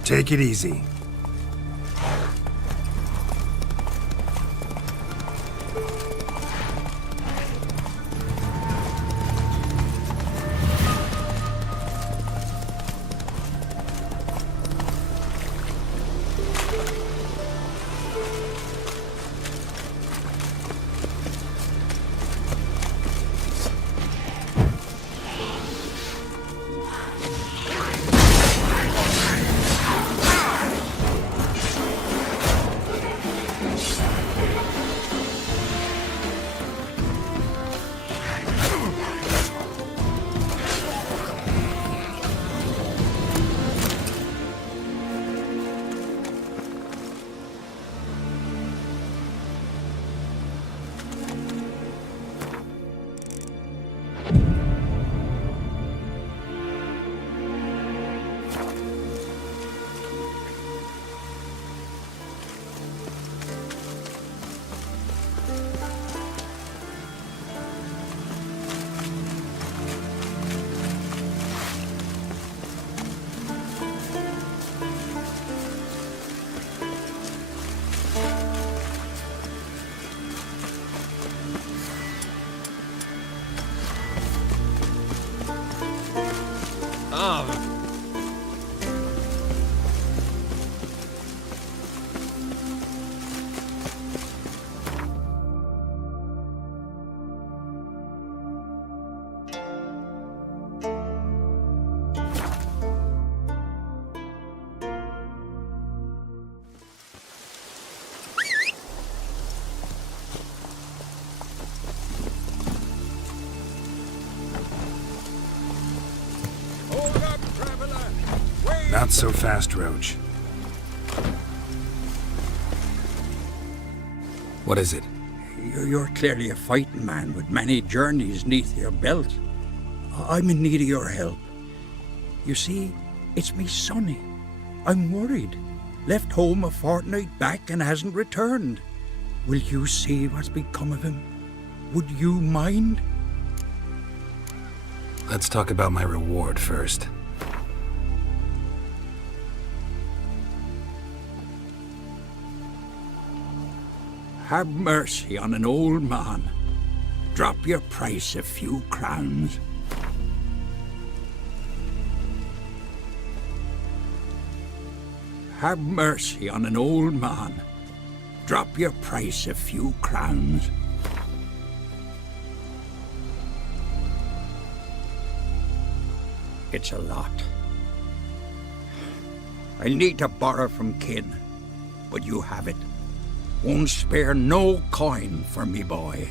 Take it easy. Not so fast, Roach. What is it? You're clearly a fighting man with many journeys neath your belt. I'm in need of your help. You see, it's me Sonny. I'm worried. Left home a fortnight back and hasn't returned. Will you see what's become of him? Would you mind? Let's talk about my reward first. Have mercy on an old man. Drop your price a few crowns. Have mercy on an old man. Drop your price a few crowns. It's a lot. I need to borrow from kin, but you have it. Won't spare no coin for me boy.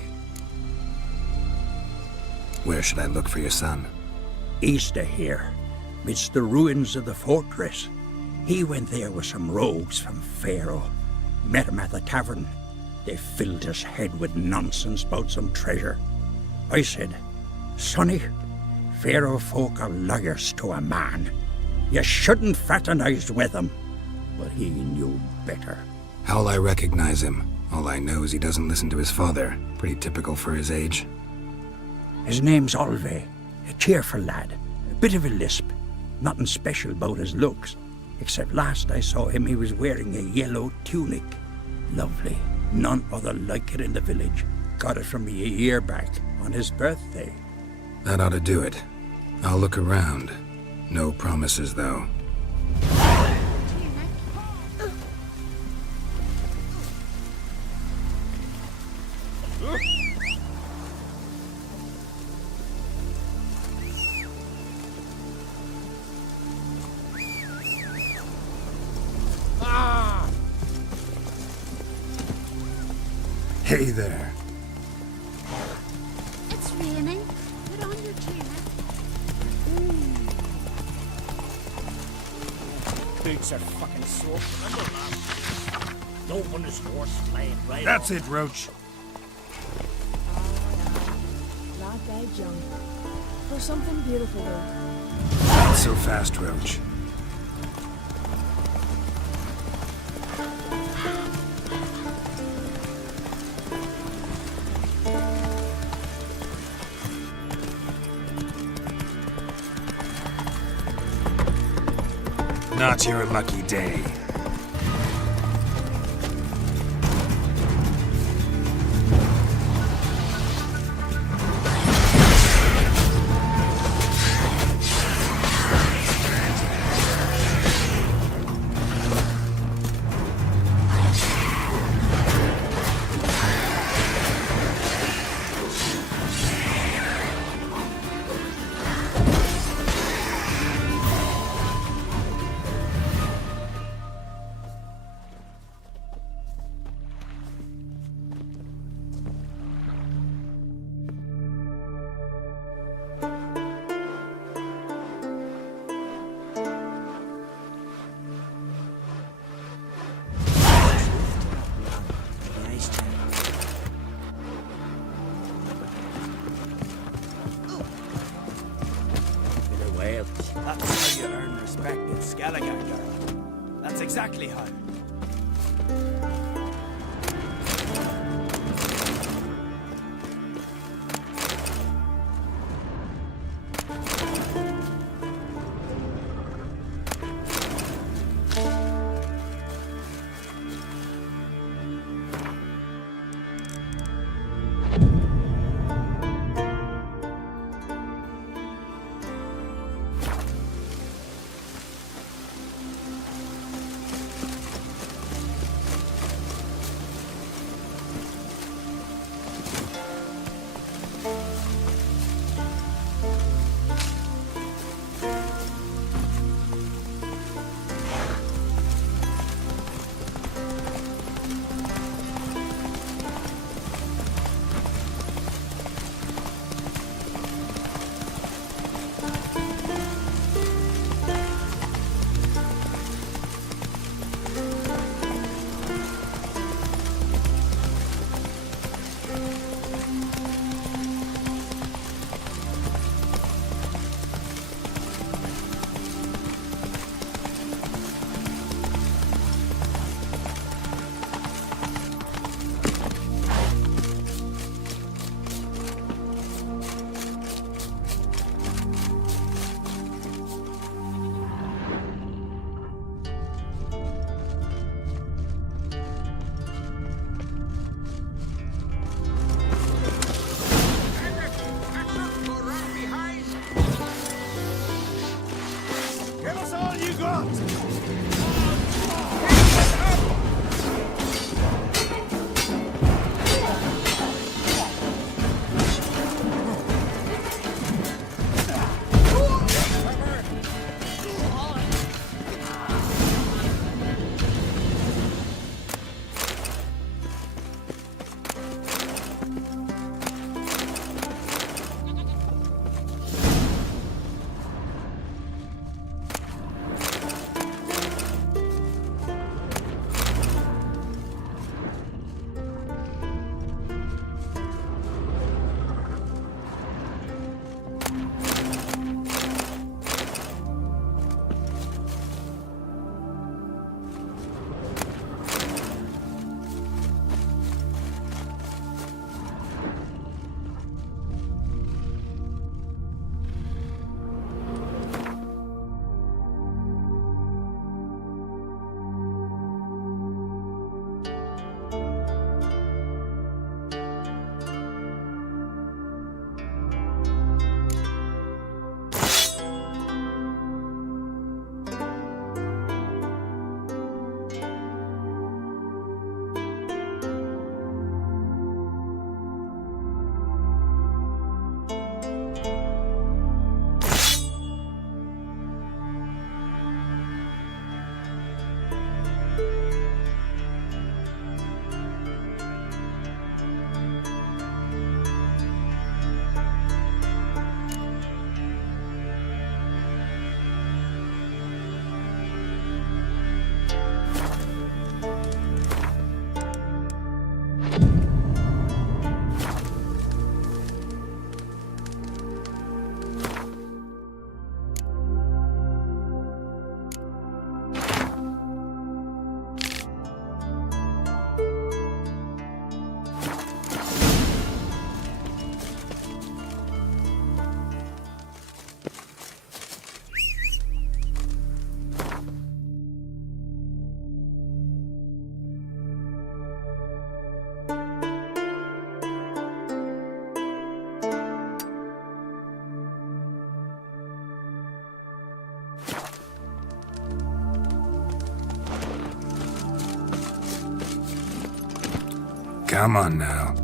Where should I look for your son? East of here, midst the ruins of the fortress. He went there with some rogues from Pharaoh. Met him at the tavern. They filled his head with nonsense about some treasure. I said, Sonny, Pharaoh folk are lawyers to a man. You shouldn't fraternize with them. But he knew better. How'll I recognize him? All I know is he doesn't listen to his father. Pretty typical for his age. His name's Olve. A cheerful lad. A bit of a lisp. Nothing special about his looks. Except last I saw him, he was wearing a yellow tunic. Lovely. None other like it in the village. Got it from me a year back, on his birthday. That ought to do it. I'll look around. No promises, though. Hey there. It's raining. Put on your tunic. Boots are fucking soaked. Remember that? No one is horse playing right. That's it, Roach. Not dead young. For something beautiful though. Not so fast, Roach. Not your lucky day. That's how you earn respect in Skellige, girl. That's exactly how. Come on now.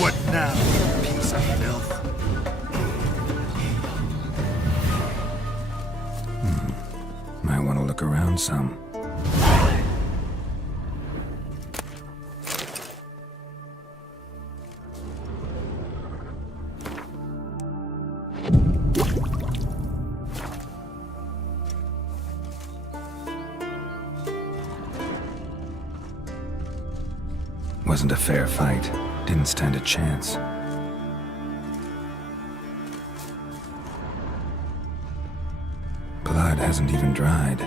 What now, you piece of filth? Might want to look around some. Wasn't a fair fight. Didn't stand a chance. Blood hasn't even dried.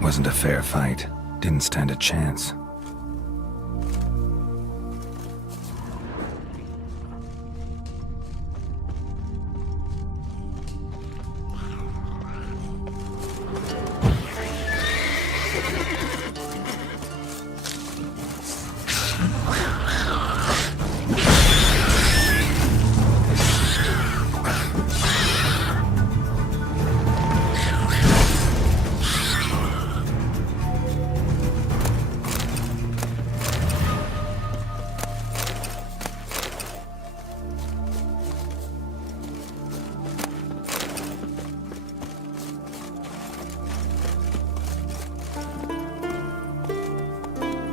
Wasn't a fair fight. Didn't stand a chance.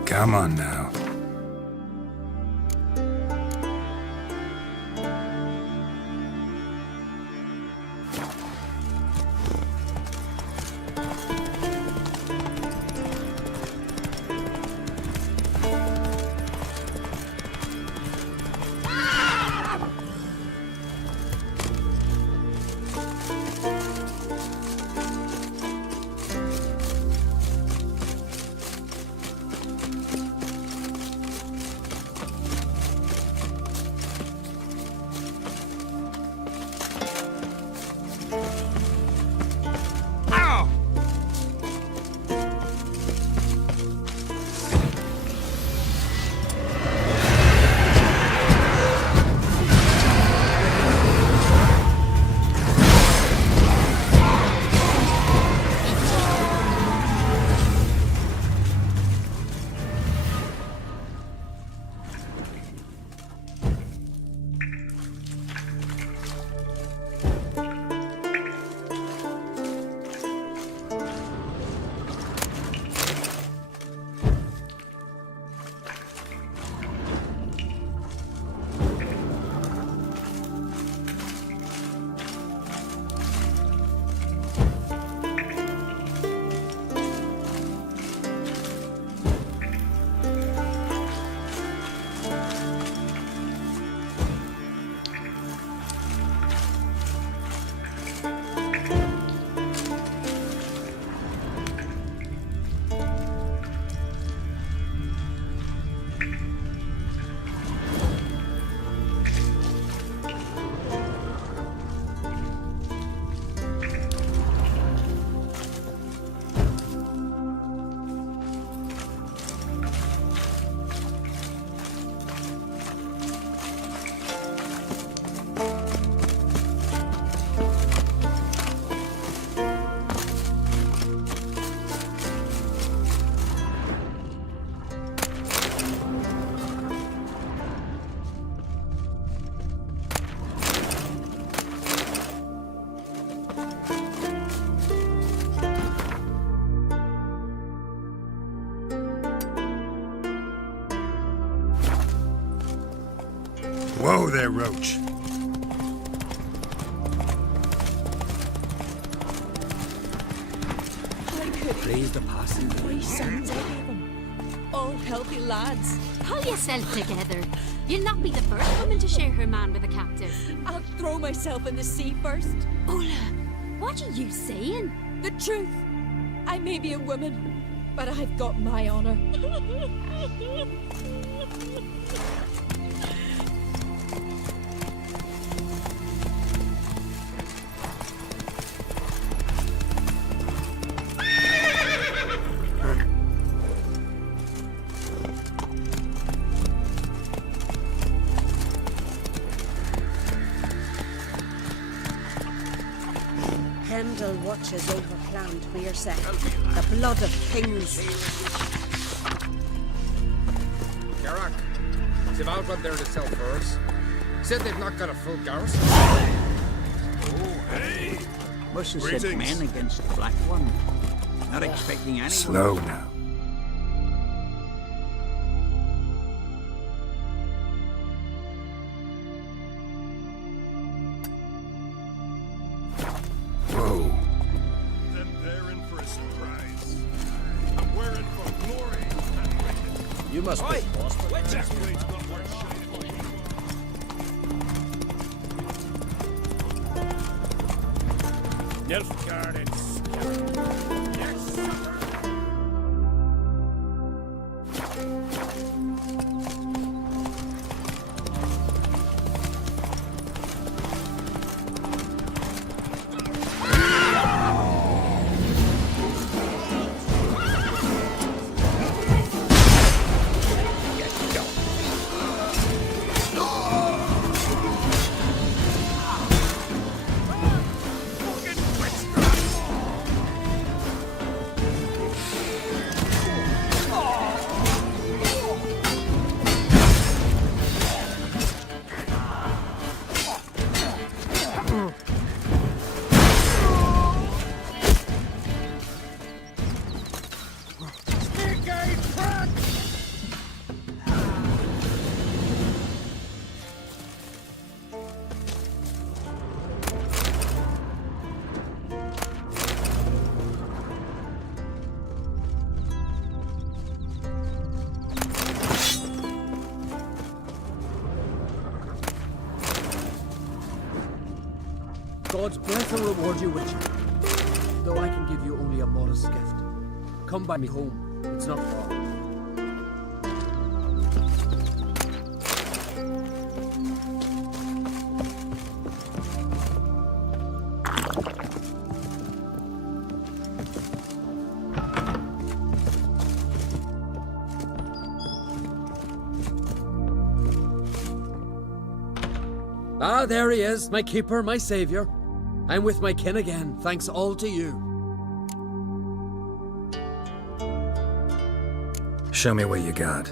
Come on now. Whoa there, Roach. Please, the passing. My sons, I hear them. All healthy lads. Pull yourself together. You'll not be the first woman to share her man with a captive. I'll throw myself in the sea first. Ola, what are you saying? The truth. I may be a woman, but I've got my honor. Heimdall watches over planned for yourself. The blood of kings. Garak, Sival went there to sell furs. Said they've not got a full garrison. Oh, hey! Must have sent Greetings. men against the Black One. Not expecting anyone. Slow now. Whoa. Then they're in for a surprise. And we're in for glory and riches. You must be boss. This blade's not worth shining. Nilfgaard and Yes, sir. God's breath will reward you, Witcher. Though I can give you only a modest gift. Come by me home. It's not far. Ah, there he is, my keeper, my savior. I'm with my kin again, thanks all to you. Show me what you got.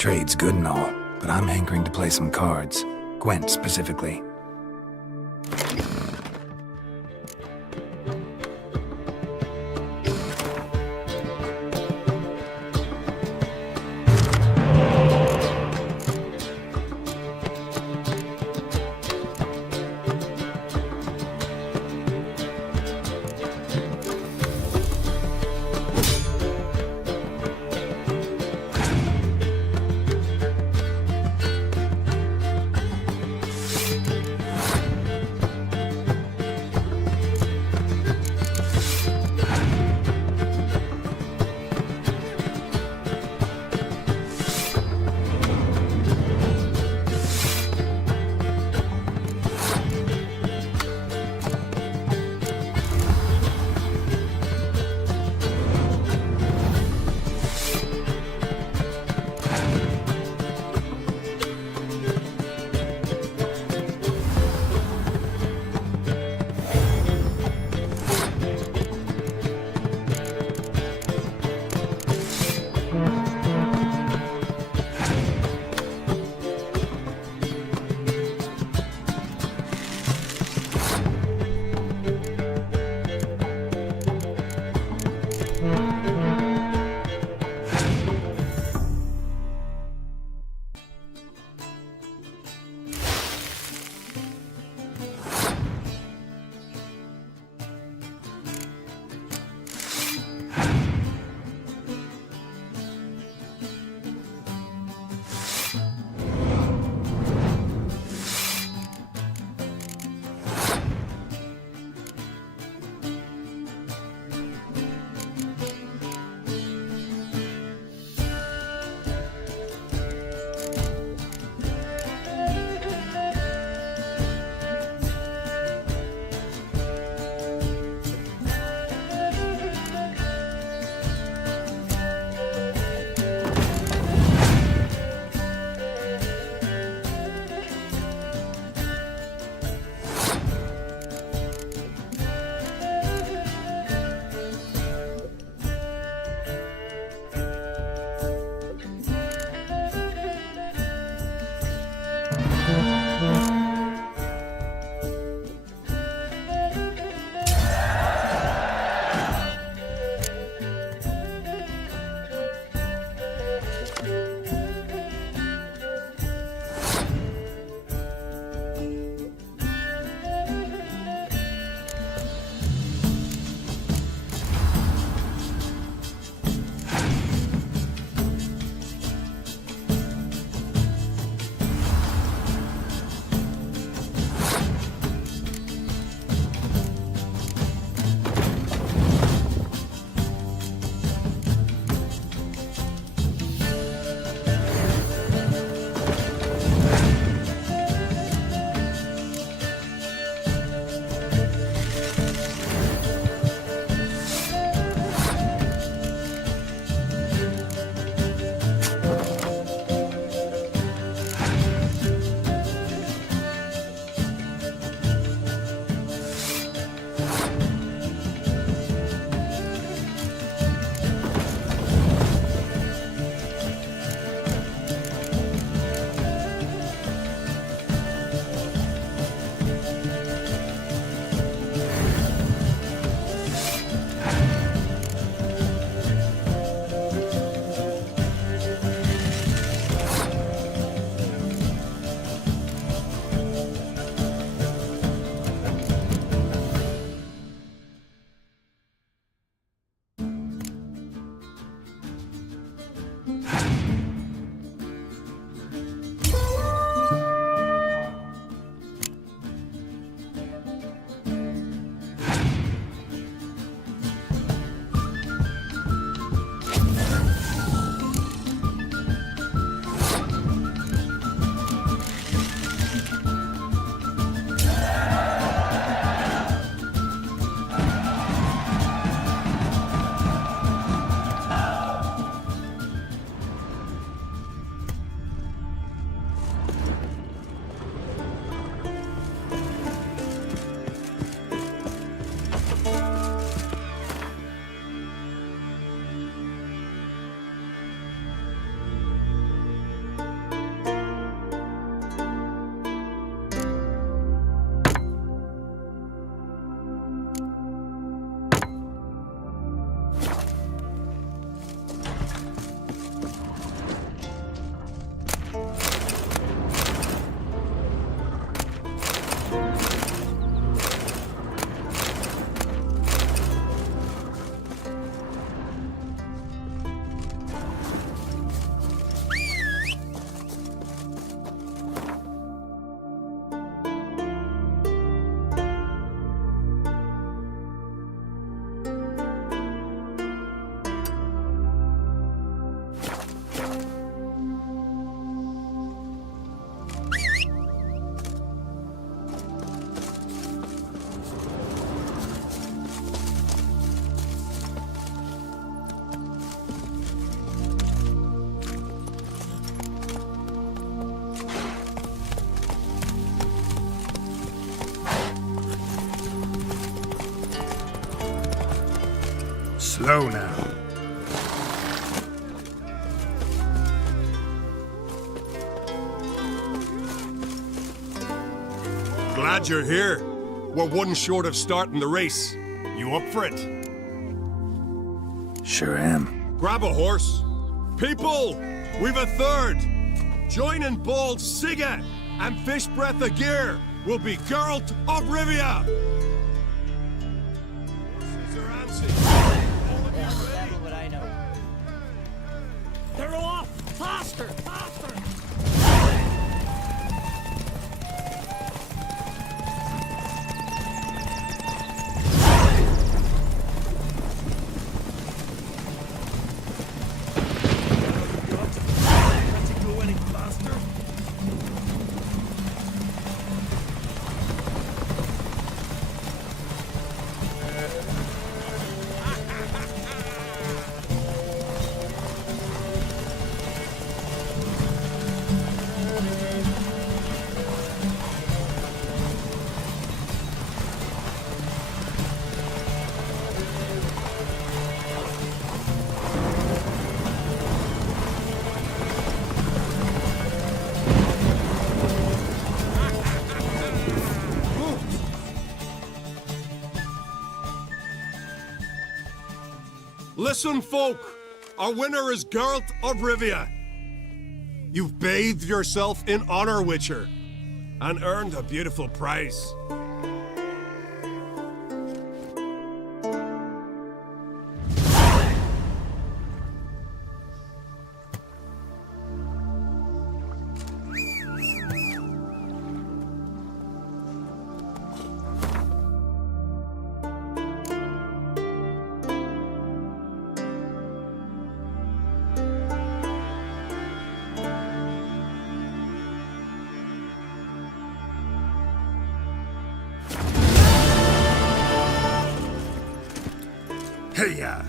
Trade's good and all, but I'm hankering to play some cards. Gwent specifically. Slow now. Glad you're here. We're one short of starting the race. You up for it? Sure am. Grab a horse. People, we've a third. Joining Bald Sigga and Fish Breath of Gear will be Geralt of Rivia. They're off! Faster! Faster! Listen, folk. Our winner is Geralt of Rivia. You've bathed yourself in honor, Witcher, and earned a beautiful prize. Hey-ya!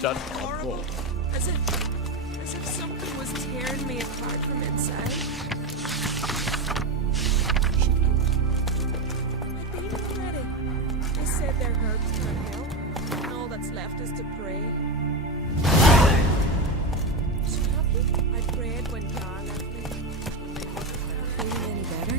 That's horrible. As if something was tearing me apart from inside. I've been already. They said their herbs can help, and all that's left is to pray. So have you? I prayed when Gar left me. Feeling any better?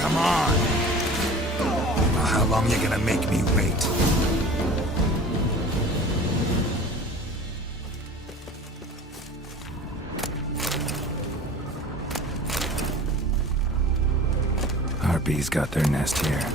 Come on! Now, how long you gonna make me wait? Harpies got their nest here.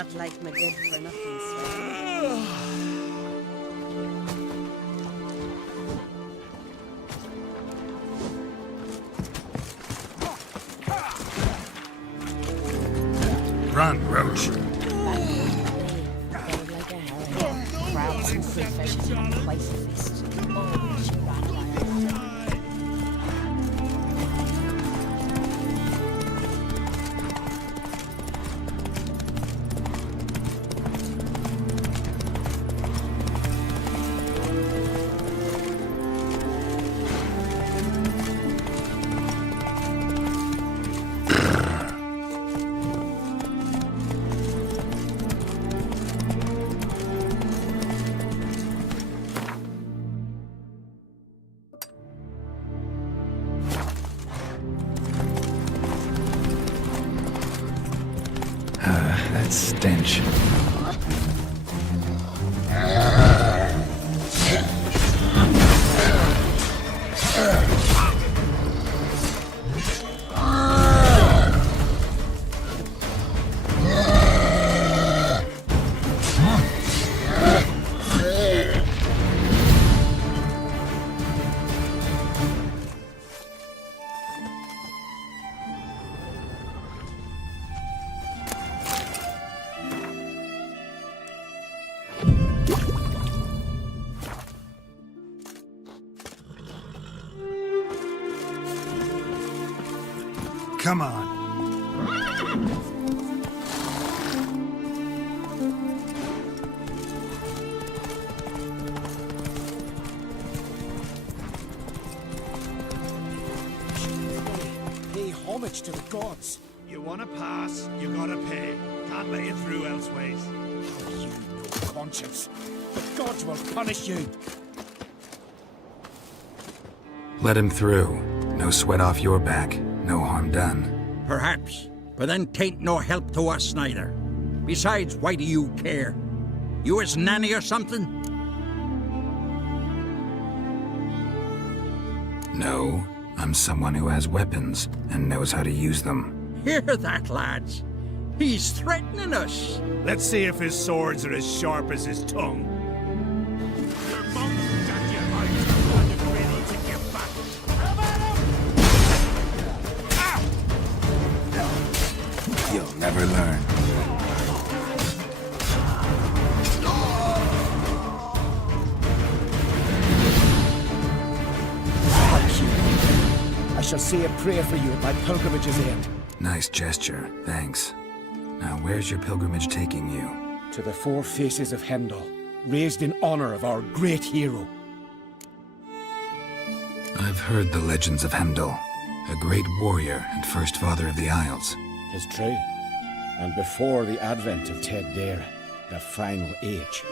Not like my good for nothing sweater. Run, Roach. Like a herring. Crabs and sea fishes and twice a fist. Oh, she ran away. That stench. Come on. Pay homage to the gods. You wanna pass, you gotta pay. Can't let you through elseways. Have you no conscience? The gods will punish you. Let him through. No sweat off your back. No harm done. Perhaps, but then tain't no help to us neither. Besides, why do you care? You his nanny or something? No, I'm someone who has weapons and knows how to use them. Hear that, lads? He's threatening us. Let's see if his swords are as sharp as his tongue. You'll never learn. I shall say a prayer for you at my pilgrimage's end. Nice gesture, thanks. Now where's your pilgrimage taking you? To the four faces of Hendel, raised in honor of our great hero. I've heard the legends of Hendel, a great warrior and first father of the Isles. 'Tis true. And before the advent of Ted Dare, the final age,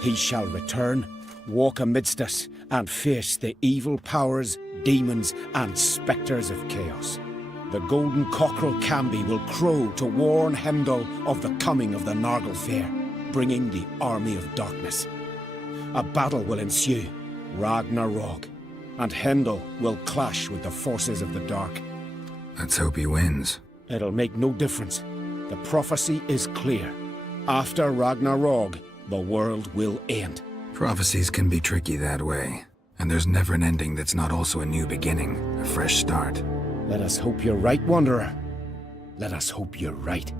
he shall return, walk amidst us, and face the evil powers, demons, and spectres of chaos. The golden cockerel Camby will crow to warn Hendel of the coming of the Nargle Fair, bringing the army of darkness. A battle will ensue, Ragnarok, and Hendel will clash with the forces of the dark. Let's hope he wins. It'll make no difference. The prophecy is clear. After Ragnarok, the world will end. Prophecies can be tricky that way. And there's never an ending that's not also a new beginning, a fresh start. Let us hope you're right, Wanderer. Let us hope you're right.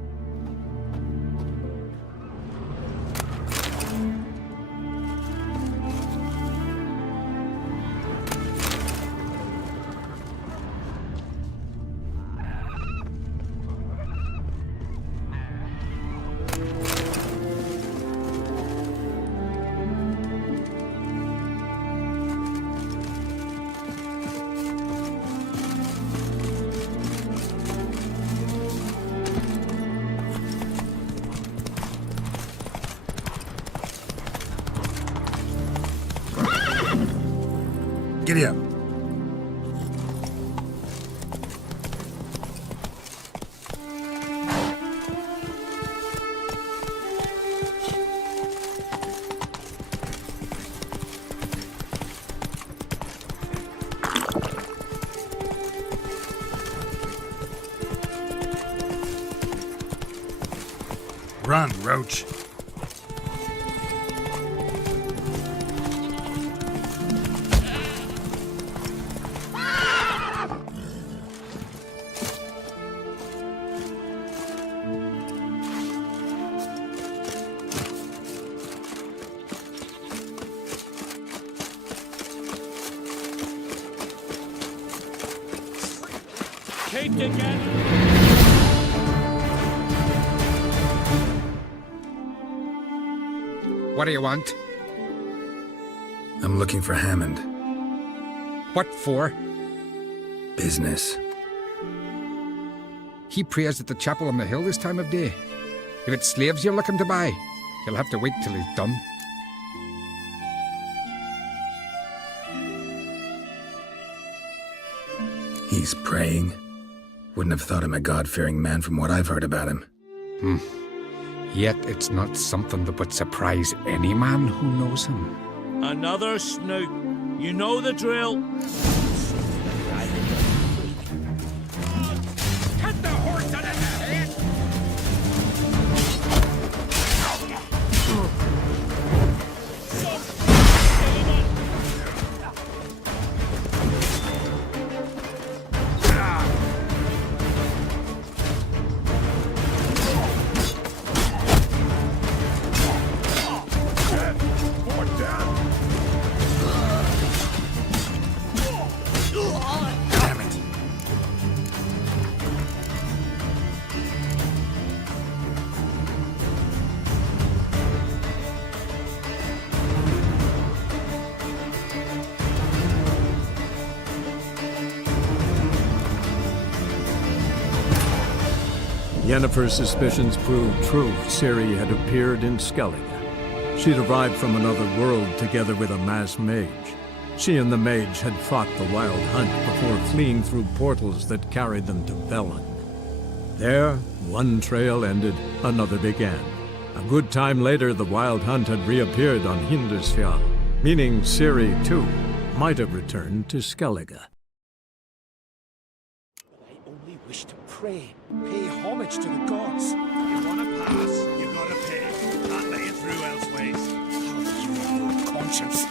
Giddy up. Run, Roach. Keep together. What do you want? I'm looking for Hammond. What for? Business. He prays at the chapel on the hill this time of day. If it's slaves you're looking to buy, you'll have to wait till he's done. He's praying. Wouldn't have thought him a God-fearing man from what I've heard about him. Yet it's not something that would surprise any man who knows him. Another snoop. You know the drill. Cut the horse out of the head! Yennefer's suspicions proved true. Ciri had appeared in Skellige. She'd arrived from another world together with a masked mage. She and the mage had fought the Wild Hunt before fleeing through portals that carried them to Velen. There, one trail ended, another began. A good time later, the Wild Hunt had reappeared on Hindarsfjall, meaning Ciri, too, might have returned to Skellige. I only wish to pray, pay homage to the gods. You wanna pass, you gotta pay. Can't let you through elseways. How you have no conscience.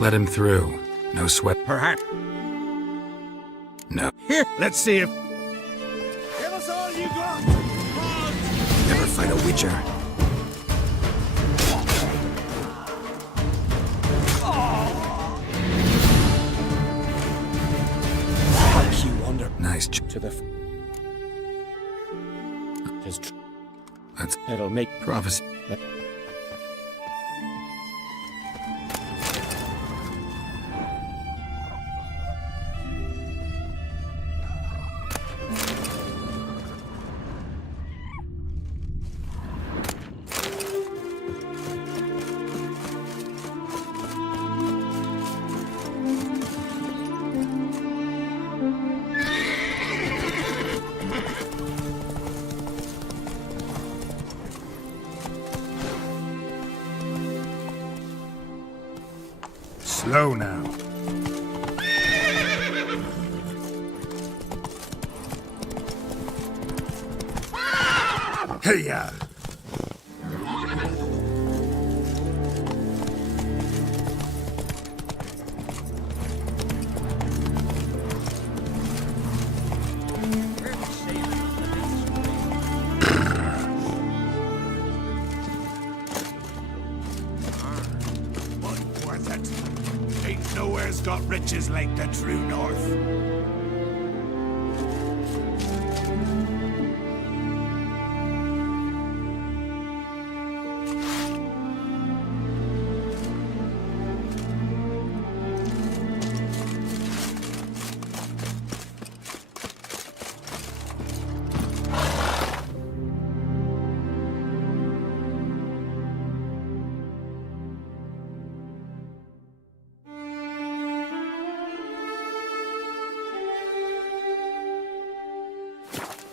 Let him through. No sweat. Perhaps. No. Here, let's see if... Give us all you got! Never fight a witcher. You wander Nice to the... That's It'll make prophecy. Slow now. Hey-ya! worth it. Ain't nowhere's got riches like the true north.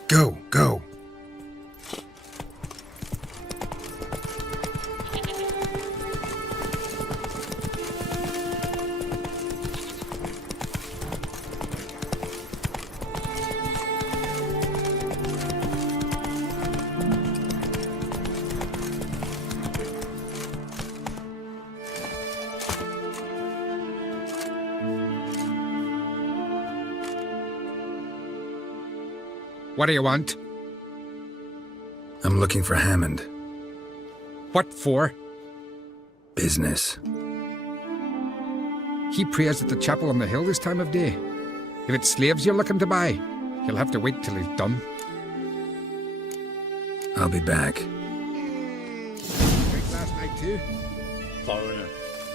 Go, go. What do you want? I'm looking for Hammond. What for? Business. He prays at the chapel on the hill this time of day. If it's slaves you're looking to buy, you'll have to wait till he's done. I'll be back. Last night too? Foreigner,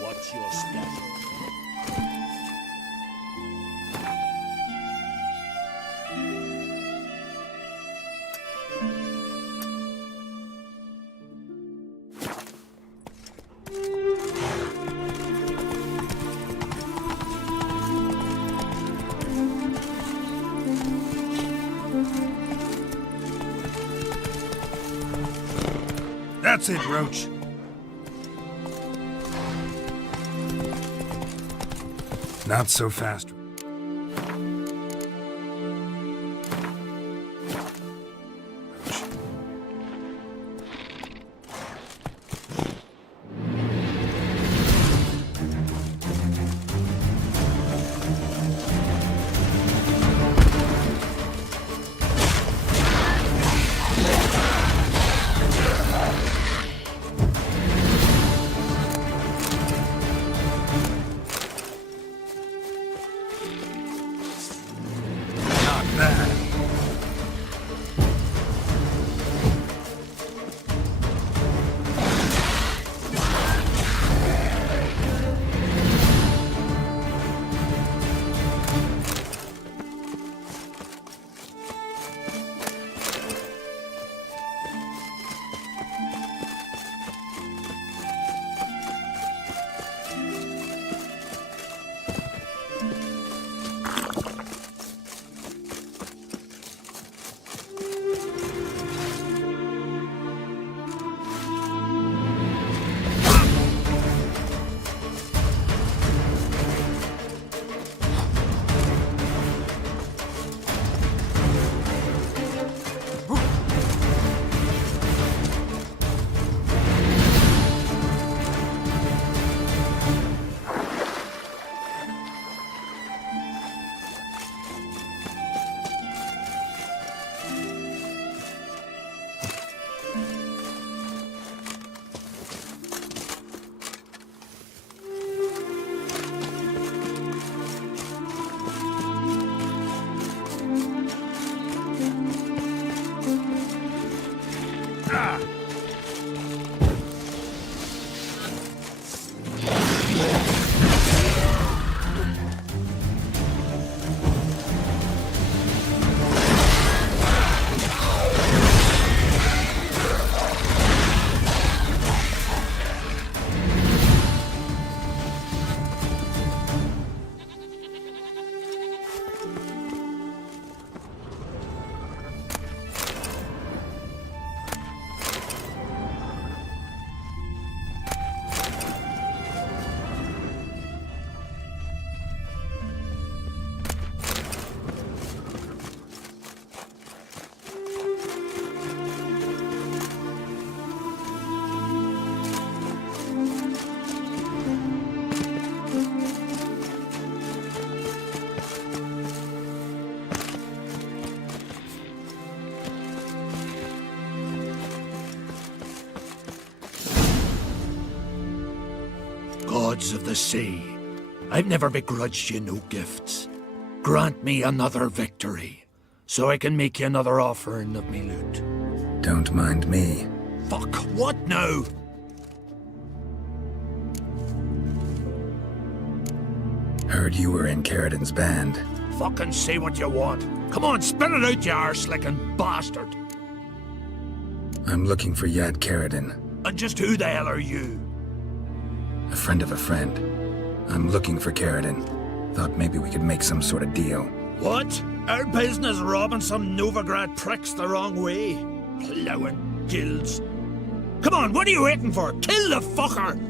what's your status? That's it, Roach. Not so fast. Gods of the sea, I've never begrudged you no gifts. Grant me another victory, so I can make you another offering of me loot. Don't mind me. Fuck, what now? Heard you were in Caridin's band. Fucking say what you want. Come on, spit it out, you arse-licking bastard. I'm looking for Yad Caridin. And just who the hell are you? A friend of a friend. I'm looking for Caridin. Thought maybe we could make some sort of deal. What? Our business robbing some Novigrad pricks the wrong way? Plowing guilds. Come on, what are you waiting for? Kill the fucker!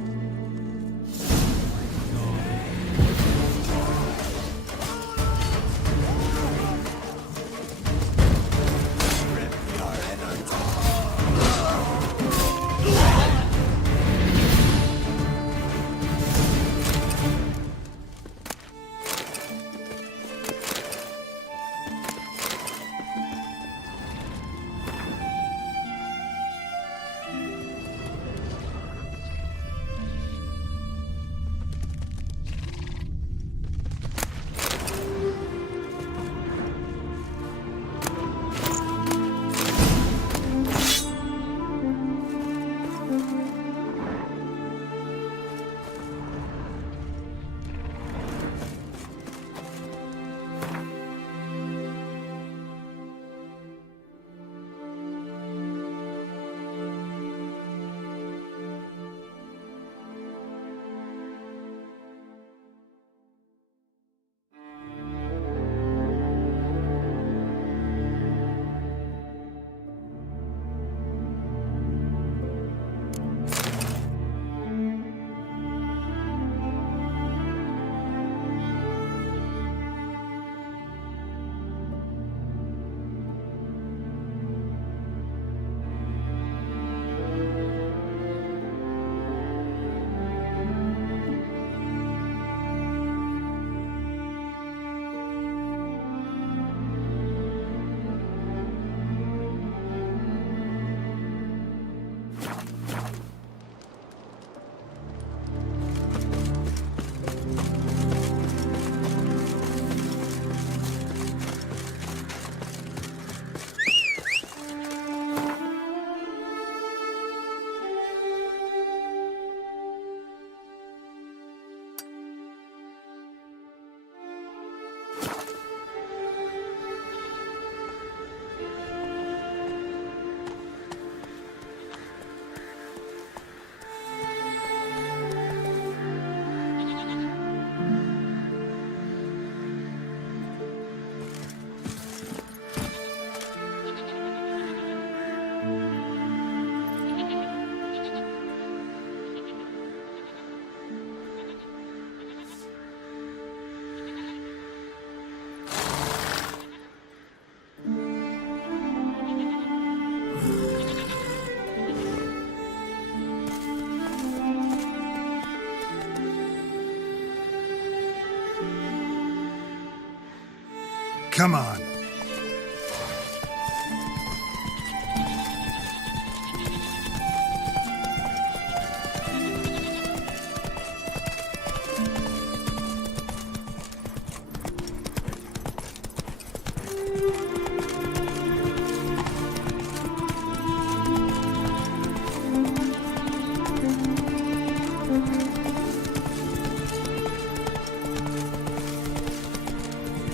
Come on.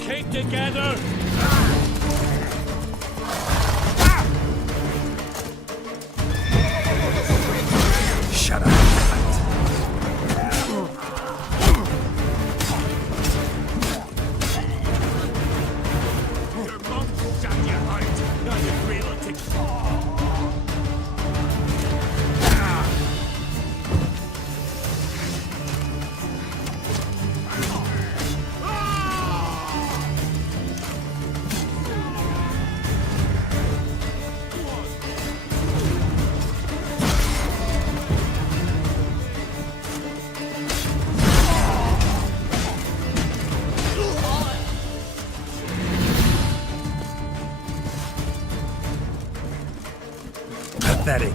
Keep together! Shut up. Your mouth shut, you heart! Not your real tick. Pathetic.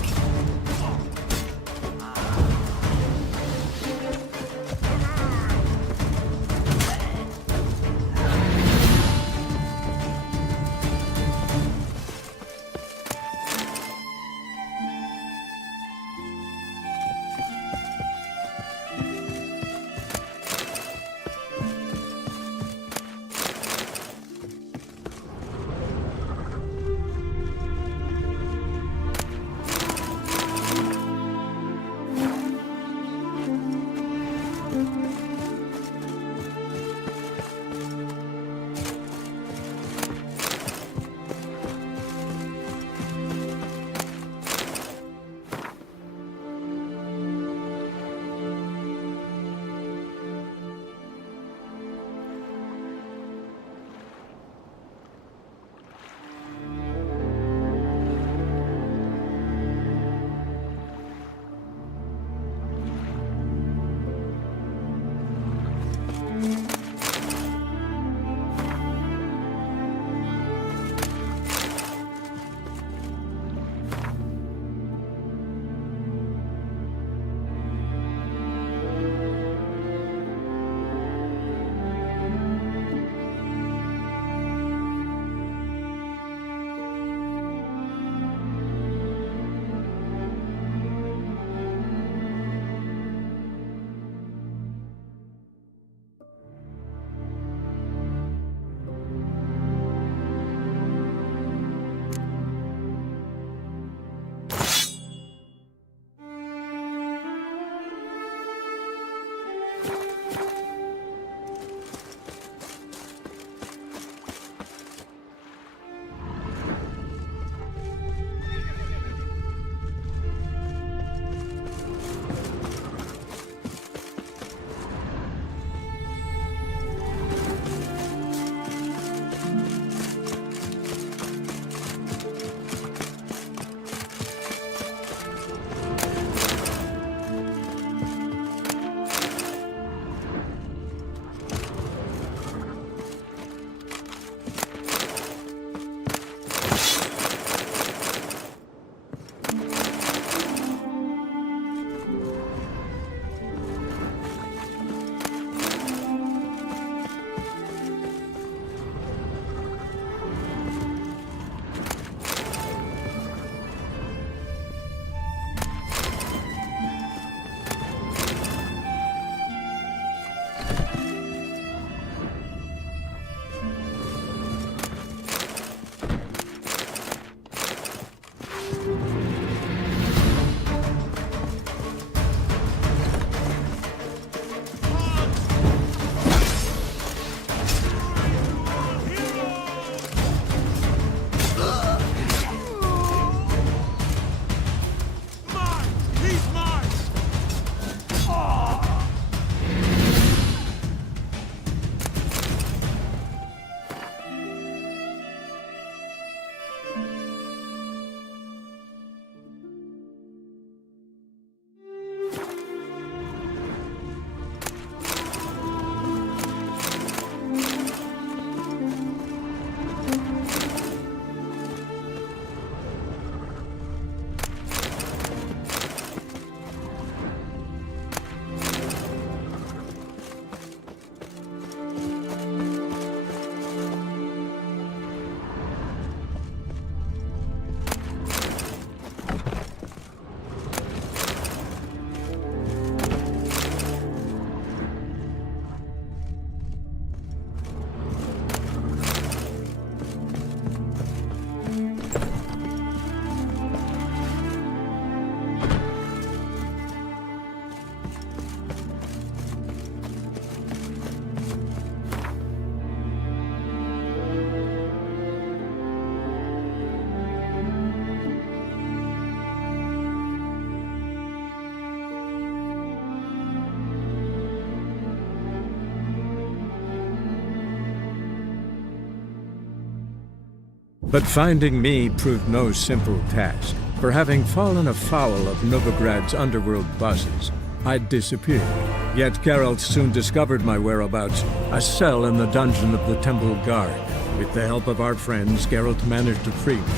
But finding me proved no simple task, for having fallen afoul of Novigrad's underworld bosses, I'd disappeared. Yet Geralt soon discovered my whereabouts, a cell in the dungeon of the Temple Guard. With the help of our friends, Geralt managed to free me.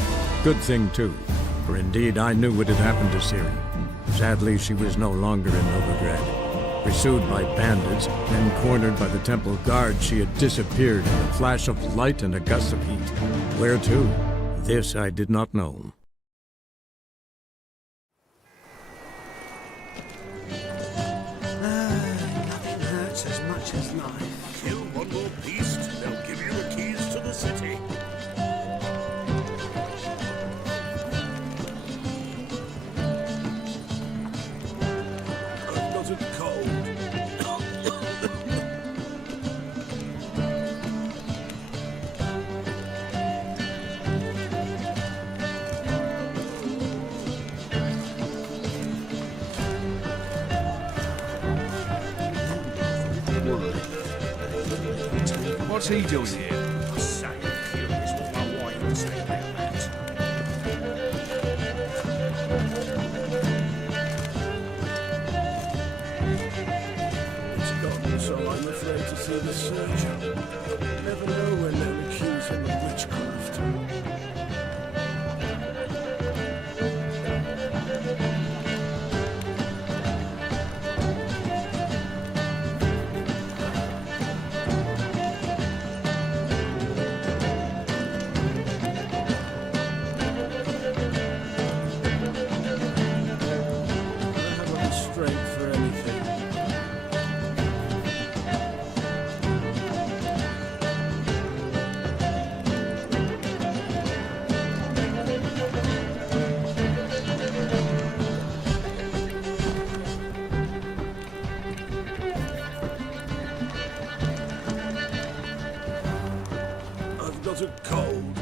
Good thing, too, for indeed I knew what had happened to Ciri. Sadly, she was no longer in Novigrad. Pursued by bandits, then cornered by the Temple Guard, she had disappeared in a flash of light and a gust of heat. Where to? This I did not know. Nothing hurts as much as life. Kill one more beast, they'll give you the keys to the city. I've got it cold. What's he doing here? I say, I'm curious what my wife would say about that. It's gone, so I'm afraid to see the surgeon. Never know when they'll accuse him of witchcraft. Strength for anything. I've got a cold.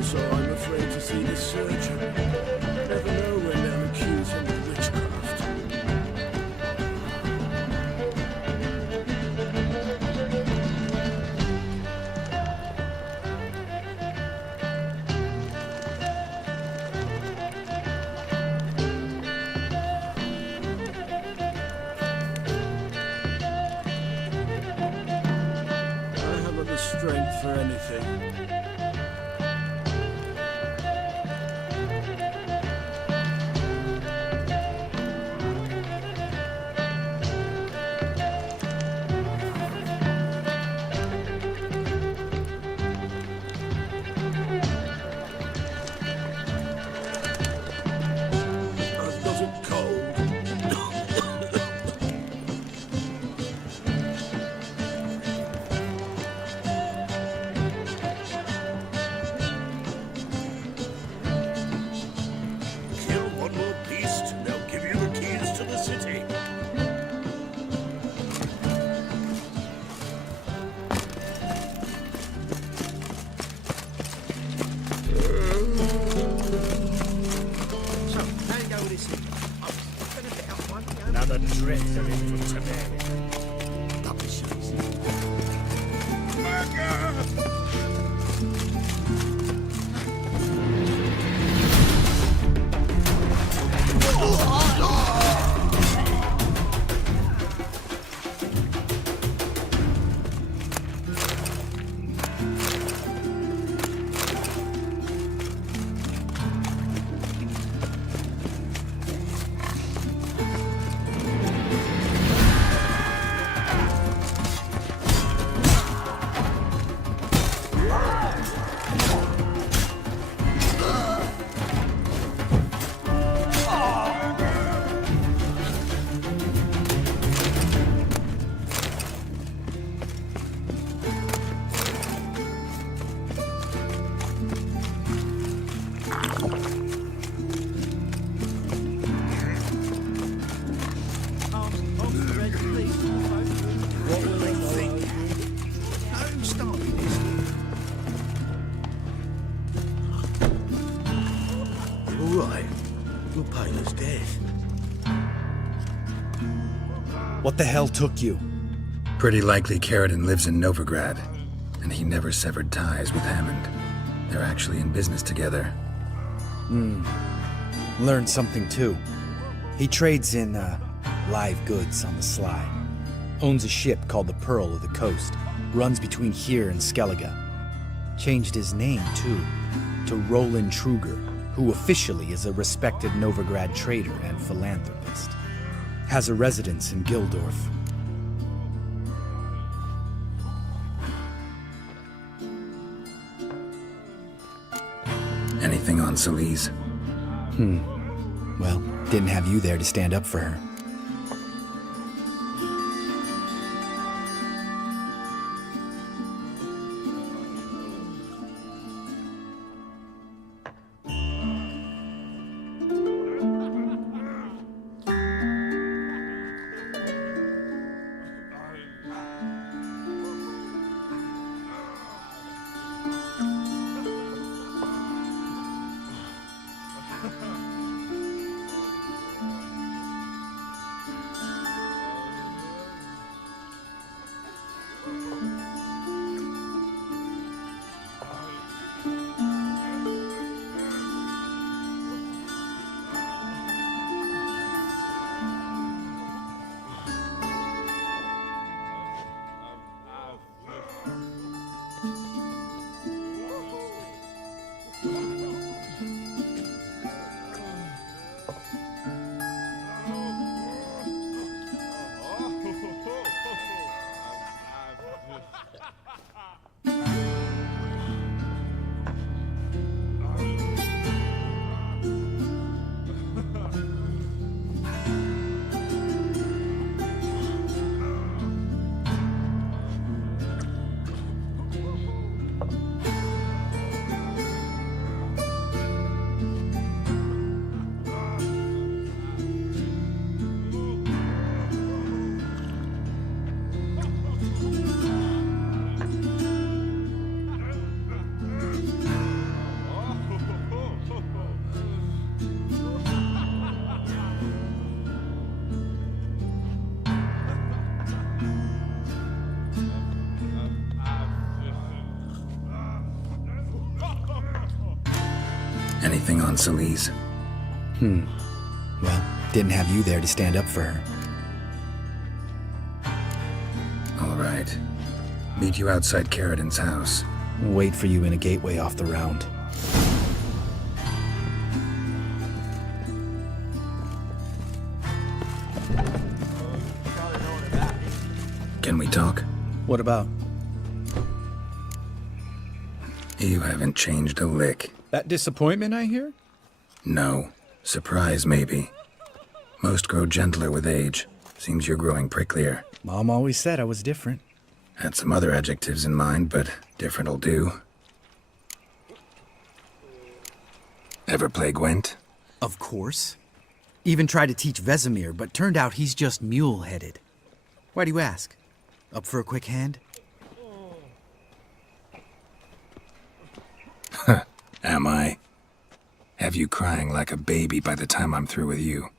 So I'm afraid to see the surgeon. Never know when they'll accuse him of witchcraft. I haven't the strength for anything. I've got it cold. Kill one more beast, they'll give you the keys to the city. So, how you go with this thing? I'm gonna get out one. Another dread of it from Tiberian. Lovely shoes. What will they think? Don't stop this. All right. You're pale as death. What the hell took you? Pretty likely Carradine lives in Novigrad, and he never severed ties with Hammond. They're actually in business together. Learned something too. He trades in, live goods on the sly. Owns a ship called the Pearl of the Coast. Runs between here and Skellige. Changed his name, too, to Roland Truger, who officially is a respected Novigrad trader and philanthropist. Has a residence in Gildorf. Anything on Celise? Well, didn't have you there to stand up for her. Anything on Celise? Well, didn't have you there to stand up for her. All right. Meet you outside Carradine's house. Wait for you in a gateway off the round. Can we talk? What about? You haven't changed a lick. That disappointment I hear? No. Surprise, maybe. Most grow gentler with age. Seems you're growing pricklier. Mom always said I was different. Had some other adjectives in mind, but different'll do. Ever play Gwent? Of course. Even tried to teach Vesemir, but turned out he's just mule-headed. Why do you ask? Up for a quick hand? Am I? Have you crying like a baby by the time I'm through with you?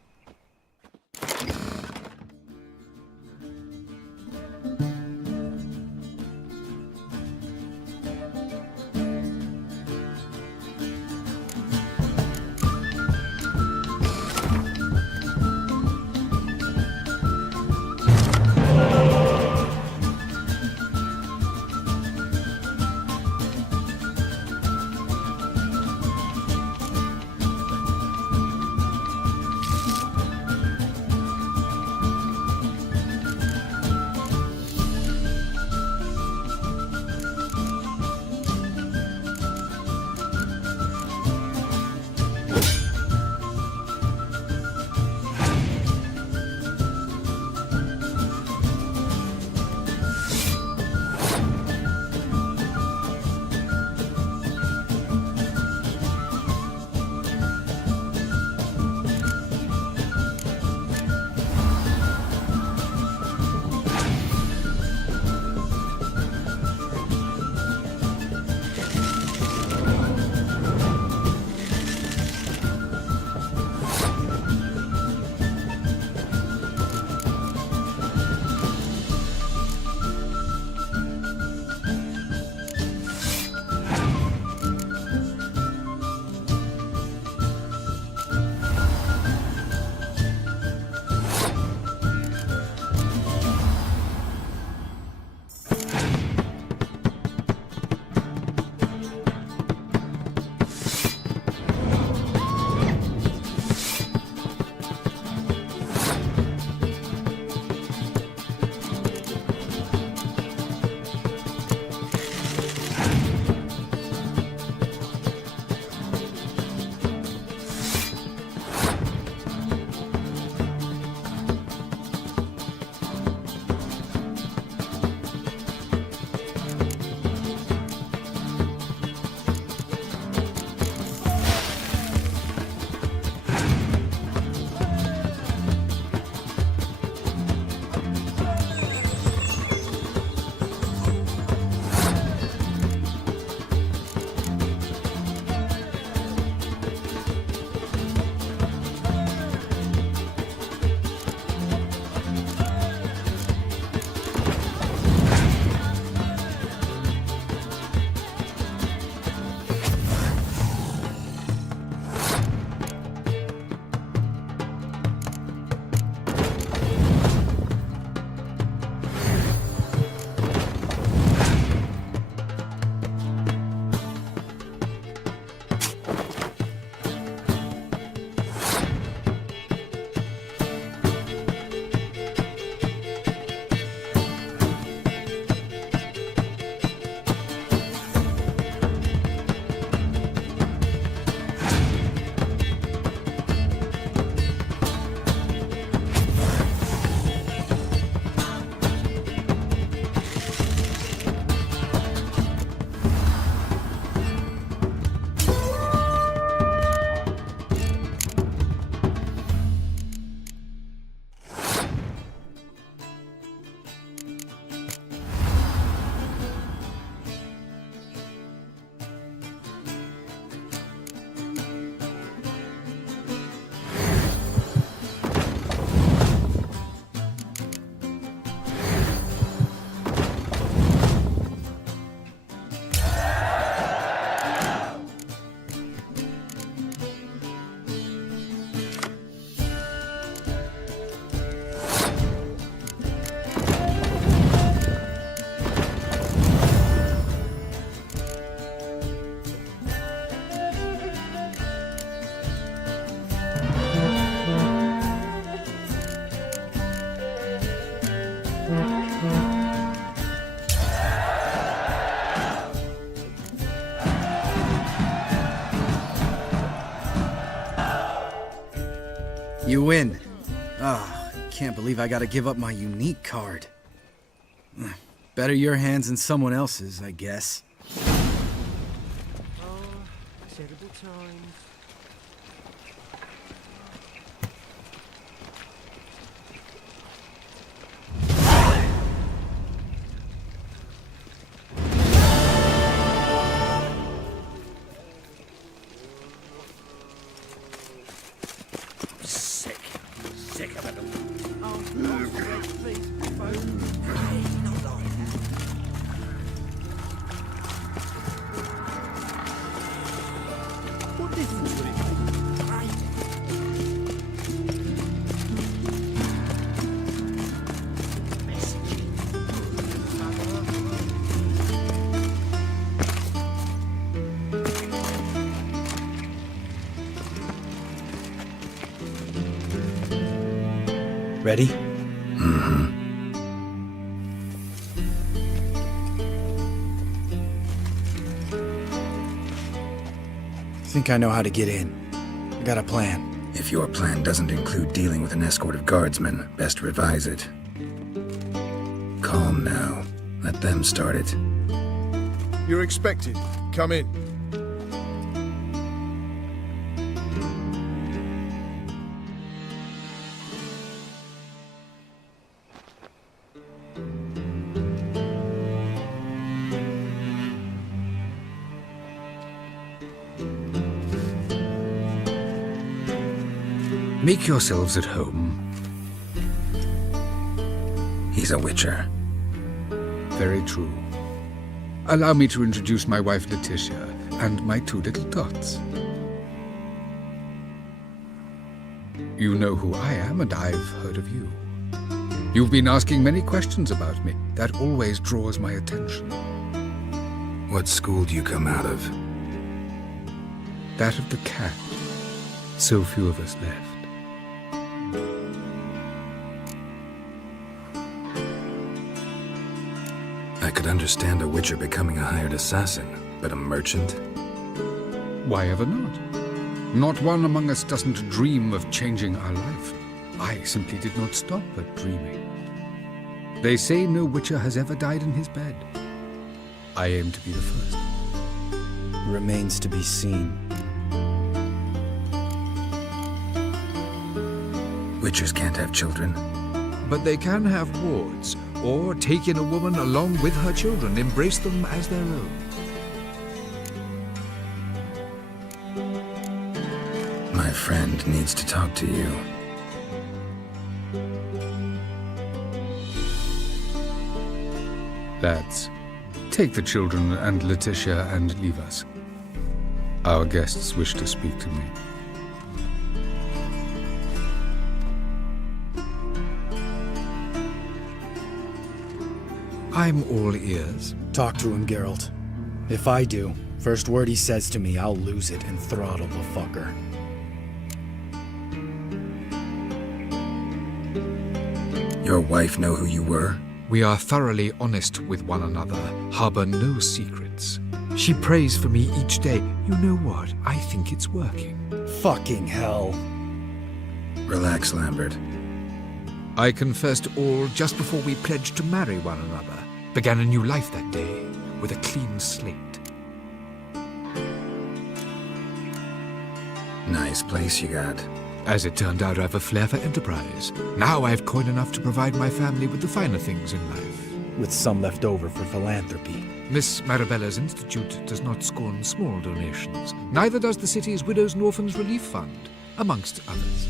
You win. Ah, can't believe I gotta give up my unique card. Better your hands than someone else's, I guess. Terrible times. Sick of it all. What difference would it make? Ready? Mm-hmm. Think I know how to get in. I got a plan. If your plan doesn't include dealing with an escort of guardsmen, best revise it. Calm now. Let them start it. You're expected. Come in. Make yourselves at home. He's a witcher. Very true. Allow me to introduce my wife Letitia and my two little tots. You know who I am, and I've heard of you. You've been asking many questions about me. That always draws my attention. What school do you come out of? That of the cat. So few of us left. I could understand a witcher becoming a hired assassin, but a merchant? Why ever not? Not one among us doesn't dream of changing our life. I simply did not stop at dreaming. They say no witcher has ever died in his bed. I aim to be the first. Remains to be seen. Witchers can't have children. But they can have wards, or take in a woman along with her children, embrace them as their own. My friend needs to talk to you. Lads, take the children and Letitia and leave us. Our guests wish to speak to me. I'm all ears. Talk to him, Geralt. If I do, first word he says to me, I'll lose it and throttle the fucker. Your wife know who you were? We are thoroughly honest with one another, harbor no secrets. She prays for me each day. You know what? I think it's working. Fucking hell. Relax, Lambert. I confessed all just before we pledged to marry one another. Began a new life that day, with a clean slate. Nice place you got. As it turned out, I have a flair for enterprise. Now I have coin enough to provide my family with the finer things in life. With some left over for philanthropy. Miss Marabella's institute does not scorn small donations. Neither does the city's Widows and Orphans Relief Fund, amongst others.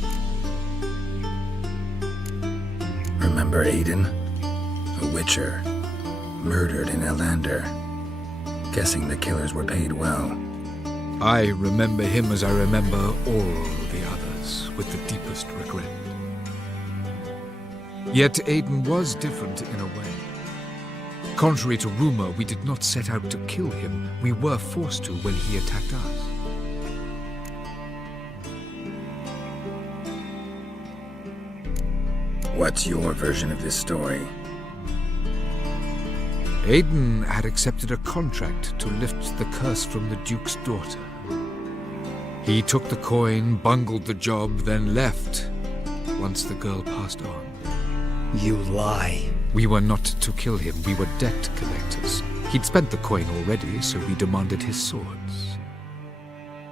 Remember Aiden? A witcher. Murdered in Elander. Guessing the killers were paid well. I remember him as I remember all the others, with the deepest regret. Yet Aiden was different in a way. Contrary to rumor, we did not set out to kill him. We were forced to when he attacked us. What's your version of this story? Aiden had accepted a contract to lift the curse from the Duke's daughter. He took the coin, bungled the job, then left, once the girl passed on. You lie. We were not to kill him, we were debt collectors. He'd spent the coin already, so we demanded his swords.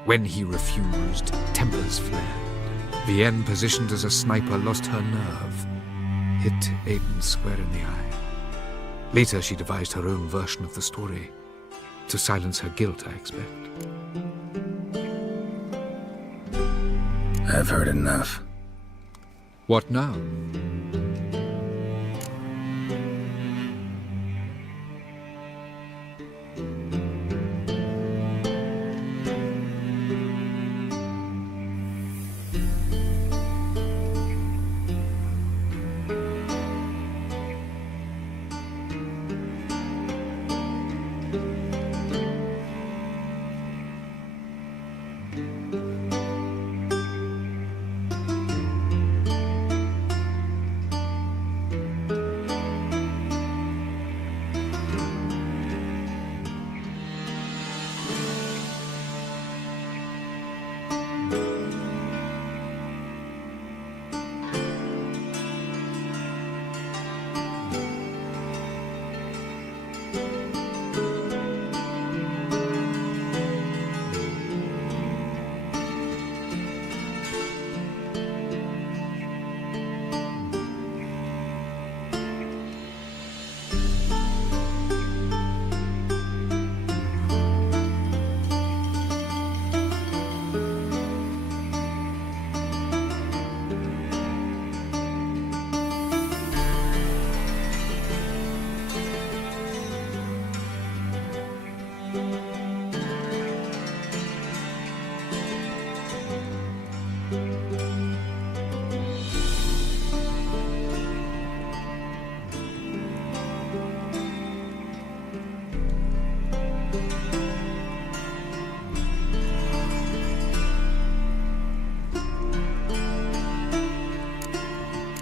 When he refused, tempers flared. Vienne, positioned as a sniper, lost her nerve. Hit Aiden square in the eye. Later, she devised her own version of the story. To silence her guilt, I expect. I've heard enough. What now?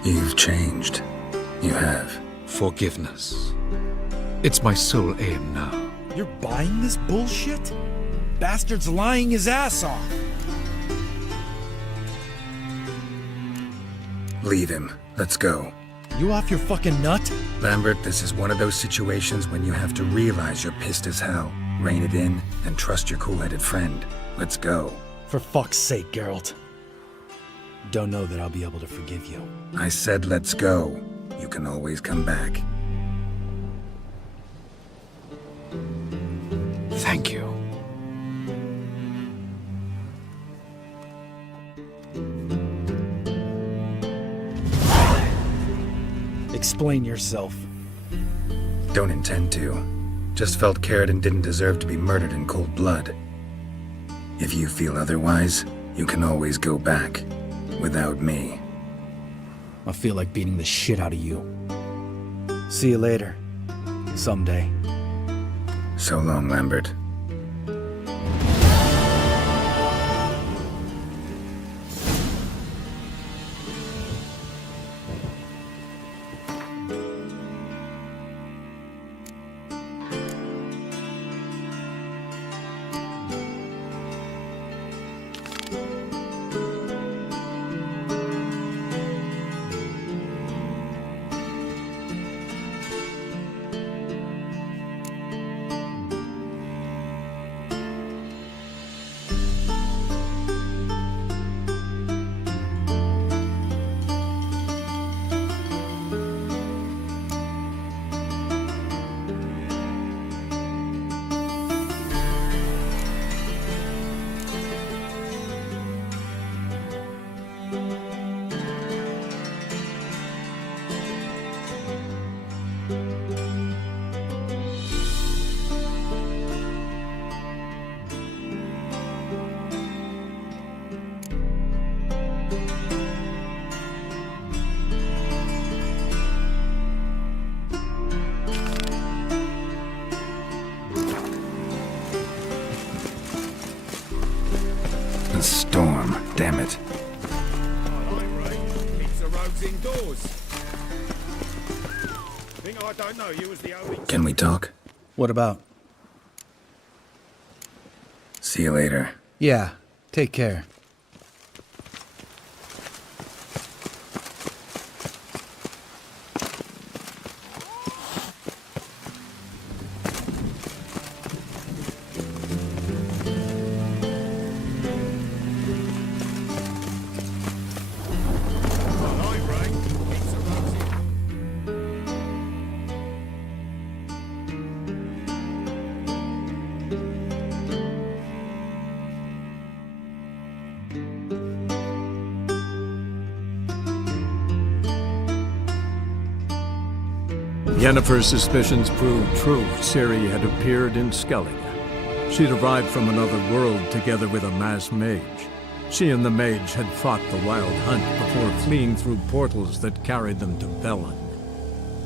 You've changed. You have. Forgiveness. It's my sole aim now. You're buying this bullshit? Bastard's lying his ass off. Leave him. Let's go. You off your fucking nut? Lambert, this is one of those situations when you have to realize you're pissed as hell. Rein it in and trust your cool-headed friend. Let's go. For fuck's sake, Geralt. Don't know that I'll be able to forgive you. I said let's go. You can always come back. Thank you. Explain yourself. Don't intend to. Just felt Carradine didn't deserve to be murdered in cold blood. If you feel otherwise, you can always go back. Without me. I feel like beating the shit out of you. See you later. Someday. So long, Lambert. Storm, damn it. Keeps the roads indoors. Think I don't know you was the only... Can we talk? What about? See you later. Yeah, take care. Yennefer's suspicions proved true. Ciri had appeared in Skellige. She'd arrived from another world together with a masked mage. She and the mage had fought the Wild Hunt before fleeing through portals that carried them to Velen.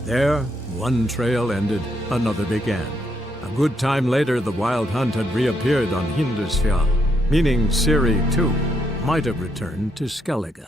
There, one trail ended, another began. A good time later, the Wild Hunt had reappeared on Hindarsfjall, meaning Ciri, too, might have returned to Skellige.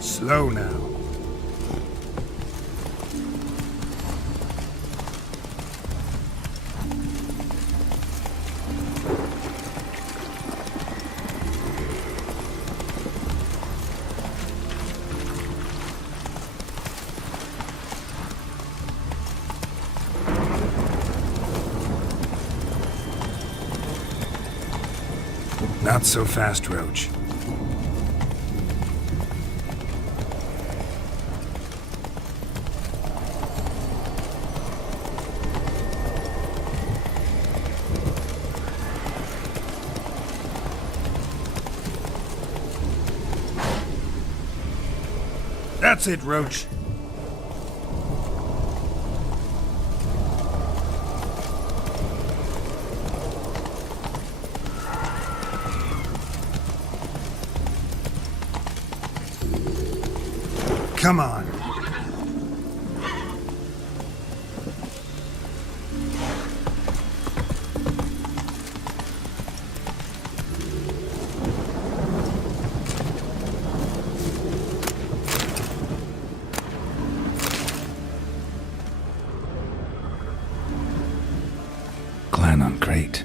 Slow now. Not so fast, Roach. That's it, Roach. Come on. Clan on Crate.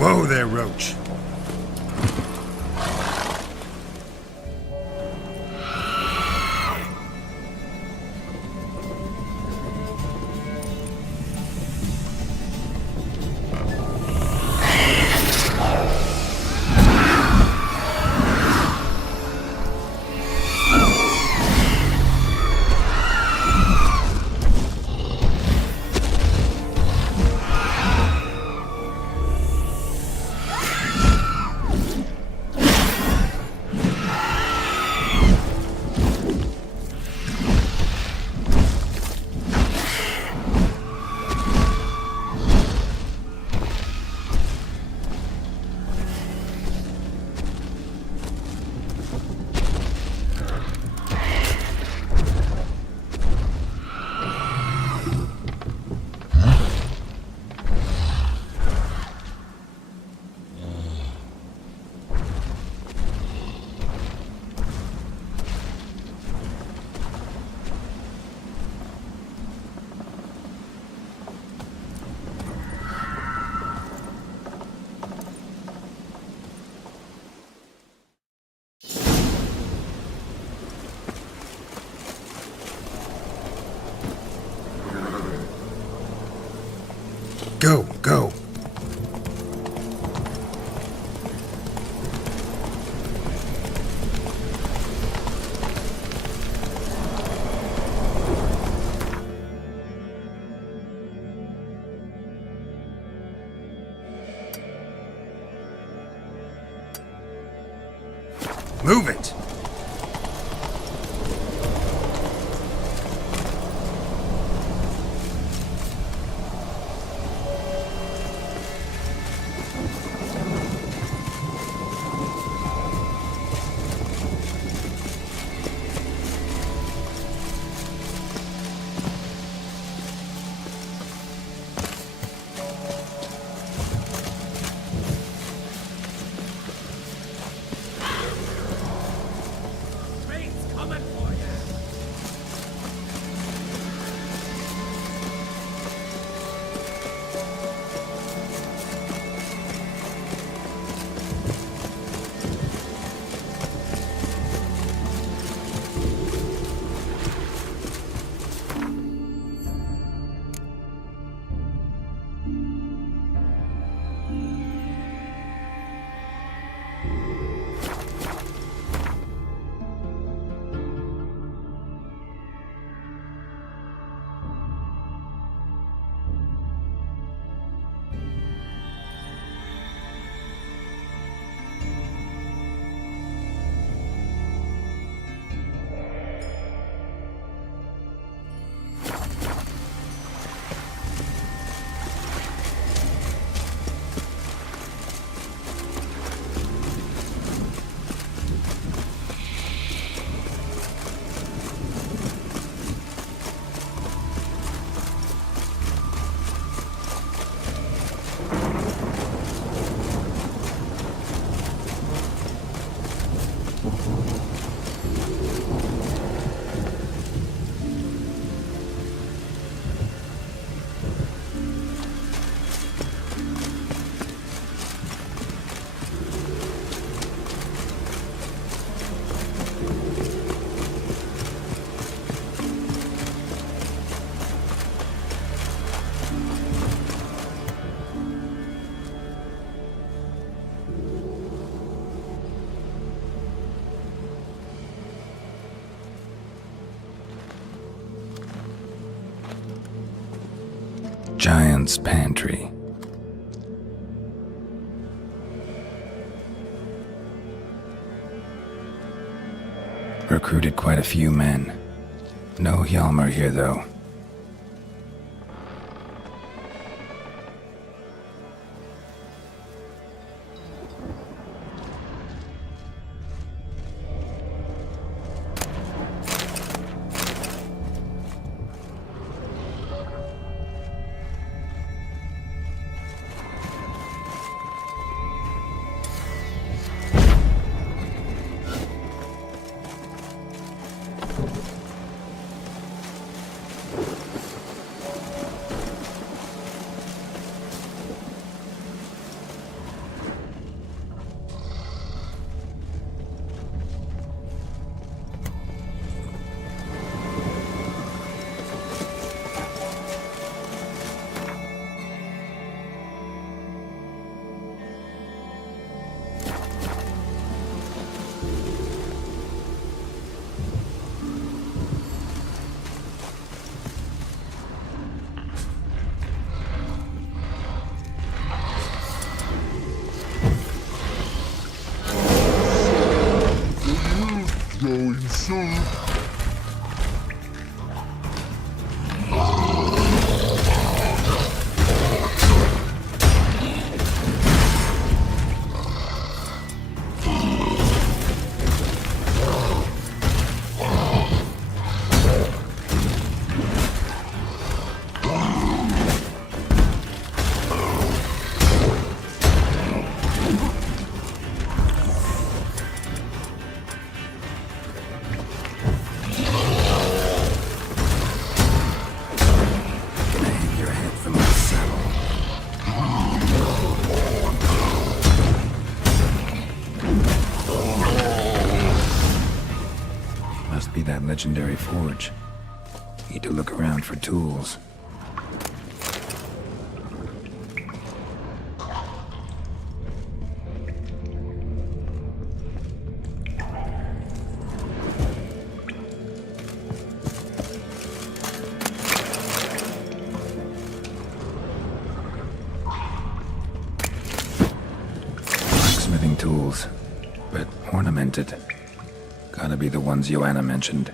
Whoa there, Roach. Go, go. Move it! Giant's Pantry. Recruited quite a few men. No Hjalmar here, though. Legendary forge. Need to look around for tools. smithing tools, but ornamented. Gotta be the ones Yoanna mentioned.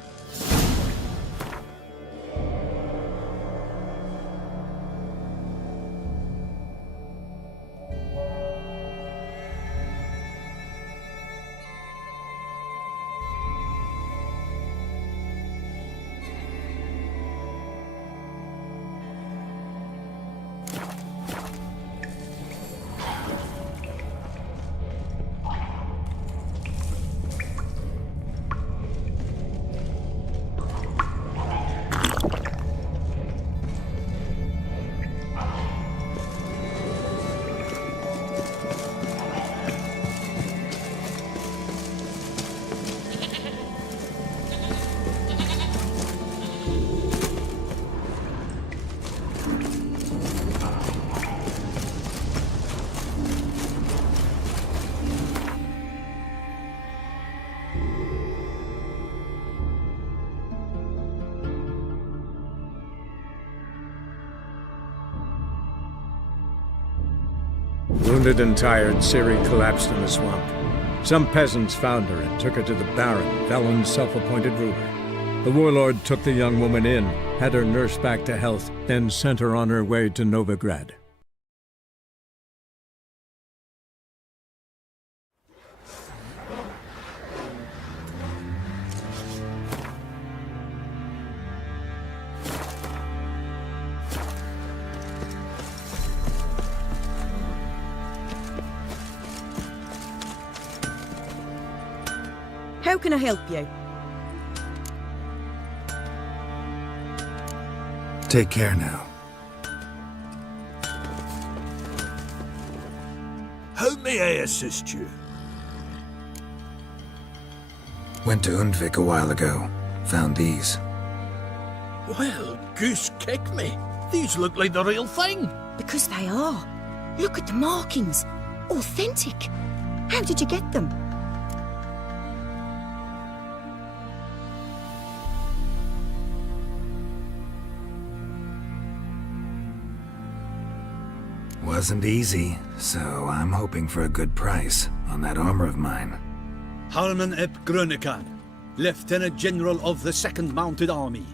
Wounded and tired, Ciri collapsed in the swamp. Some peasants found her and took her to the Baron, Velen's self-appointed ruler. The warlord took the young woman in, had her nursed back to health, then sent her on her way to Novigrad. How can I help you? Take care now. How may I assist you? Went to Undvik a while ago. Found these. Well, goose kick me. These look like the real thing. Because they are. Look at the markings. Authentic. How did you get them? Wasn't easy, so I'm hoping for a good price on that armor of mine. Harman ep Grönekan, Lieutenant General of the 2nd Mounted Army.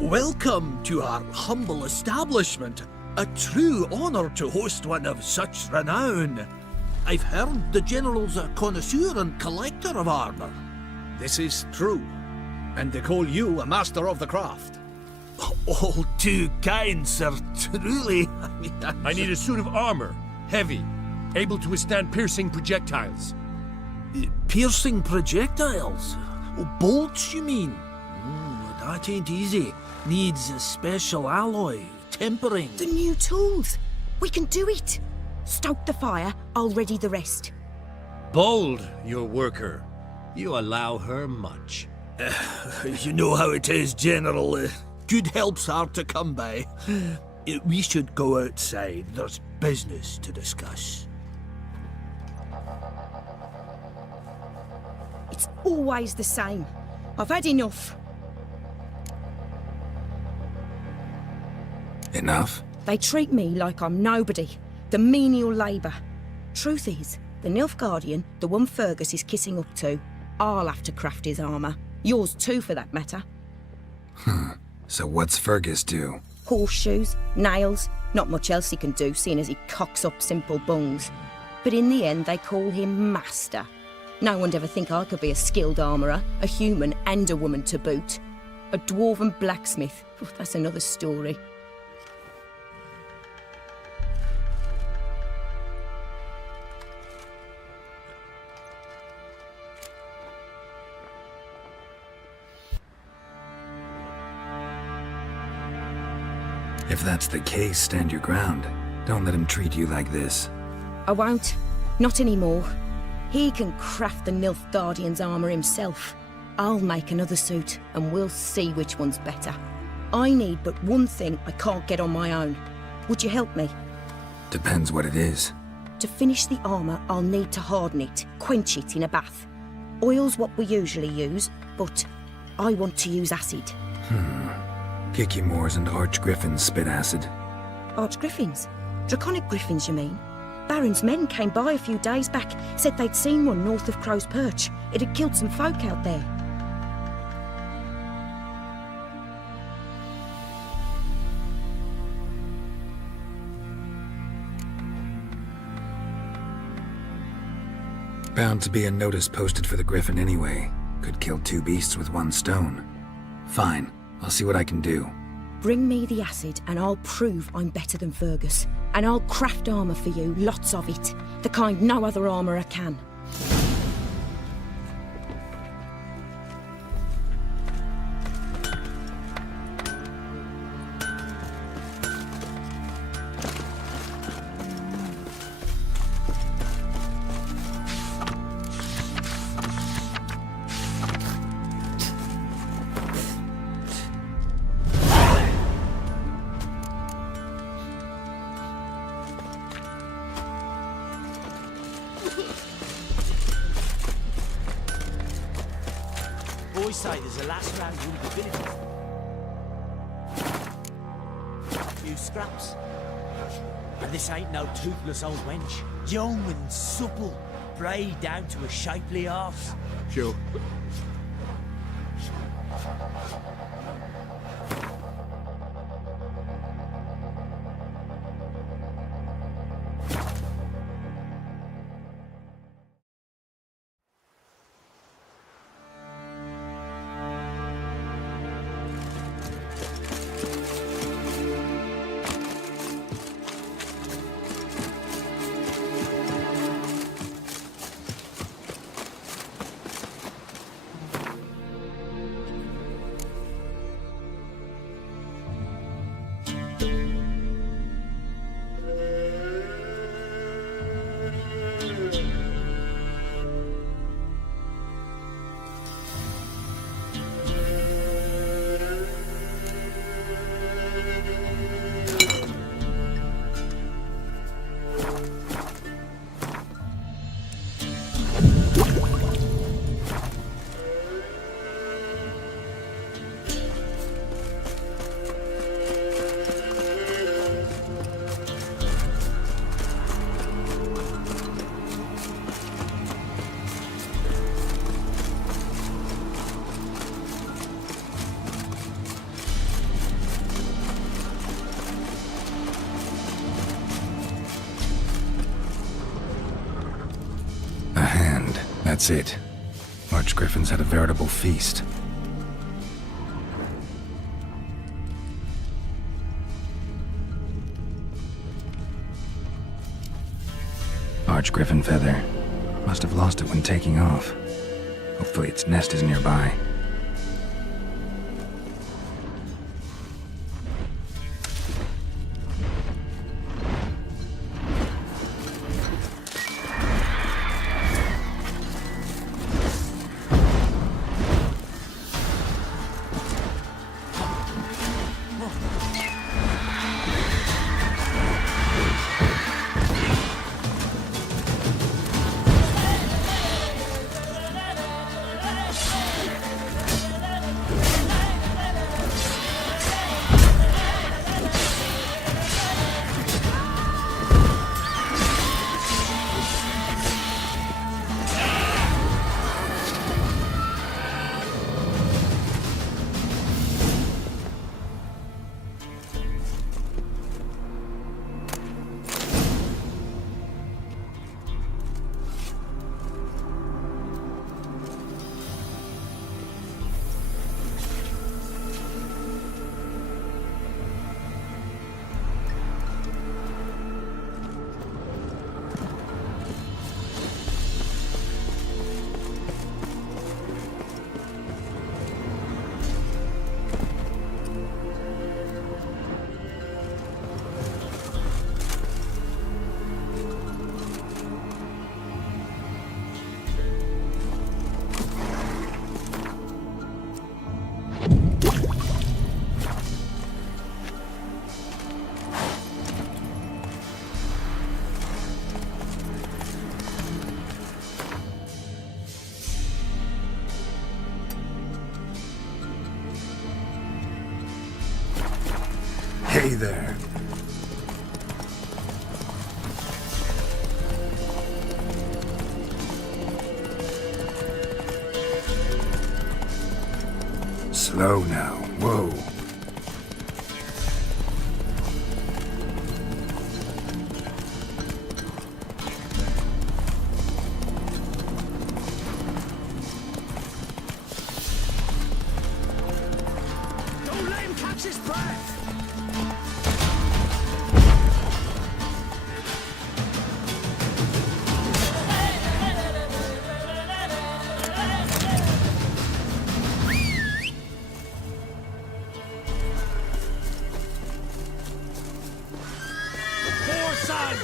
Welcome to our humble establishment. A true honor to host one of such renown. I've heard the General's a connoisseur and collector of armor. This is true, and they call you a master of the craft. All too kind, sir. Truly. I need a suit of armor. Heavy. Able to withstand piercing projectiles. Piercing projectiles? Oh, bolts, you mean? That ain't easy. Needs a special alloy. Tempering. The new tools. We can do it. Stoke the fire, I'll ready the rest. Bold, your worker. You allow her much. You know how it is, General. Good help's hard to come by. We should go outside. There's business to discuss. It's always the same. I've had enough. Enough? They treat me like I'm nobody. The menial labour. Truth is, the Nilfgaardian, the one Fergus is kissing up to, I'll have to craft his armour. Yours too, for that matter. So what's Fergus do? Horseshoes, nails, not much else he can do, seeing as he cocks up simple bungs. But in the end, they call him Master. No one'd ever think I could be a skilled armourer, a human and a woman to boot. A dwarven blacksmith, that's another story. If that's the case, stand your ground. Don't let him treat you like this. I won't. Not anymore. He can craft the Nilfgaardian's armour himself. I'll make another suit, and we'll see which one's better. I need but one thing I can't get on my own. Would you help me? Depends what it is. To finish the armour, I'll need to harden it, quench it in a bath. Oil's what we usually use, but I want to use acid. Kicky Moors and Archgriffins spit acid. Archgriffins? Draconic griffins, you mean? Baron's men came by a few days back, said they'd seen one north of Crow's Perch. It had killed some folk out there. Bound to be a notice posted for the griffin anyway. Could kill 2 beasts with 1 stone. Fine, I'll see what I can do. Bring me the acid and I'll prove I'm better than Fergus. And I'll craft armour for you, lots of it. The kind no other armourer can. Boys say there's a last round in the village. Few scraps. And this ain't no toothless old wench. Young and supple, braid down to a shapely arse. Sure. That's it. Archgriffins had a veritable feast. Archgriffin feather. Must have lost it when taking off. Hopefully its nest is nearby. Hey there. Slow now. Whoa. Don't let him catch his breath! Poor son!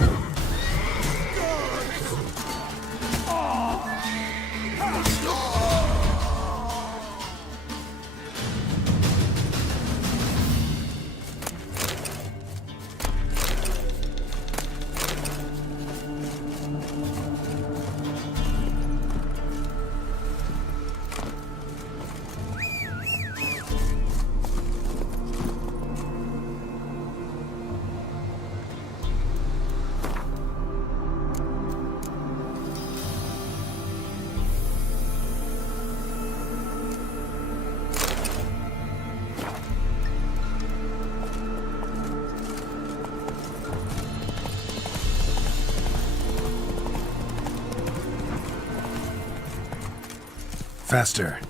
Faster.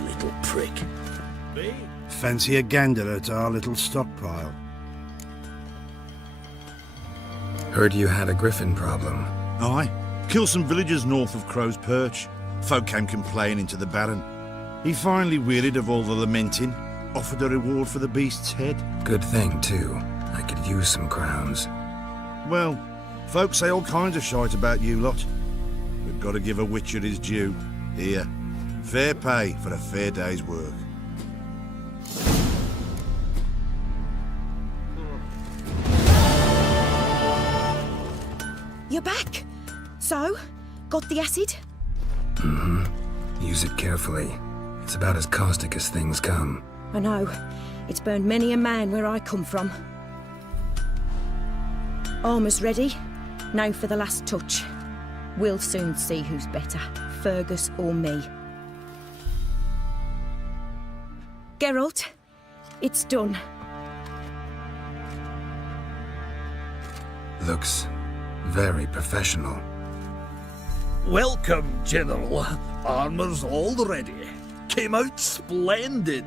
Little prick. Fancy a gander at our little stockpile? Heard you had a griffin problem. Aye. Killed some villagers north of Crow's Perch. Folk came complaining to the Baron. He finally wearied of all the lamenting, offered a reward for the beast's head. Good thing, too. I could use some crowns. Well, folk say all kinds of shite about you lot. We've got to give a witcher his due. Here, fair pay for a fair day's work. You're back. So, got the acid? Mm-hmm. Use it carefully. It's about as caustic as things come. I know. It's burned many a man where I come from. Armour's ready. Now for the last touch. We'll soon see who's better, Fergus or me. Geralt, it's done. Looks very professional. Welcome, General. Armor's all ready. Came out splendid,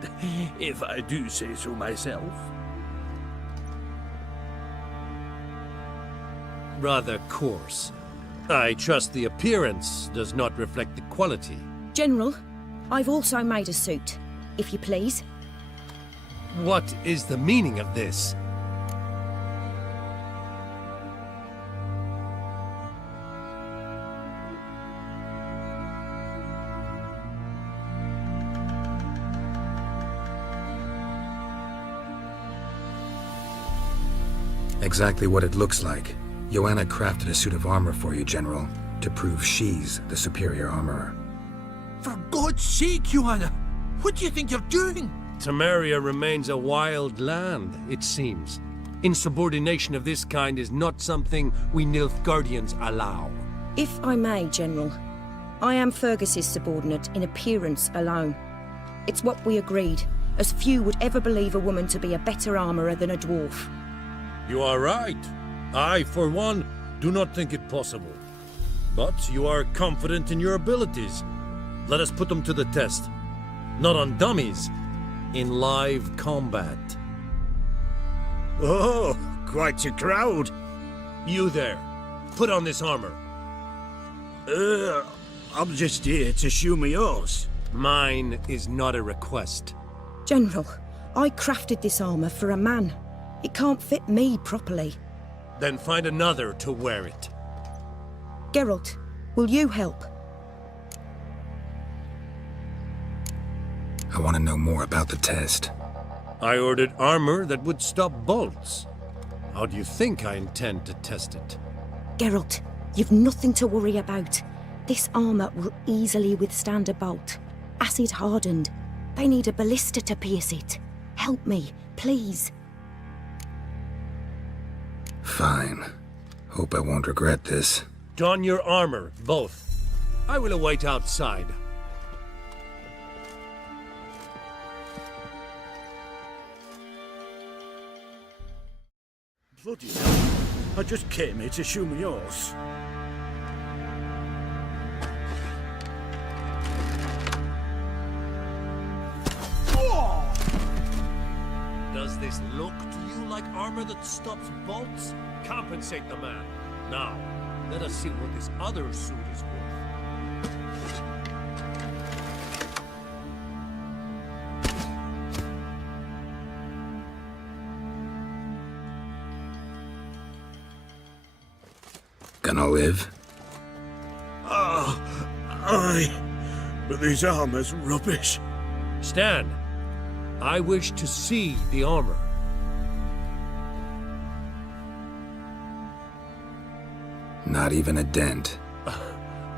if I do say so myself. Rather coarse. I trust the appearance does not reflect the quality. General, I've also made a suit, if you please. What is the meaning of this? Exactly what it looks like. Yoanna crafted a suit of armor for you, General, to prove she's the superior armorer. For God's sake, Yoanna! What do you think you're doing? Temeria remains a wild land, it seems. Insubordination of this kind is not something we Nilfgaardians allow. If I may, General, I am Fergus's subordinate in appearance alone. It's what we agreed, as few would ever believe a woman to be a better armourer than a dwarf. You are right. I, for one, do not think it possible. But you are confident in your abilities. Let us put them to the test. Not on dummies, in live combat. Oh, quite a crowd. You there, put on this armor. I'm just here to show me yours. Mine is not a request. General, I crafted this armour for a man. It can't fit me properly. Then find another to wear it. Geralt, will you help? I want to know more about the test. I ordered armor that would stop bolts. How do you think I intend to test it? Geralt, You've nothing to worry about. This armour will easily withstand a bolt. Acid hardened. They need a ballista to pierce it. Help me, please. Fine. Hope I won't regret this. Don your armor, both. I will await outside. Bloody hell. I just came here to show me yours. Does this look to you like armor that stops bolts? Compensate the man. Now, let us see what this other suit is worth. Gonna live? Oh, aye. But this armor's rubbish. Stand. I wish to see the armor. Not even a dent.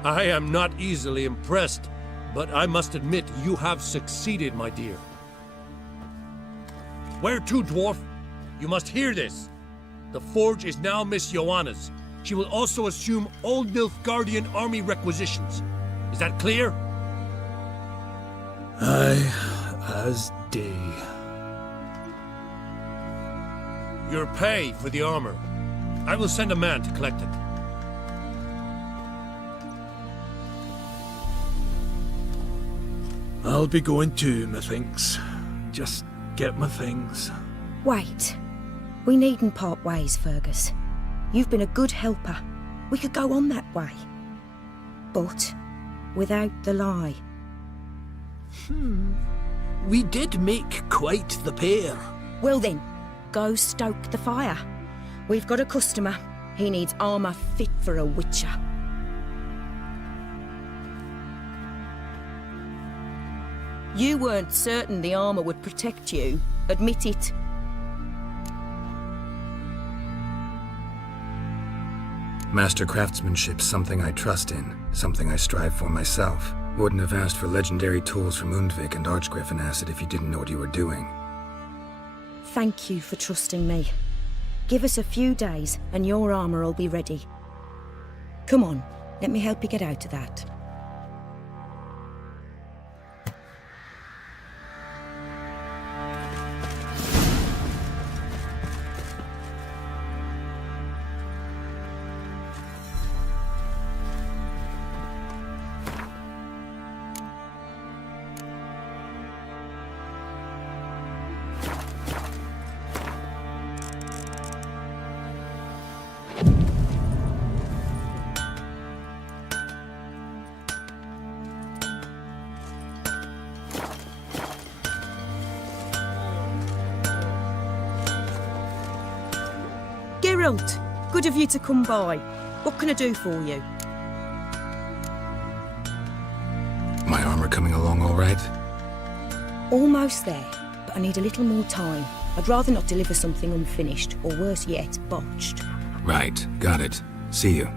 I am not easily impressed, but I must admit you have succeeded, my dear. Where to, dwarf? You must hear this. The forge is now Miss Yoanna's. She will also assume Old Nilfgaardian army requisitions. Is that clear? Aye, as day. Your pay for the armor. I will send a man to collect it. I'll be going too, methinks. Just get my things. Wait. We needn't part ways, Fergus. You've been a good helper. We could go on that way. But without the lie. We did make quite the pair. Well then, go stoke the fire. We've got a customer. He needs armour fit for a witcher. You weren't certain the armour would protect you. Admit it. Master craftsmanship's something I trust in, something I strive for myself. Wouldn't have asked for legendary tools from Undvik and Archgriffin Acid if you didn't know what you were doing. Thank you for trusting me. Give us a few days and your armour will be ready. Come on, let me help you get out of that. Geralt, good of you to come by. What can I do for you? My armor coming along all right? Almost there, but I need a little more time. I'd rather not deliver something unfinished, or worse yet, botched. Right, got it. See you.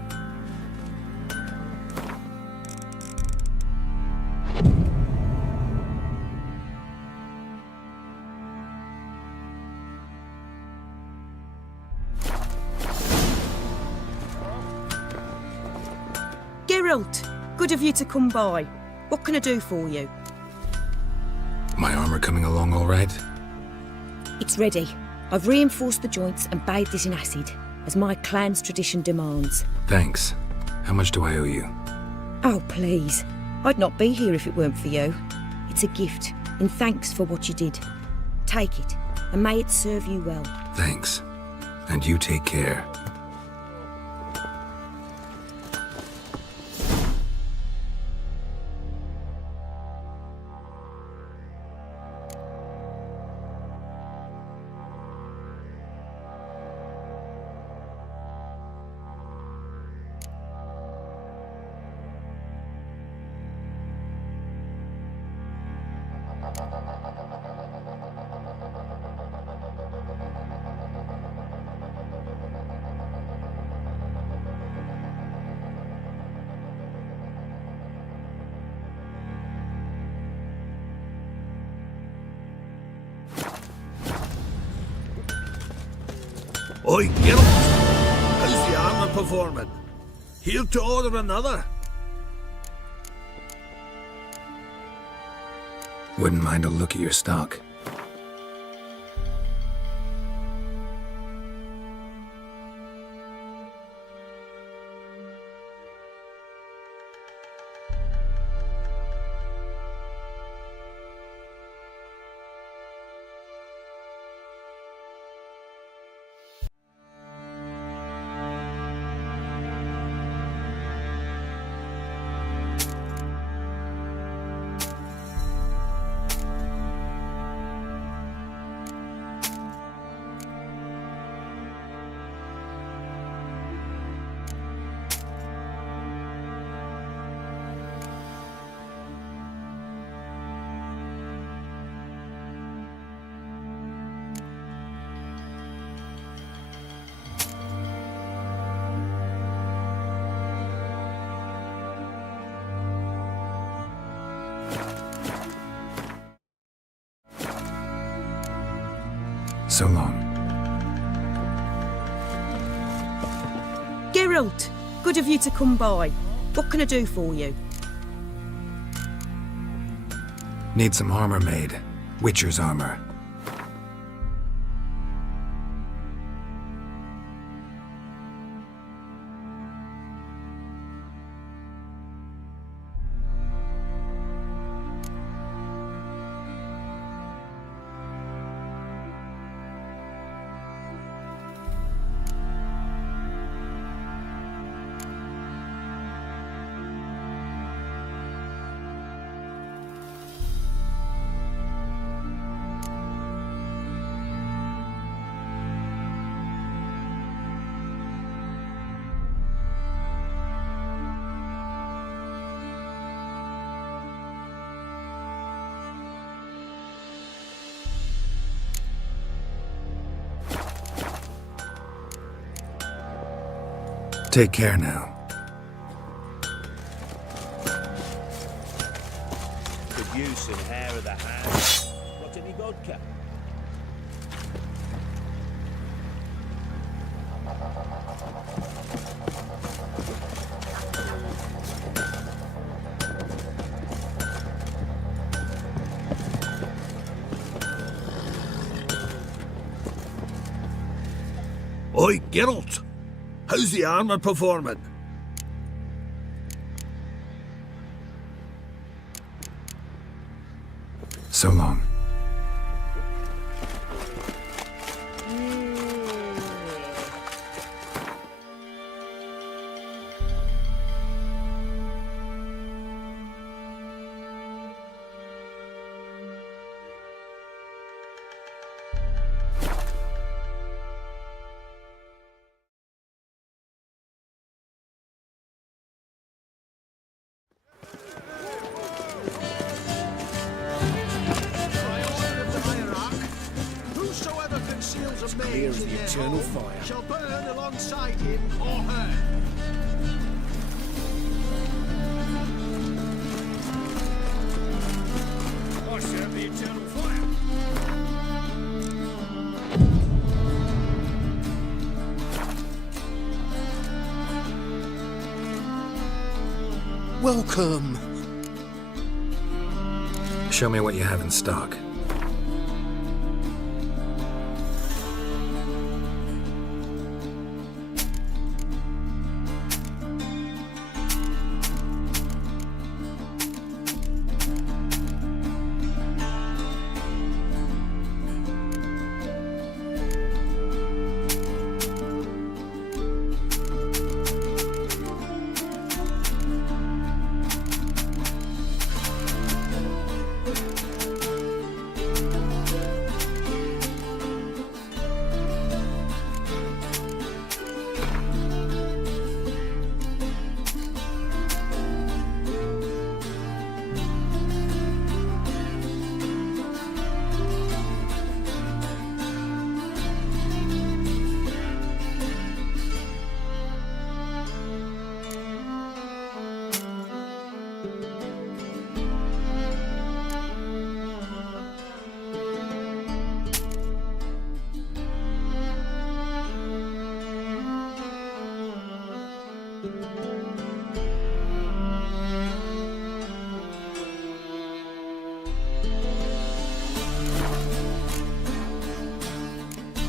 Geralt, good of you to come by. What can I do for you? My armor coming along all right? It's ready. I've reinforced the joints and bathed it in acid, as my clan's tradition demands. Thanks. How much do I owe you? Oh, please. I'd not be here if it weren't for you. It's a gift, in thanks for what you did. Take it, and may it serve you well. Thanks. And you take care. Oi, Geralt! How's the armour performing? Here to order another? Wouldn't mind a look at your stock. So long. Geralt, good of you to come by. What can I do for you? Need some armor made. Witcher's armor. Take care now. Could use some hair of the hand. Got any vodka? Oi, Geralt! How's the armour performing? So long. Whosoever conceals a maid as in the their eternal home fire. shall burn alongside him or her. I serve the eternal fire. Welcome. Show me what you have in stock.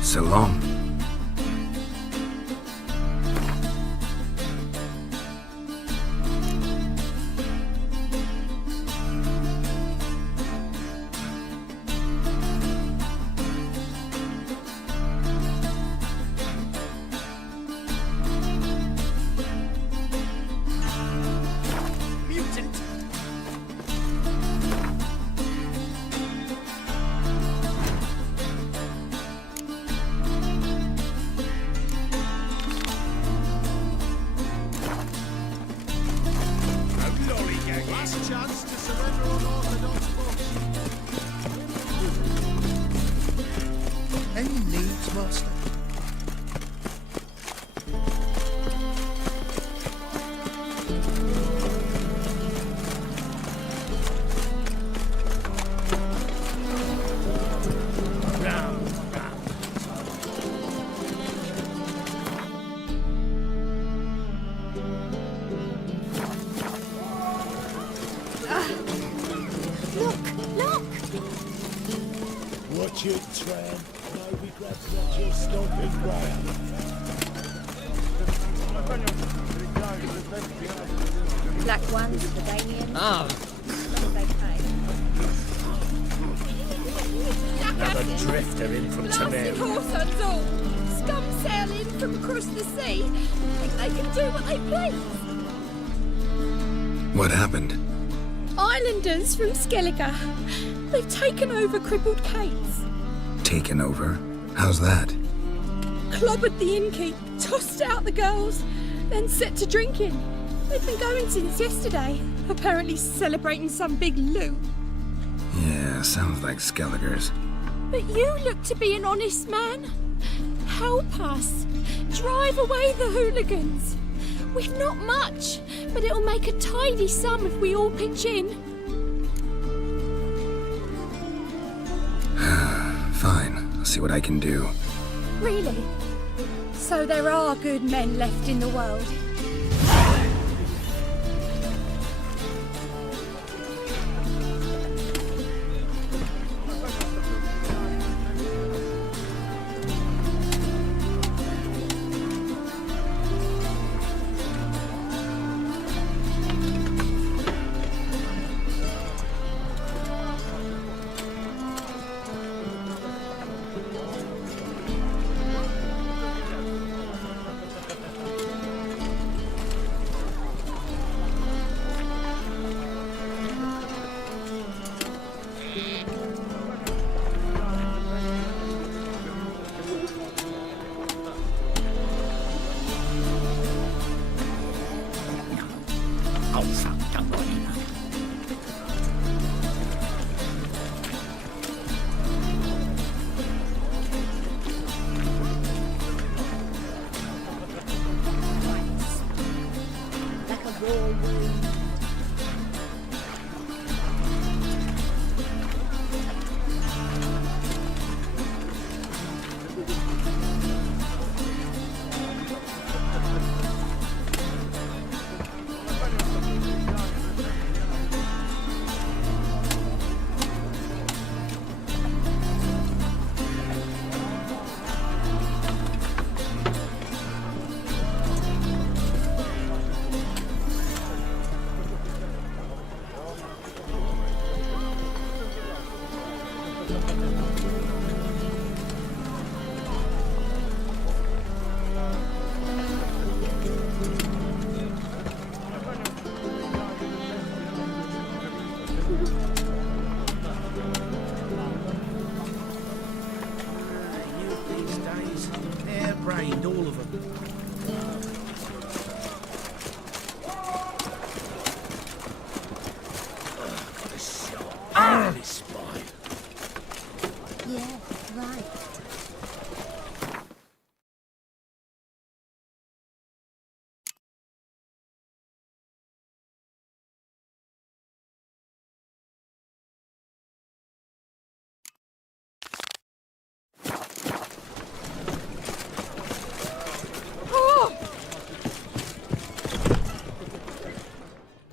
So long. Watch it, tramp. Novigrad got your stomping ground. Black ones, the Danians. Ah. Another drifter in from Blasted Tavern. horse and all. Scum sail in from across the sea. Think they can do what they please. What happened? Islanders from Skellige. They've taken over crippled Kate's. Taken over? How's that? Clobbered the innkeep, tossed out the girls, then set to drinking. They've been going since yesterday, apparently celebrating some big loot. Yeah, sounds like Skelligers. But you look to be an honest man. Help us. Drive away the hooligans. We've not much, but it'll make a tidy sum if we all pitch in. Fine, I'll see what I can do. Really? So there are good men left in the world? Hair-brained, all of them. Got a sharp, early spine. Yeah, right.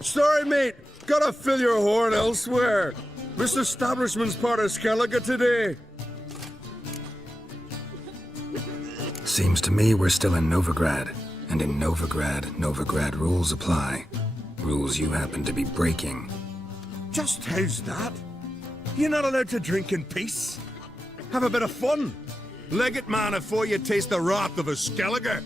Sorry, mate. Gotta fill your horn elsewhere. This establishment's part of Skellige today. Seems to me we're still in Novigrad. And in Novigrad rules apply. Rules you happen to be breaking. Just how's that? You're not allowed to drink in peace? Have a bit of fun. Leg it, man, afore you taste the wrath of a Skellige.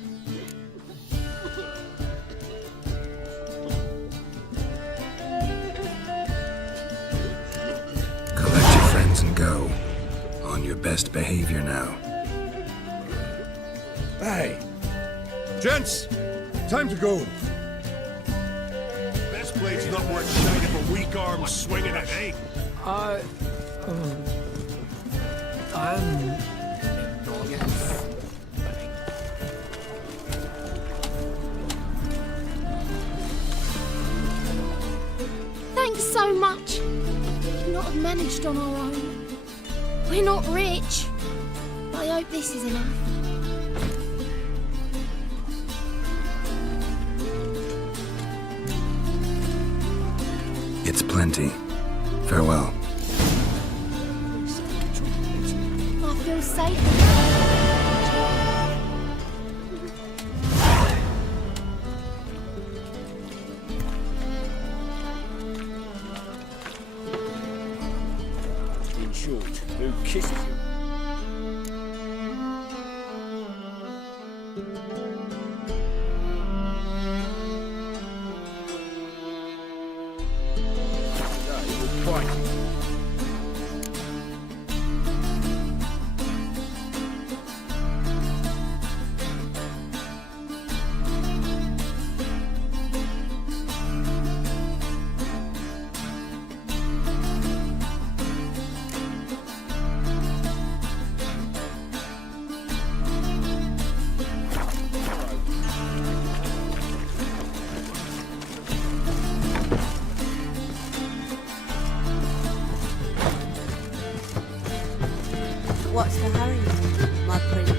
Collect your friends and go. On your best behavior now. Hey. Gents, time to go. Best blade's not worth shite if a weak arm's swinging it, eh? Thanks so much. We could not have managed on our own. We're not rich, but I hope this is enough. It's plenty. Farewell. I feel safe. In short, who kisses you? What's the hurry, my prince?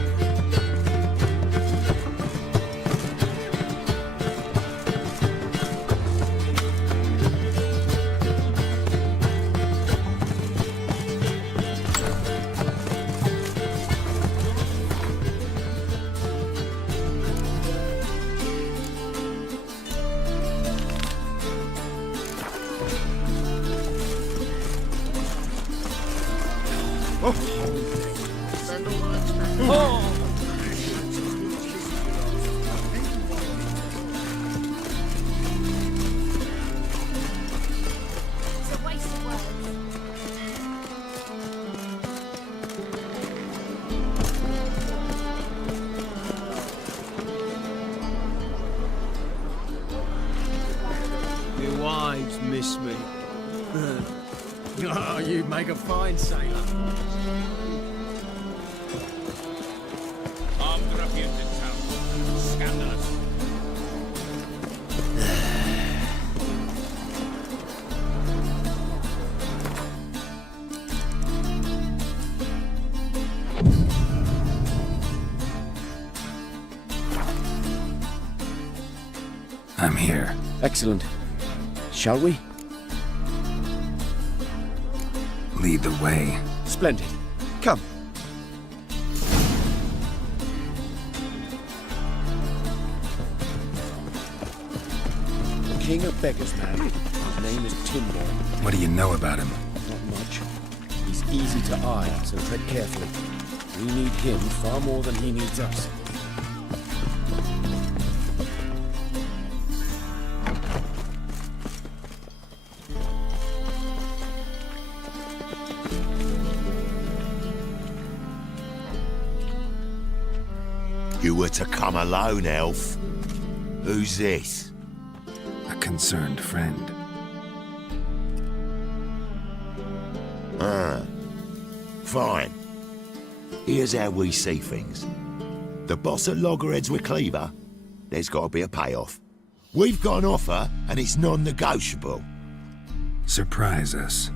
Your wives miss me. Oh, you'd make a fine sailor. Armed ruffians in town. Scandalous. I'm here. Excellent. Shall we? Lead the way. Splendid. Come. King of beggars, man. His name is Timber. What do you know about him? Not much. He's easy to eye, so tread carefully. We need him far more than he needs us. You were to come alone, elf. Who's this? A concerned friend. Ah. Fine. Here's how we see things. The boss at Loggerheads with Cleaver, there's got to be a payoff. We've got an offer, and it's non-negotiable. Surprise us.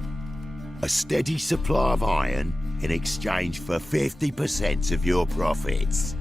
A steady supply of iron in exchange for 50% of your profits.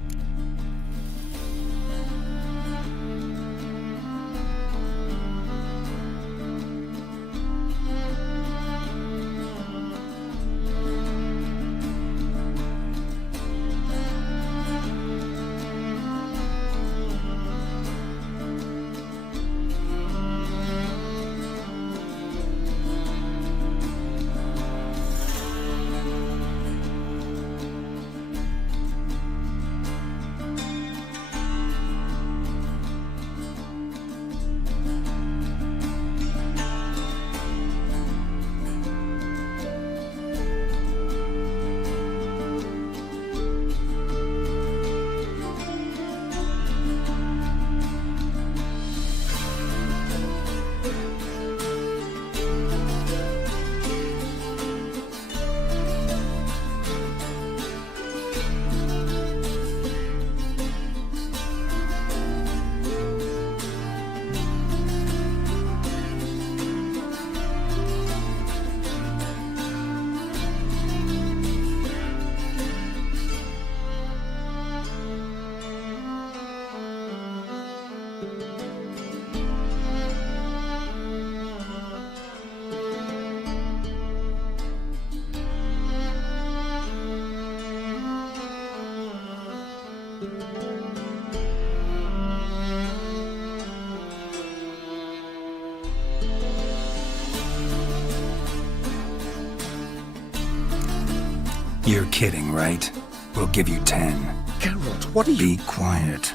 You're kidding, right? We'll give you 10. Geralt, what are you... Be quiet.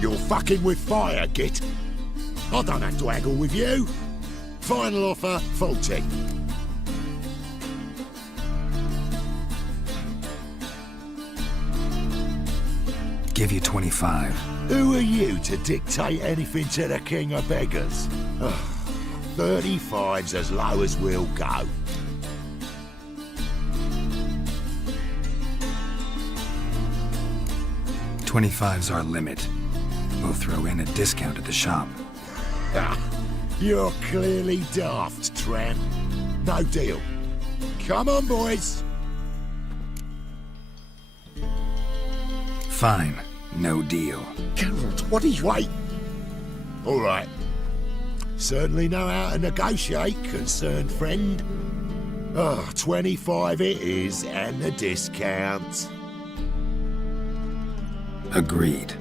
You're fucking with fire, git. I don't have to haggle with you. Final offer, 40. Give you 25. Who are you to dictate anything to the king of beggars? 35's as low as we'll go. $25's our limit. We'll throw in a discount at the shop. You're clearly daft, tramp. No deal. Come on, boys. Fine. No deal. Geralt, what are you... Wait. All right. Certainly know how to negotiate, concerned friend. 25 it is, and the discount. Agreed.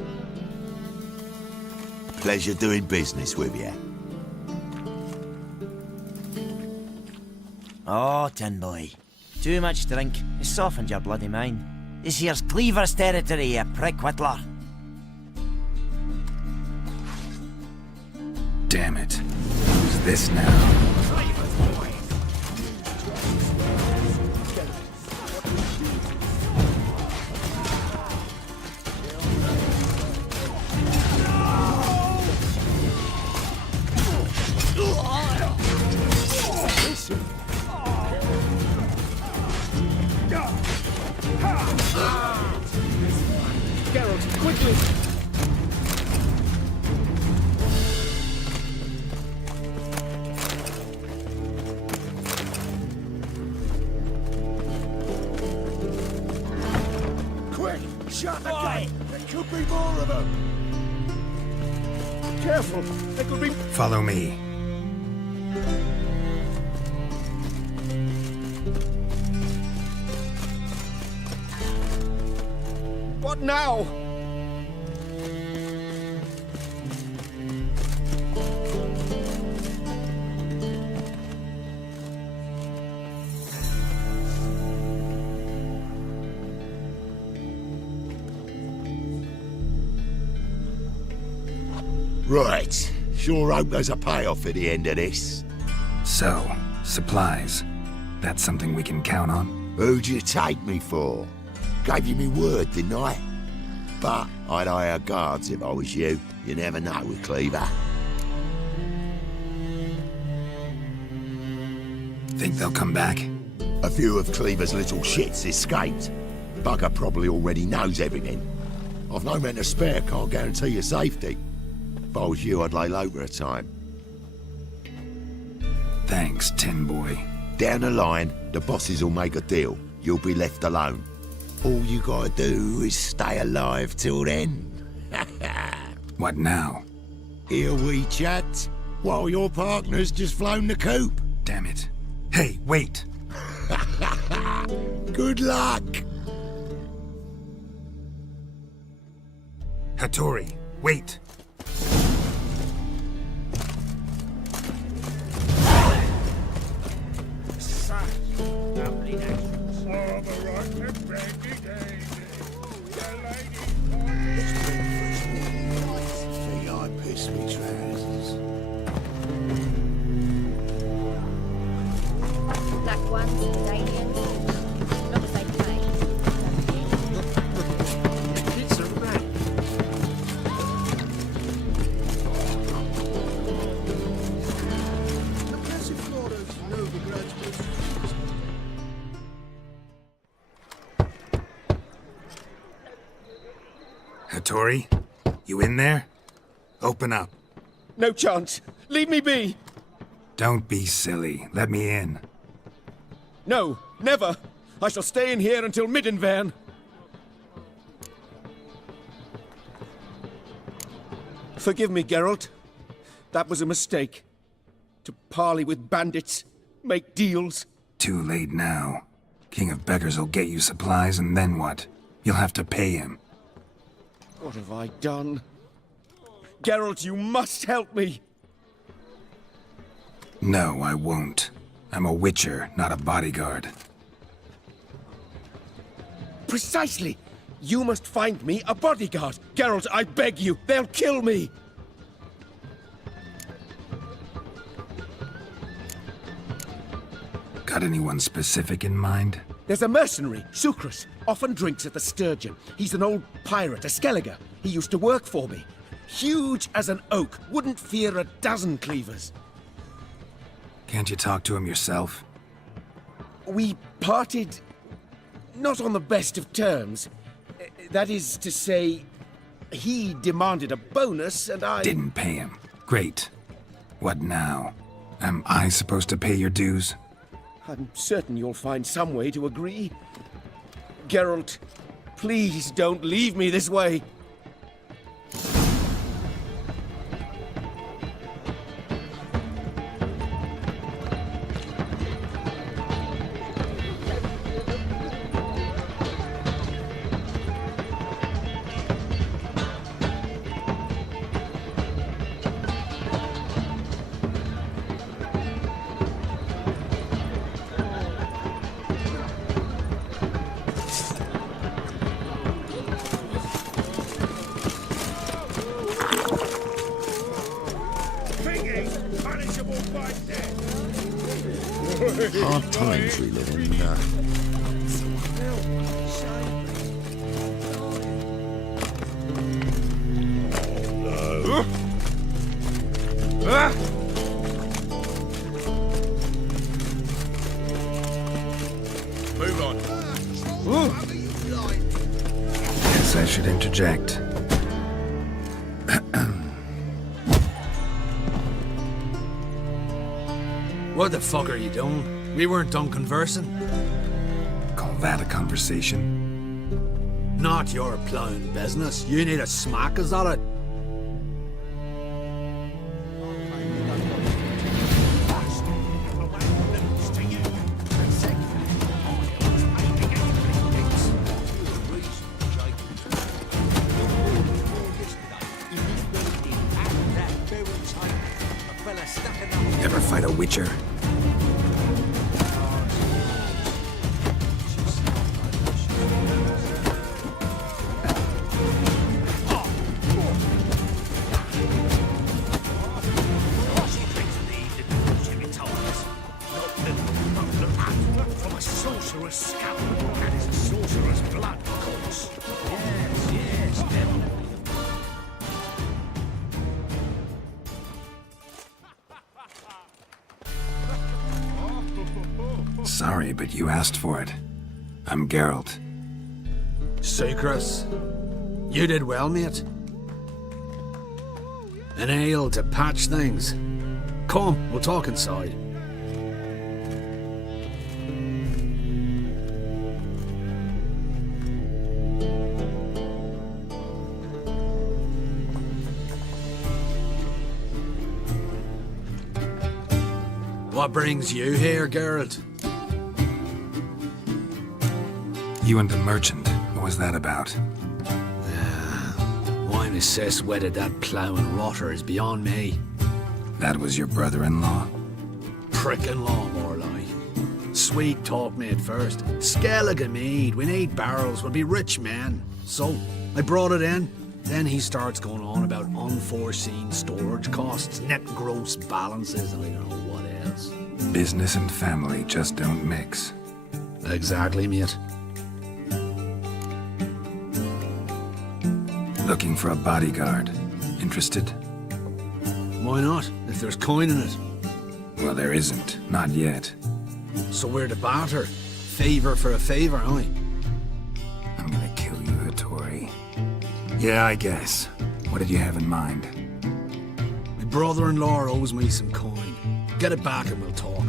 Pleasure doing business with you. Oh, tin boy. Too much drink has softened your bloody mind. This here's Cleaver's territory, you prick whittler. Damn it. Who's this now? Geralt, quickly! Quick! Shut the gate! There could be more of them! Careful! There could be... Follow me. What now? Right. Sure hope there's a payoff at the end of this. So, supplies. That's something we can count on? Who'd you take me for? Gave you me word, didn't I? But I'd hire guards if I was you. You never know with Cleaver. Think they'll come back? A few of Cleaver's little shits escaped. Bugger probably already knows everything. I've no men to spare, can't guarantee your safety. If I was you, I'd lay low for a time. Thanks, Tin Boy. Down the line, the bosses will make a deal. You'll be left alone. All you gotta do is stay alive till then. What now? Here we chat, while your partner's just flown the coop. Damn it. Hey, wait! Good luck! Hattori, wait! Black ones, Danians. Not the same thing. It's a rat. The Passiflora's Novigrad Hattori, you in there? Open up. No chance. Leave me be. Don't be silly. Let me in. No, never. I shall stay in here until Middenvern. Forgive me, Geralt. That was a mistake. To parley with bandits, make deals. Too late now. King of Beggars will get you supplies, and then what? You'll have to pay him. What have I done? Geralt, you must help me. No, I won't. I'm a witcher, not a bodyguard. Precisely! You must find me a bodyguard. Geralt, I beg you, they'll kill me! Got anyone specific in mind? There's a mercenary, Sucrus, often drinks at the Sturgeon. He's an old pirate, a Skellige. He used to work for me. Huge as an oak, wouldn't fear a dozen cleavers. Can't you talk to him yourself? We parted not on the best of terms. That is to say, he demanded a bonus and I... Didn't pay him. Great. What now? Am I supposed to pay your dues? I'm certain you'll find some way to agree. Geralt, please don't leave me this way. Hard times we live in. Move on. Guess I should interject. What the fuck are you doing? We weren't done conversing. Call that a conversation? Not your plowing business. You need a smack, is that it? Ever fight a witcher? From a sorcerer's scalp. That is a sorcerer's blood, of course. Yes, definitely. Sorry, but you asked for it. I'm Geralt. Sucrus, you did well, mate. An ale to patch things. Come, we'll talk inside. What brings you here, Geralt? You and the merchant. What was that about? Why my sis wedded that ploughing rotter is beyond me. That was your brother-in-law? Prick-in-law, more like. Sweet talked me at first. Skellige mead, we need barrels, we'll be rich men. So, I brought it in. Then he starts going on about unforeseen storage costs, net gross balances, and I don't know what else. Business and family just don't mix. Exactly, mate. Looking for a bodyguard. Interested? Why not, if there's coin in it? Well, there isn't. Not yet. So we're to barter. Favor for a favor, aye? I'm gonna kill you, Hattori. Yeah, I guess. What did you have in mind? My brother-in-law owes me some coin. Get it back and we'll talk.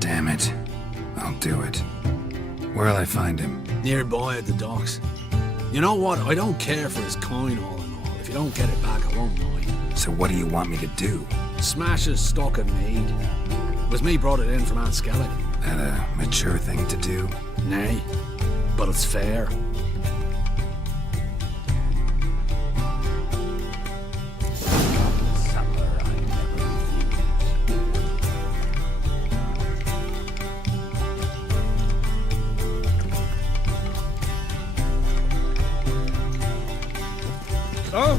Damn it. I'll do it. Where'll I find him? Nearby at the docks. You know what? I don't care for his coin all in all. If you don't get it back, I won't mind. So what do you want me to do? Smash his stock of mead. It was me brought it in from Aunt Skellige. That a mature thing to do? Nay, but it's fair. Oh!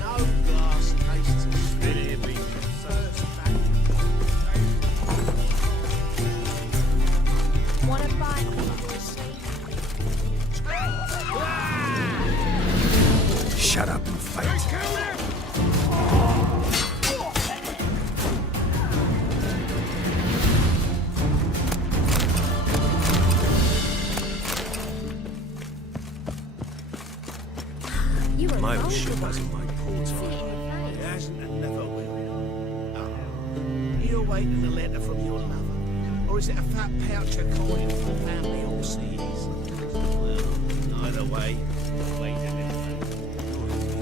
No glass tastes as sweet as first Wanna buy Shut up and fight. You were My wrong old ship with hasn't that. made poor See time. it in your face. It hasn't and never will. Oh. You're waiting a letter from your lover? Or is it a fat pouch of coin from family overseas? Well, either way, wait a little.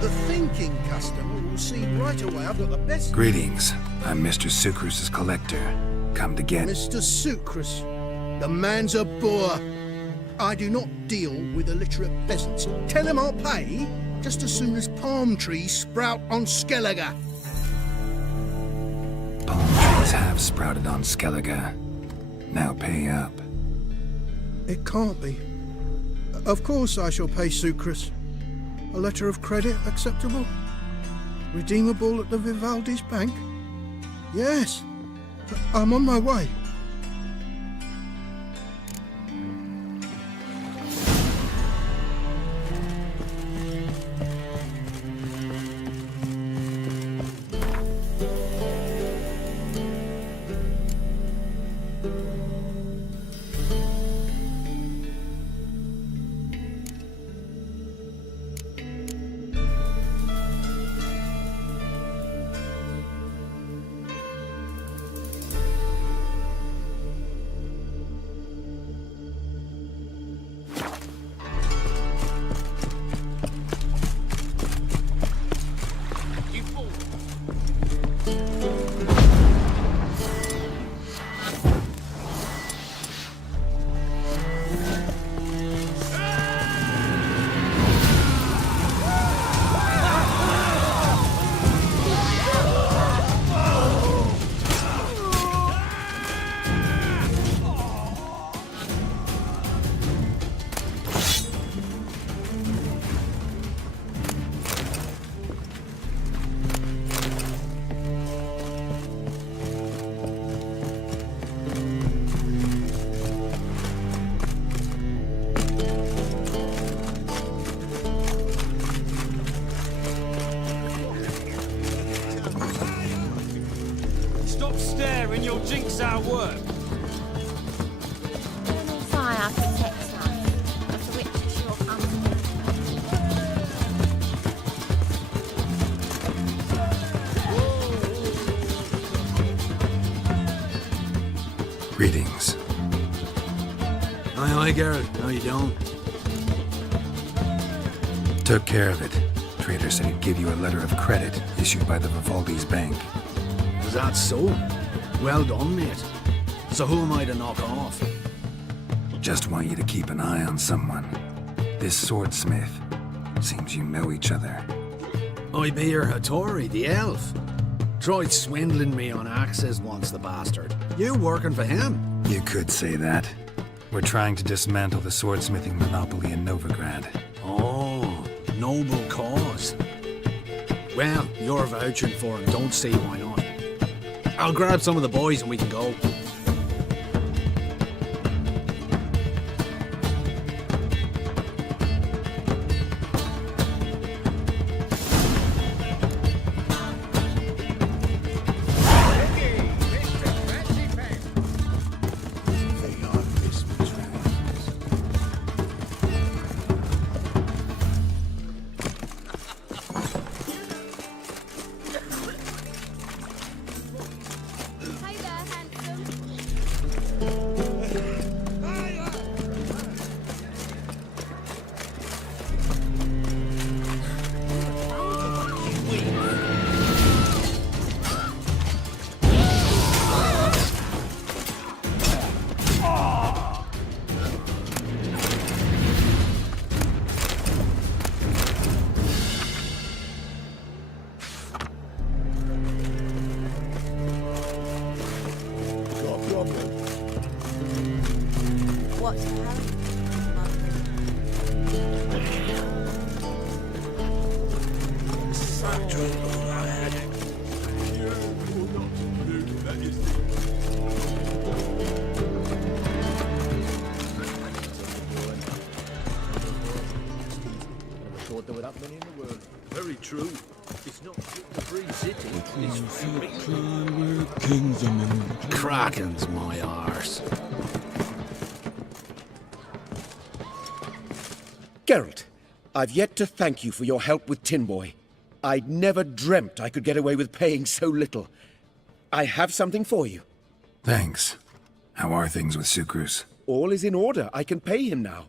The thinking customer will see right away I've got the best... Greetings. I'm Mr. Sucrus's collector. Come to get... Mr. Sucrus, the man's a boor. I do not deal with illiterate peasants. Tell him I'll pay just as soon as palm trees sprout on Skellige. Palm trees have sprouted on Skellige. Now pay up. It can't be. Of course I shall pay Sucrus. A letter of credit acceptable? Redeemable at the Vivaldi's bank? Yes. I'm on my way. Staring, you'll jinx our work. Eternal fire protects us, as the witch shall come. Greetings. Aye, Geralt. How you doing? Took care of it. Trader said he'd give you a letter of credit issued by the Vivaldi's bank. Is that so? Well done, mate. So who am I to knock off? Just want you to keep an eye on someone. This swordsmith. Seems you know each other. I be your Hattori, the elf. Tried swindling me on axes once, the bastard. You working for him? You could say that. We're trying to dismantle the swordsmithing monopoly in Novigrad. Oh, noble cause. Well, you're vouching for him, don't see why not. I'll grab some of the boys and we can go. Hey there, handsome. What's the hurry? Thought there were that many in the world. Very true. It's not fit to free city. It's free. Kings among Kraken's my arse. Geralt, I've yet to thank you for your help with Tin Boy. I'd never dreamt I could get away with paying so little. I have something for you. Thanks. How are things with Sukrus? All is in order. I can pay him now.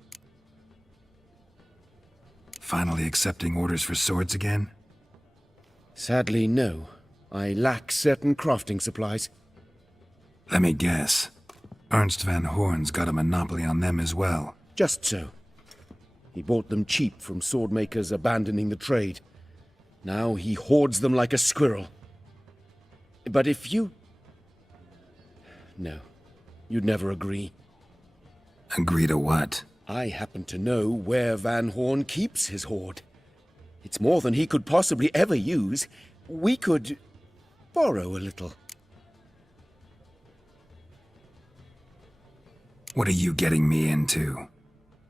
Finally accepting orders for swords again? Sadly, no. I lack certain crafting supplies. Let me guess. Ernst van Horn's got a monopoly on them as well. Just so. He bought them cheap from swordmakers abandoning the trade. Now he hoards them like a squirrel. But if you... No, you'd never agree. Agree to what? I happen to know where Van Horn keeps his hoard. It's more than he could possibly ever use. We could borrow a little. What are you getting me into?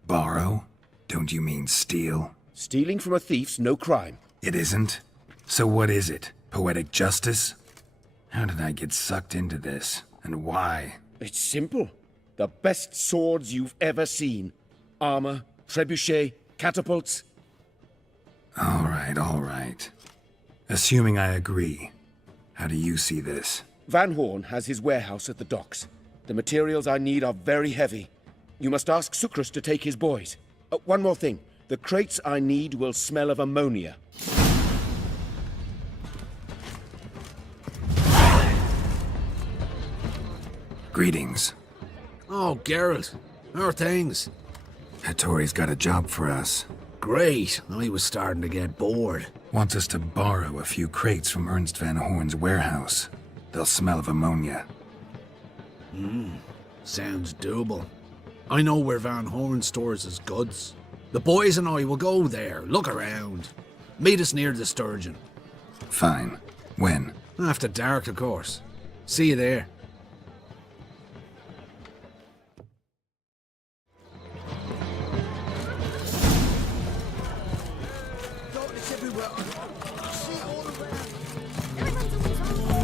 Borrow? Don't you mean steal? Stealing from a thief's no crime. It isn't? So what is it? Poetic justice? How did I get sucked into this? And why? It's simple. The best swords you've ever seen. Armor, trebuchet, catapults. All right. Assuming I agree, how do you see this? Van Horn has his warehouse at the docks. The materials I need are very heavy. You must ask Sukrus to take his boys. One more thing. The crates I need will smell of ammonia. Greetings. Oh, Geralt. How are things? Hattori's got a job for us. Great. I was starting to get bored. Wants us to borrow a few crates from Ernst van Horn's warehouse. They'll smell of ammonia. Sounds doable. I know where Van Horn stores his goods. The boys and I will go there, look around. Meet us near the Sturgeon. Fine. When? After dark, of course. See you there. Darkness everywhere. I see it all around.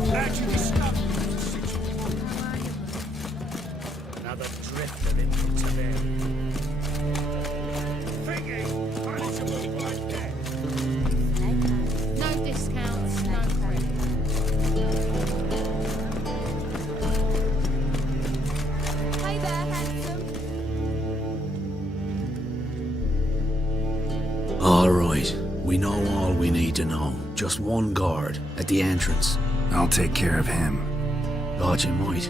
Glad you discovered the situation. Another drifter into Tiberium. Figgy, I need to move like that. No discounts, no credit. Hey there, handsome. All right. We know all we need to know. Just one guard at the entrance. I'll take care of him. Thought you might.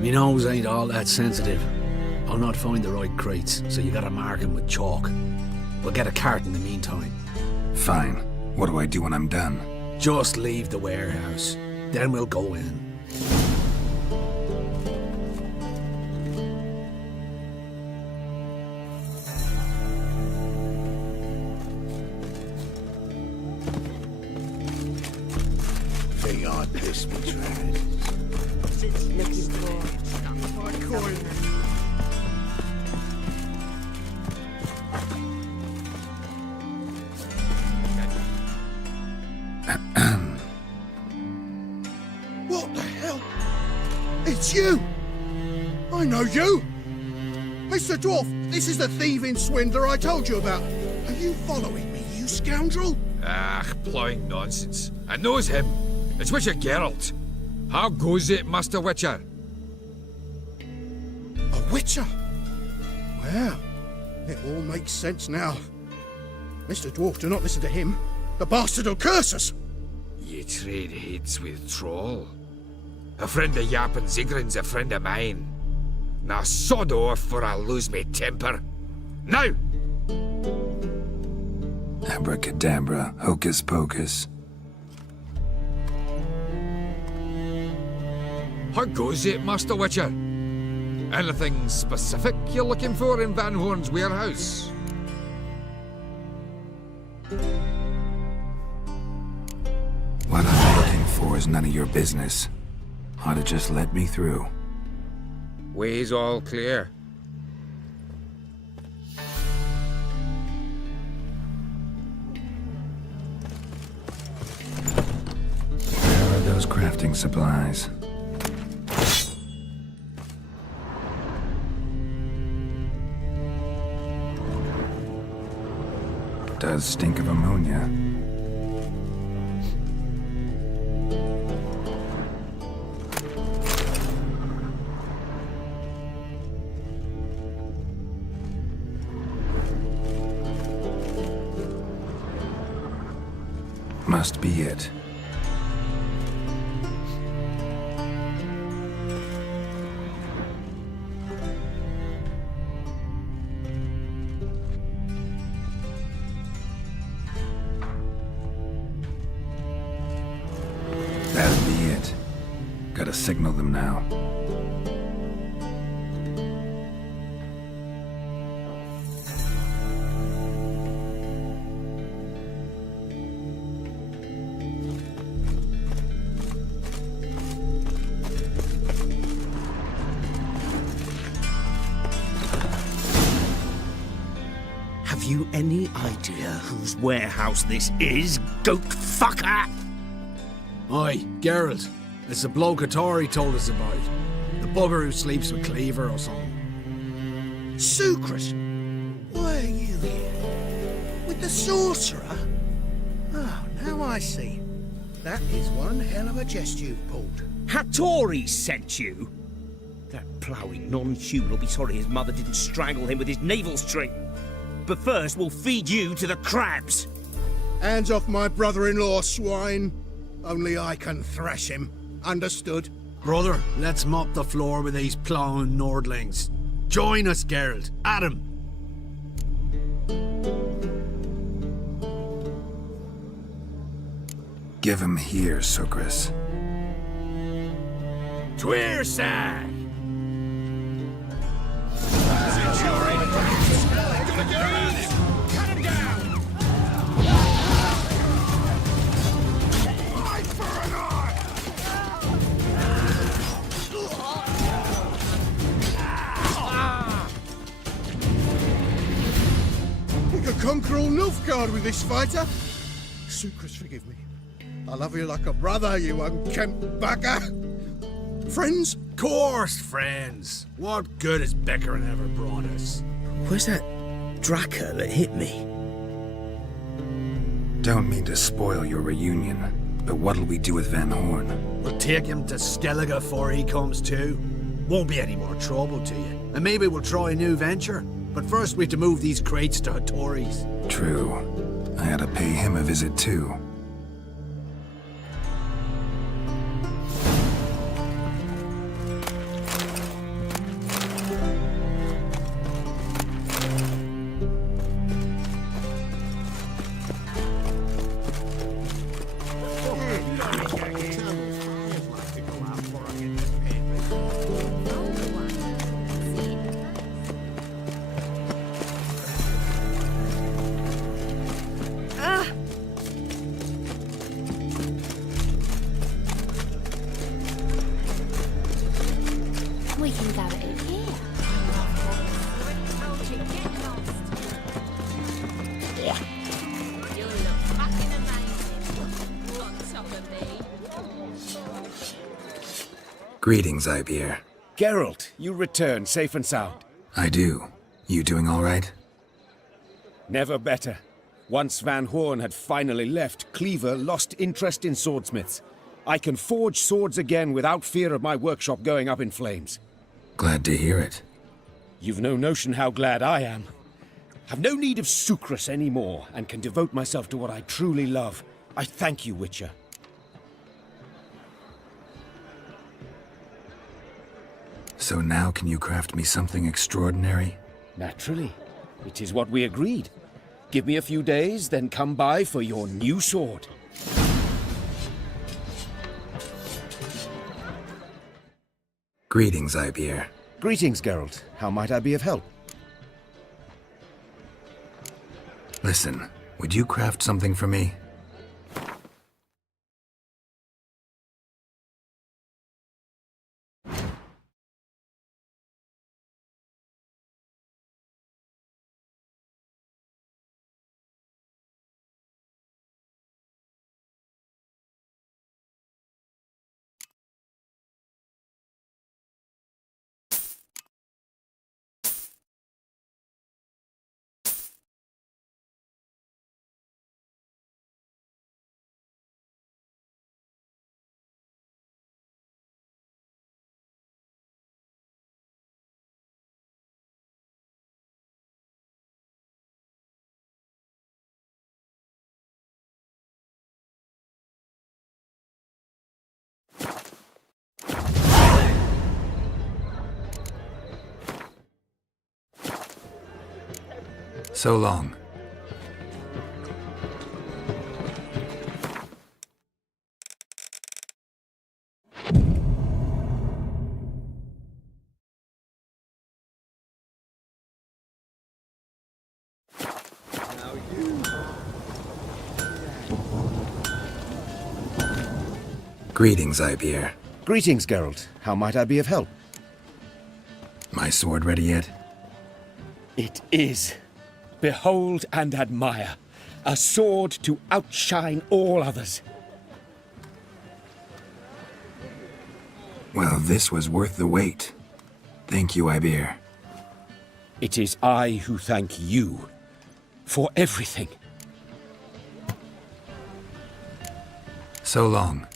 Me nose ain't all that sensitive. I'll not find the right crates, so you gotta mark 'em with chalk. We'll get a cart in the meantime. Fine. What do I do when I'm done? Just leave the warehouse. Then we'll go in. Think I'd piss me trade. Looking for What the hell? It's you! I know you! Mr. Dwarf, this is the thieving swindler I told you about. Are you following me, you scoundrel? Ah, plowing nonsense. I knows him. It's Witcher Geralt. How goes it, Master Witcher? A witcher? Well, it all makes sense now. Mr. Dwarf, do not listen to him. The bastard will curse us! Ye trade heads with troll. A friend of Yap and Zigrin's a friend of mine. Now sod off or I'll lose me temper. Now! Abracadabra, hocus pocus. How goes it, Master Witcher? Anything specific you're looking for in Van Horn's warehouse? What I'm looking for is none of your business. Ought to just let me through. Way's all clear. Where are those crafting supplies? Does stink of ammonia. Must be it. That'll be it. Gotta signal them now. Have you any idea whose warehouse this is, goat fucker? Oi, Geralt. It's the bloke Hattori told us about. The bugger who sleeps with Cleaver or something. Sucrus! Why are you here? With the sorcerer? Oh, now I see. That is one hell of a jest you've pulled. Hattori sent you? That ploughing non-human will be sorry his mother didn't strangle him with his navel string. But first, we'll feed you to the crabs. Hands off my brother-in-law, swine. Only I can thrash him. Understood? Brother, let's mop the floor with these plowing Nordlings. Join us, Geralt. At him. Give him here, Sucrus. Twirsag! You could conquer all Nilfgaard with this fighter. Sucrus, forgive me. I love you like a brother, you unkempt bugger. Friends? Course, friends. What good has Beckering ever brought us? Where's that Draka that hit me? Don't mean to spoil your reunion, but what'll we do with Van Horn? We'll take him to Skellige before he comes to. Won't be any more trouble to you. And maybe we'll try a new venture. But first we have to move these crates to Hattori's. True. I had to pay him a visit too. We can go in here. You look fucking amazing. On top of me. Greetings, Ibeer. Geralt, you return safe and sound. I do. You doing all right? Never better. Once Van Horn had finally left, Cleaver lost interest in swordsmiths. I can forge swords again without fear of my workshop going up in flames. Glad to hear it. You've no notion how glad I am. I've no need of Sucrus anymore, and can devote myself to what I truly love. I thank you, Witcher. So now can you craft me something extraordinary? Naturally. It is what we agreed. Give me a few days, then come by for your new sword. Greetings, Ibeer. Greetings, Geralt. How might I be of help? Listen, would you craft something for me? So long. Greetings, Ibeer. Greetings, Geralt. How might I be of help? My sword ready yet? It is. Behold and admire. A sword to outshine all others. Well, this was worth the wait. Thank you, Ibeer. It is I who thank you for everything. So long.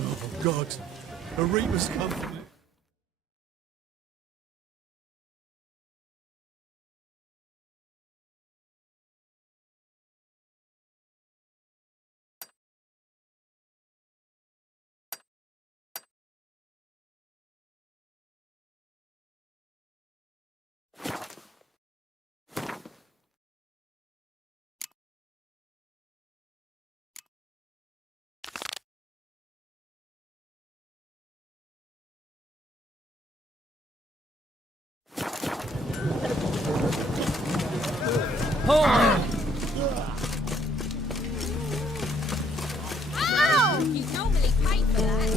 Oh, God. A Remus company. Ow! You normally pay for that.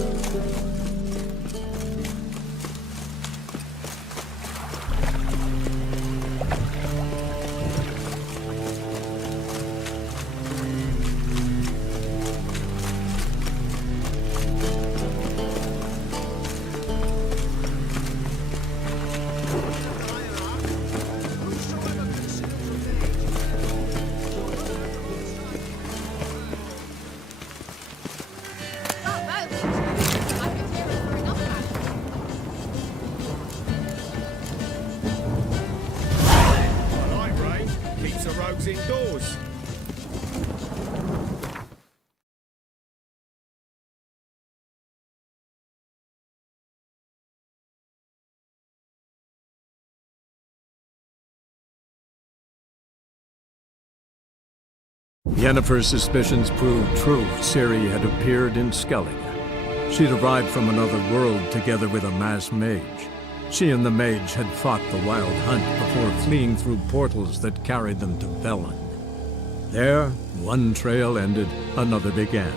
Keeps the rogues indoors. Yennefer's suspicions proved true. Ciri had appeared in Skellige. She'd arrived from another world together with a masked mage. She and the mage had fought the Wild Hunt before fleeing through portals that carried them to Velen. There, one trail ended, another began.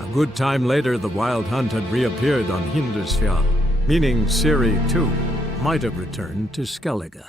A good time later, the Wild Hunt had reappeared on Hindarsfjall, meaning Ciri, too, might have returned to Skellige.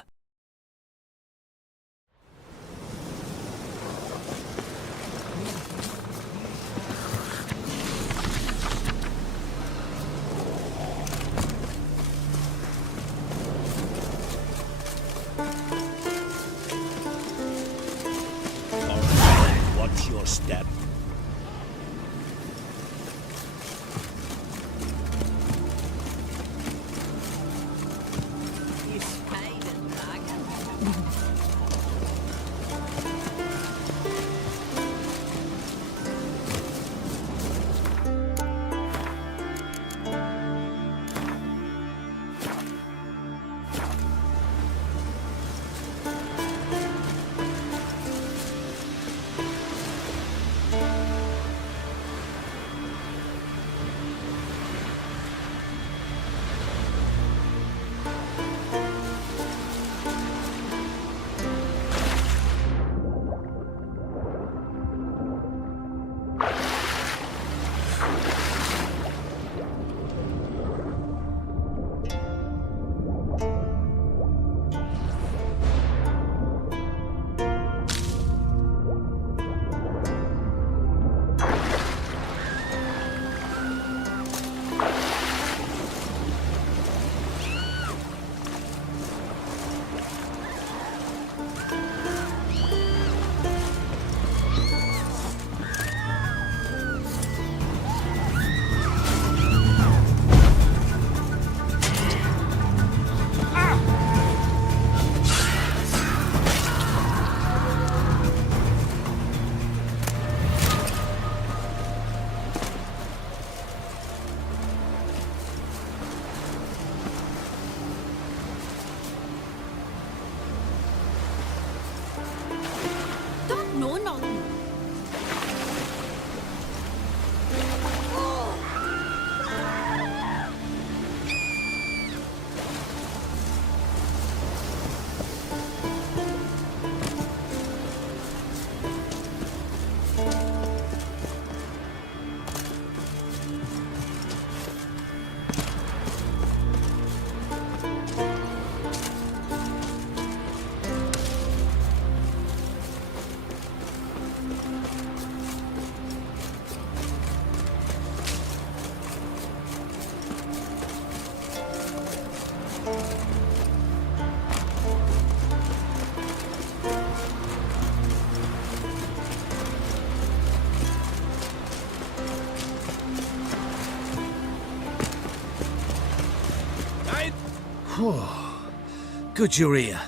Good you're here.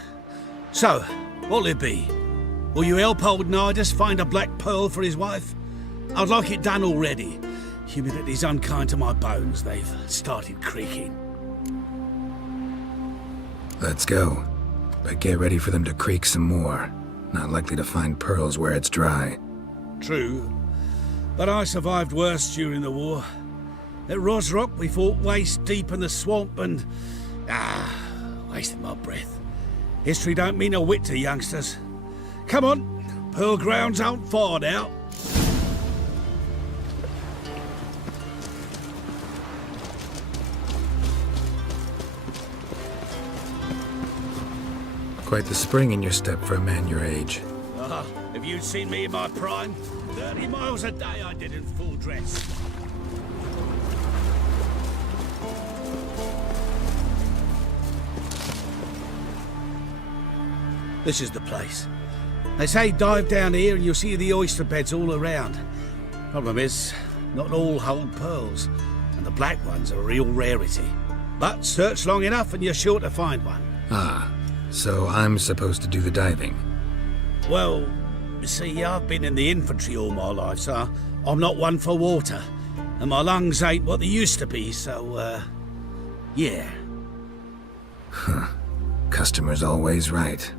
So, what'll it be? Will you help old Nidus find a black pearl for his wife? I'd like it done already. Humidity's unkind to my bones. They've started creaking. Let's go. But get ready for them to creak some more. Not likely to find pearls where it's dry. True. But I survived worse during the war. At Rosrock, we fought waist deep in the swamp and... wasted my breath. History don't mean a whit to youngsters. Come on, Pearl Grounds aren't far now. Quite the spring in your step for a man your age. If you'd seen me in my prime, 30 miles a day I did in full dress. This is the place. They say dive down here and you'll see the oyster beds all around. Problem is, not all hold pearls, and the black ones are a real rarity. But search long enough and you're sure to find one. So I'm supposed to do the diving. Well, you see, I've been in the infantry all my life, so I'm not one for water. And my lungs ain't what they used to be, so, yeah. Customer's always right.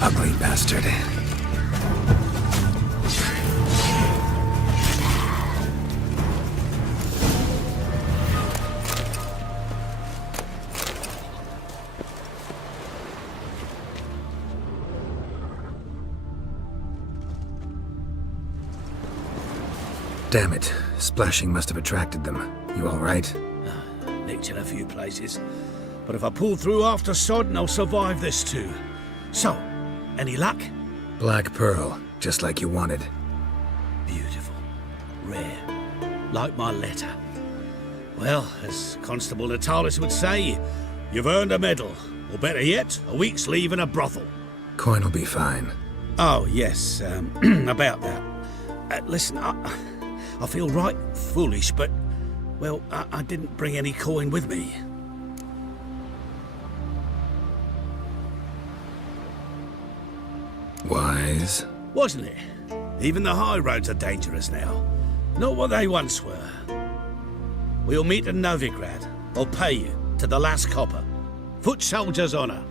Ugly bastard. Damn it. Splashing must have attracted them. You alright? Nicked in a few places. But if I pull through after Sodden, I'll survive this too. So, any luck? Black pearl, just like you wanted. Beautiful. Rare. Like my letter. Well, as Constable Natalis would say, you've earned a medal. Or better yet, a week's leave in a brothel. Coin will be fine. Oh, yes, about that. Listen, I feel right foolish, but, well, I didn't bring any coin with me. Wise. Wasn't it? Even the high roads are dangerous now. Not what they once were. We'll meet in Novigrad. I'll pay you, to the last copper. Foot soldier's honour.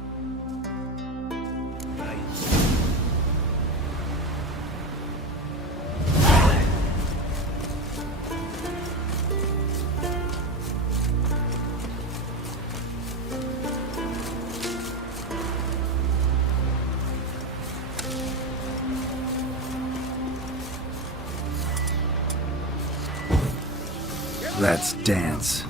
Let's dance.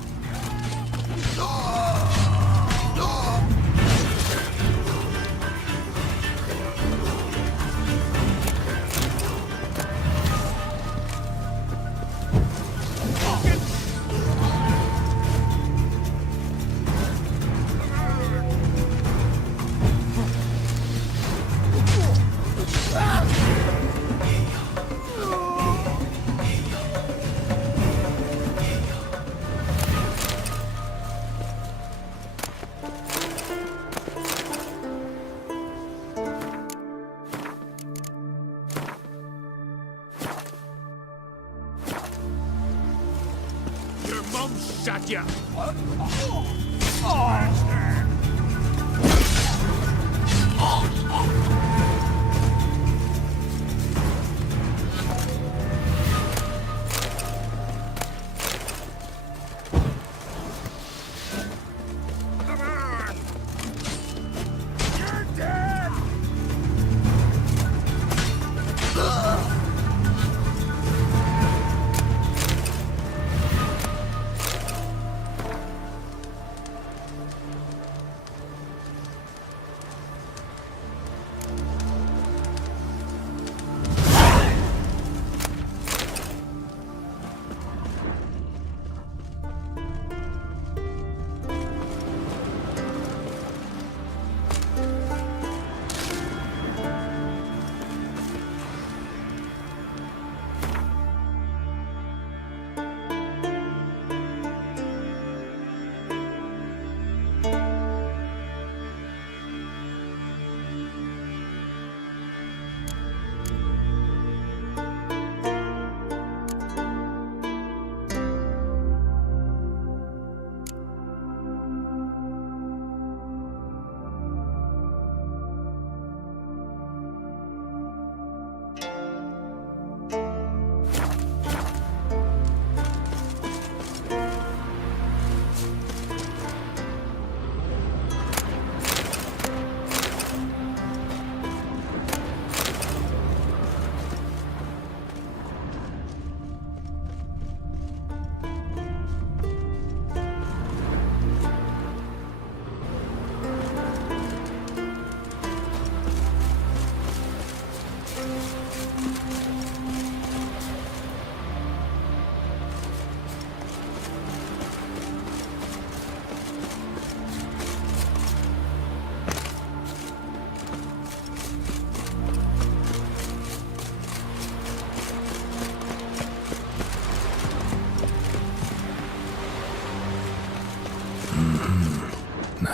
Shot ya!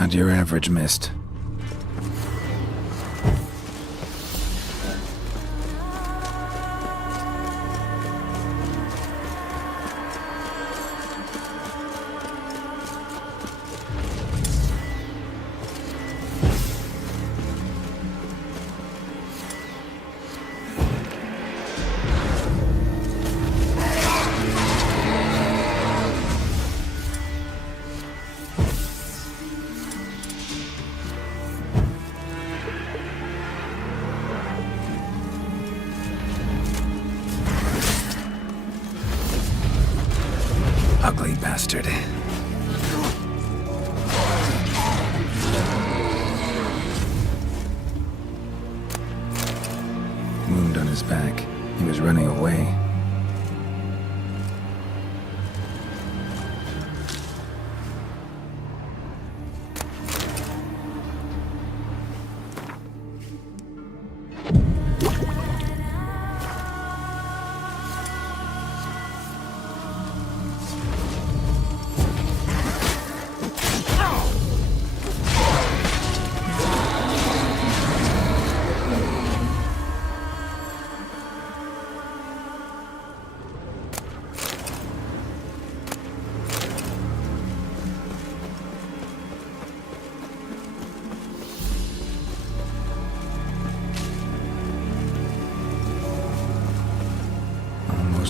Not your average mist. bastard. Wound on his back. He was running away.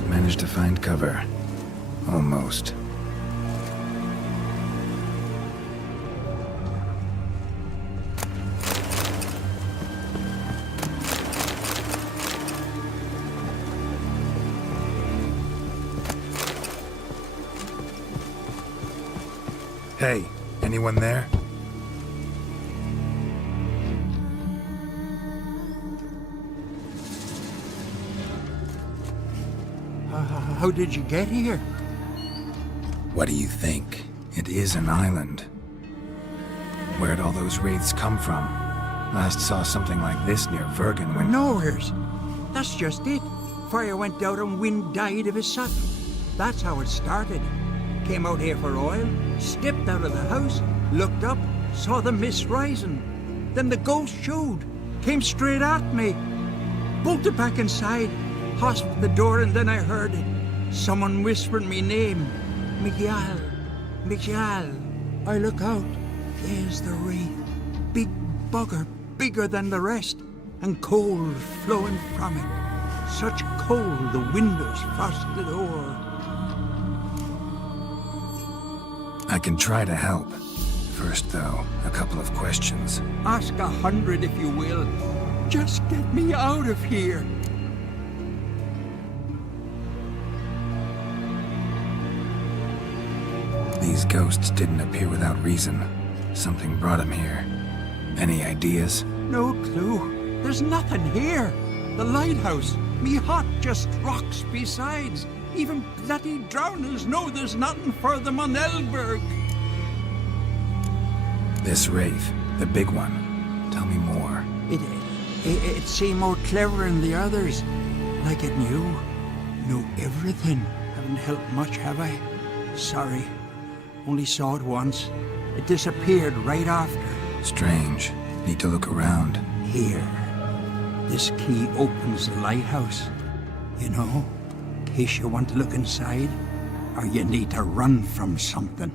Managed to find cover. Almost. Hey, anyone there? How did you get here? What do you think? It is an island. Where'd all those wraiths come from? Last saw something like this near Vergen when... Nowheres. That's just it. Fire went out and wind died of his suck. That's how it started. Came out here for oil, stepped out of the house, looked up, saw the mist rising. Then the ghost showed, came straight at me. Bolted back inside, hosped the door, and then I heard it. Someone whispered me name. Miguel. Miguel. I look out. There's the wraith. Big bugger, bigger than the rest, and cold flowing from it. Such cold the windows frosted o'er. I can try to help. First, though, a couple of questions. Ask 100 if you will. Just get me out of here. These ghosts didn't appear without reason. Something brought them here. Any ideas? No clue. There's nothing here. The lighthouse, me hut just rocks besides. Even bloody drowners know there's nothing for them on Elberg. This wraith, the big one. Tell me more. It seemed more clever than the others. Like it knew everything. Haven't helped much, have I? Sorry. Only saw it once. It disappeared right after. Strange. Need to look around. Here. This key opens the lighthouse. You know, in case you want to look inside, or you need to run from something.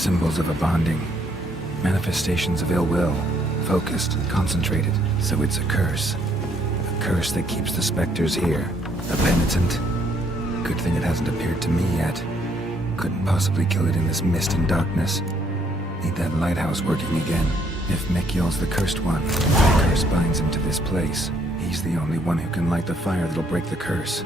symbols of a bonding. Manifestations of ill will. Focused, concentrated. So it's a curse. A curse that keeps the specters here. A penitent. Good thing it hasn't appeared to me yet. Couldn't possibly kill it in this mist and darkness. Need that lighthouse working again. If Mikyol's the cursed one, the curse binds him to this place. He's the only one who can light the fire that'll break the curse.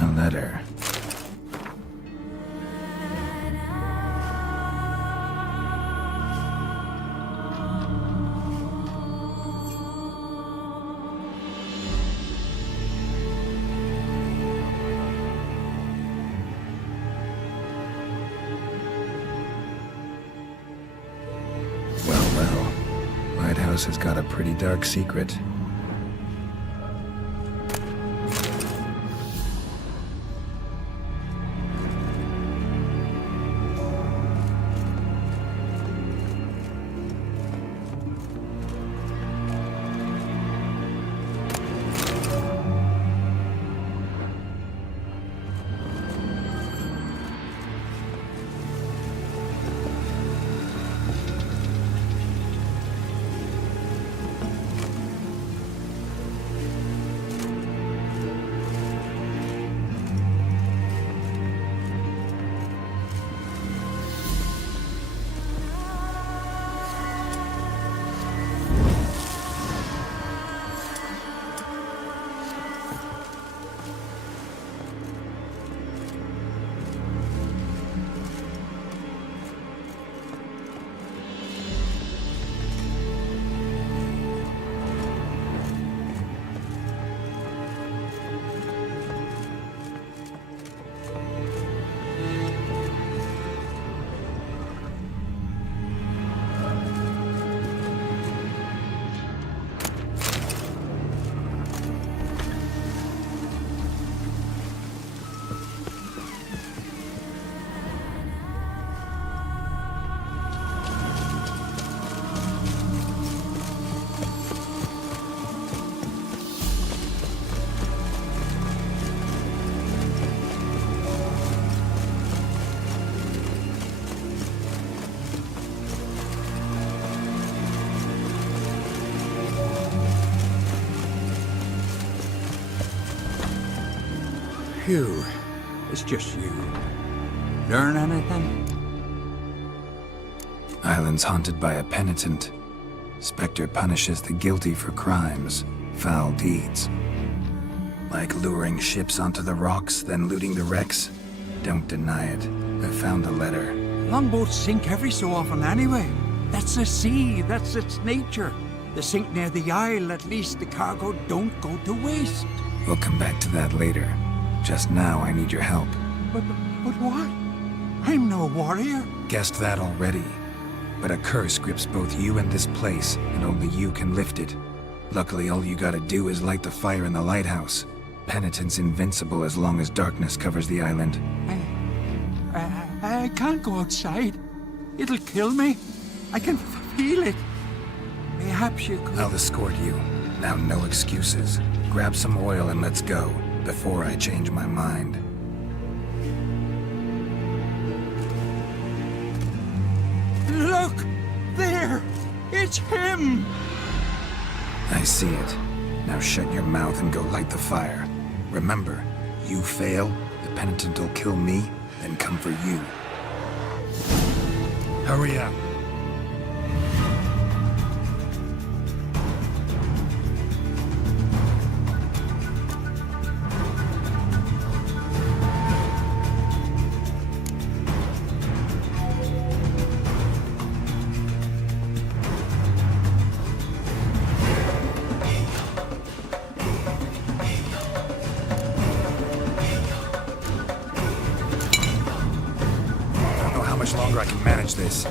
A letter. Well. Lighthouse has got a pretty dark secret. Phew, it's just you. Learn anything? Island's haunted by a penitent. Spectre punishes the guilty for crimes, foul deeds. Like luring ships onto the rocks, then looting the wrecks. Don't deny it. I found the letter. Longboats sink every so often anyway. That's the sea, that's its nature. They sink near the isle, at least the cargo don't go to waste. We'll come back to that later. Just now, I need your help. But what? I'm no warrior. Guessed that already. But a curse grips both you and this place, and only you can lift it. Luckily, all you gotta do is light the fire in the lighthouse. Penitent's invincible as long as darkness covers the island. I can't go outside. It'll kill me. I can feel it. Perhaps you could... I'll escort you. Now, no excuses. Grab some oil and let's go, before I change my mind. Look! There! It's him! I see it. Now shut your mouth and go light the fire. Remember, you fail, the penitent will kill me, then come for you. Hurry up. Longer I can manage this.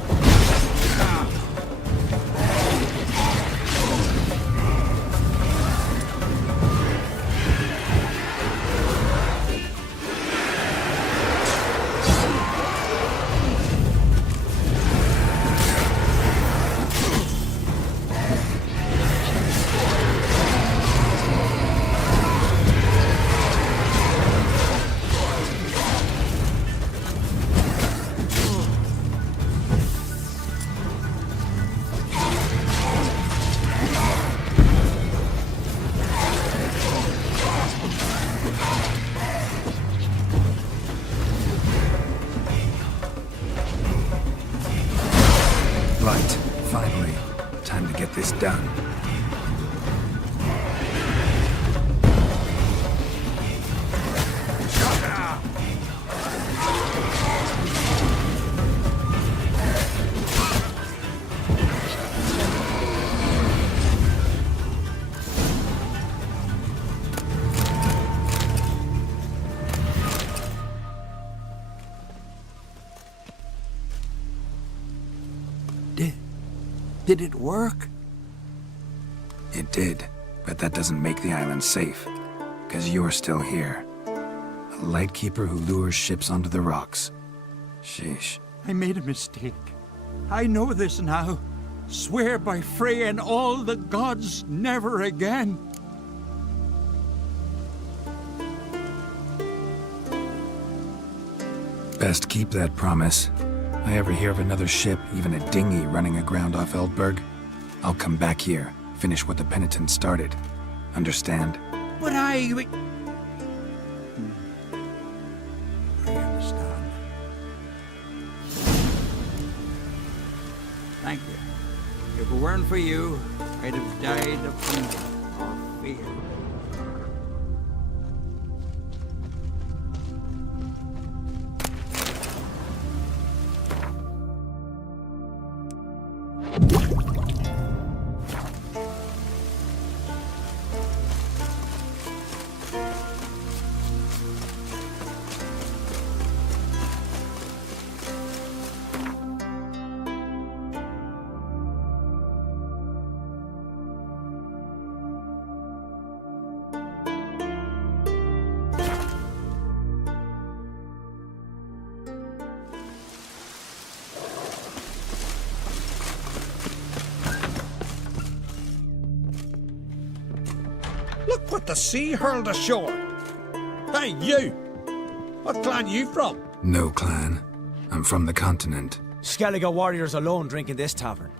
Right, finally. Time to get this done. Did it work? It did, but that doesn't make the island safe. 'Cause you're still here. A lightkeeper who lures ships onto the rocks. Sheesh. I made a mistake. I know this now. Swear by Frey and all the gods, never again. Best keep that promise. I ever hear of another ship, even a dinghy, running aground off Eldberg, I'll come back here, finish what the penitent started. Understand? But I understand. Thank you. If it weren't for you, I'd have died of hunger or fear. Look what the sea hurled ashore. Hey, you! What clan you from? No clan. I'm from the continent. Skellige warriors alone drink in this tavern.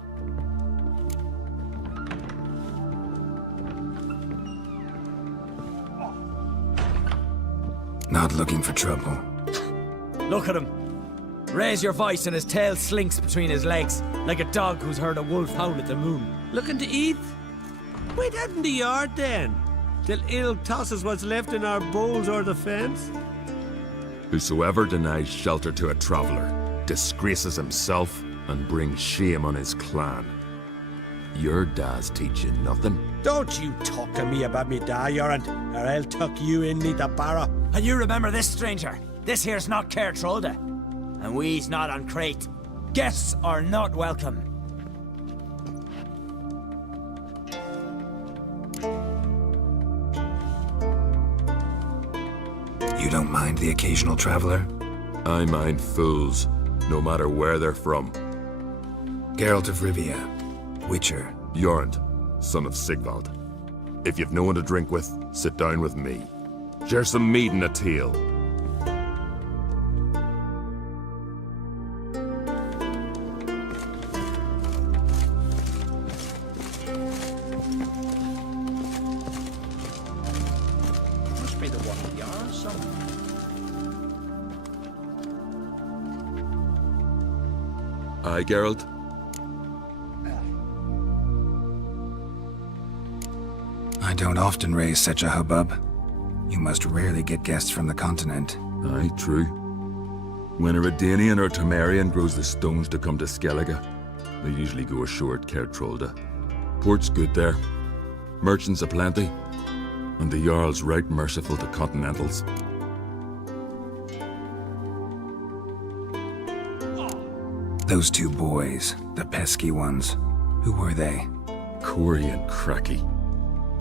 Not looking for trouble. Look at him. Raise your voice and his tail slinks between his legs, like a dog who's heard a wolf howl at the moon. Looking to eat? Wait out in the yard then, till ill tosses what's left in our bowls or the fence. Whosoever denies shelter to a traveller disgraces himself and brings shame on his clan. Your da's teach you nothing. Don't you talk to me about me da, Yorann, or I'll tuck you in neath the barrow. And you remember this, stranger? This here's not Cair Trolda, and we's not on Crate. Guests are not welcome. You don't mind the occasional traveler? I mind fools, no matter where they're from. Geralt of Rivia, Witcher. Yorann, son of Sigvald. If you've no one to drink with, sit down with me. Share some mead and a tale. Must be the one with yarn somewhere. Aye, Geralt? I don't often raise such a hubbub. You must rarely get guests from the continent. Aye, true. When a Redanian or Temerian grows the stones to come to Skellige, they usually go ashore at Cair Trolda. Port's good there, merchants aplenty, and the Jarl's right merciful to continentals. Those two boys, the pesky ones, who were they? Corey and Cracky.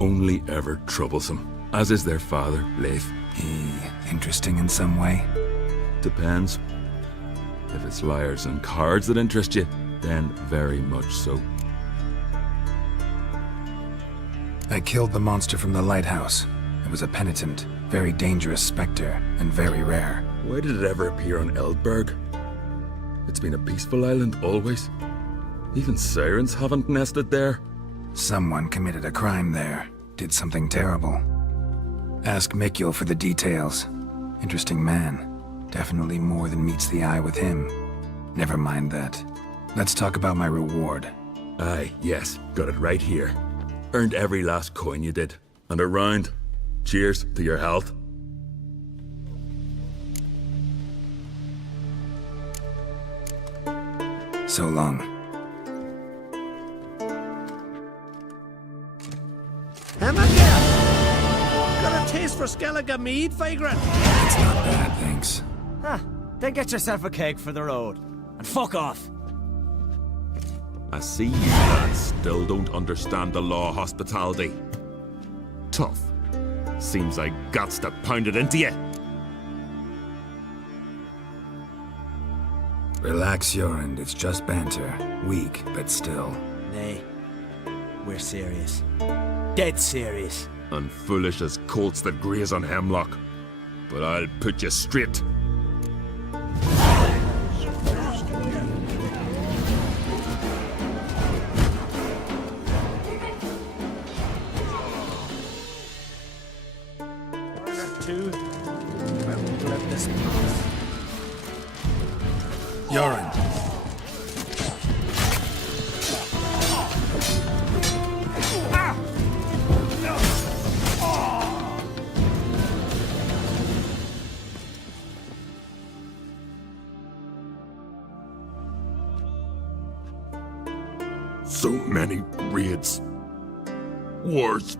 Only ever troublesome, as is their father, Leif. He interesting in some way? Depends. If it's liars and cards that interest you, then very much so. I killed the monster from the lighthouse. It was a penitent, very dangerous spectre, and very rare. Why did it ever appear on Eldberg? It's been a peaceful island always. Even sirens haven't nested there. Someone committed a crime there, did something terrible. Ask Mikkel for the details. Interesting man. Definitely more than meets the eye with him. Never mind that. Let's talk about my reward. Aye, yes, got it right here. Earned every last coin you did. And a round. Cheers to your health. So long. Got a taste for Skellige mead, vagrant? It's not bad, thanks. Then get yourself a cake for the road. And fuck off. I see you lads still don't understand the law of hospitality. Tough. Seems like guts to pound it into you. Relax, Yoann. It's just banter. Weak, but still. Nay. We're serious. Dead serious. And foolish as colts that graze on hemlock. But I'll put you straight. Yoann. So many raids. Wars.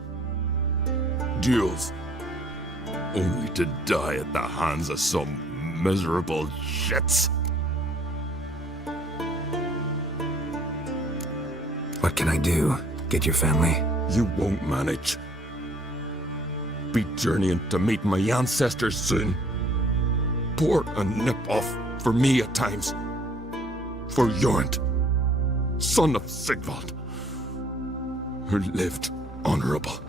Duels. Only to die at the hands of some miserable shits. What can I do? Get your family? You won't manage. Be journeying to meet my ancestors soon. Pour a nip off for me at times. For Yoann, son of Sigvald, who lived honorable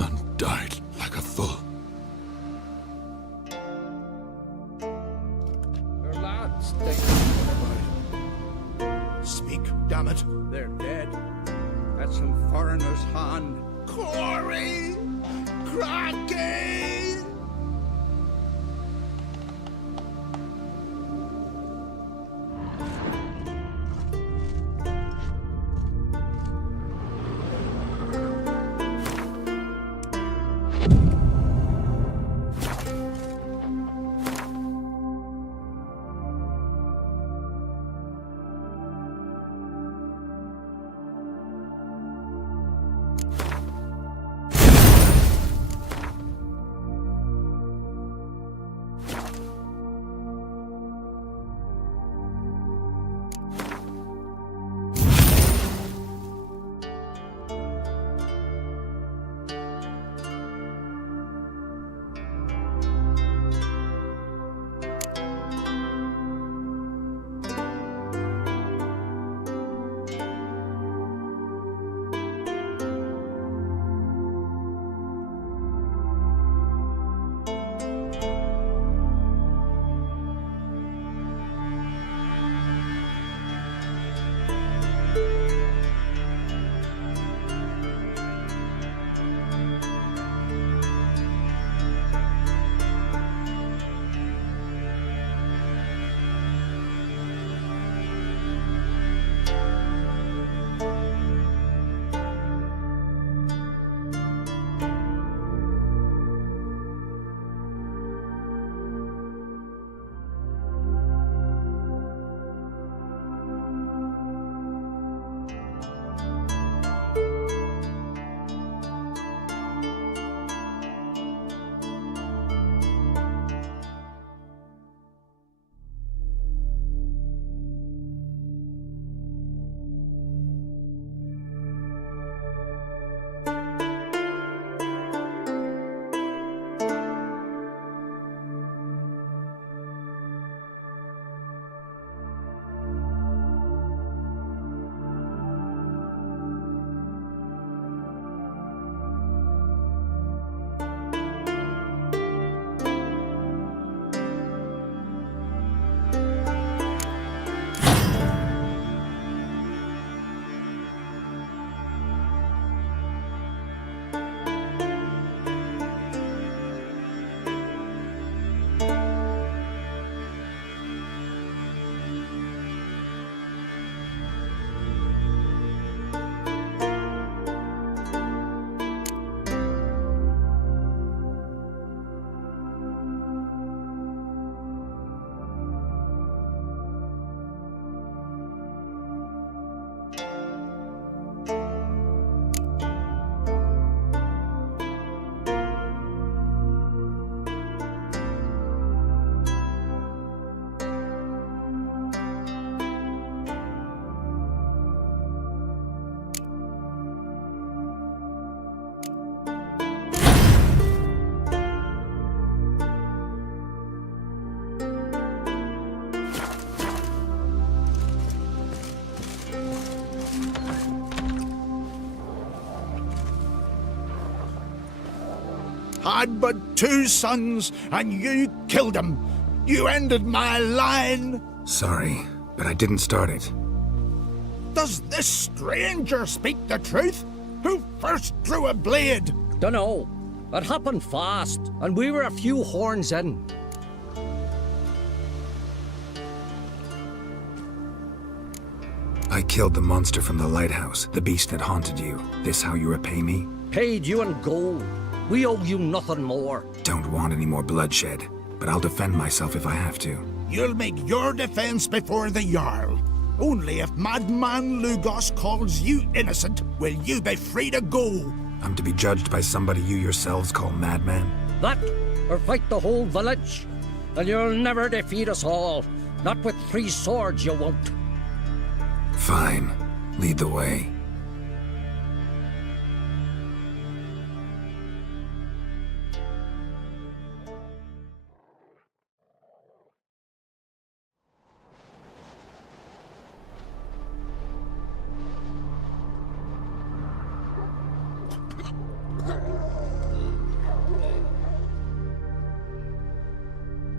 and died like a fool. Your lads, Speak, damn it. They're dead. At some foreigner's hand. Corey! Cracking! had but 2 sons, and you killed them. You ended my line. Sorry, but I didn't start it. Does this stranger speak the truth? Who first drew a blade? Dunno. It happened fast, and we were a few horns in. I killed the monster from the lighthouse, the beast that haunted you. This how you repay me? Paid you in gold. We owe you nothing more. Don't want any more bloodshed, but I'll defend myself if I have to. You'll make your defense before the Jarl. Only if Madman Lugos calls you innocent will you be free to go. I'm to be judged by somebody you yourselves call madman? That, or fight the whole village. And you'll never defeat us all. Not with 3 swords, you won't. Fine. Lead the way.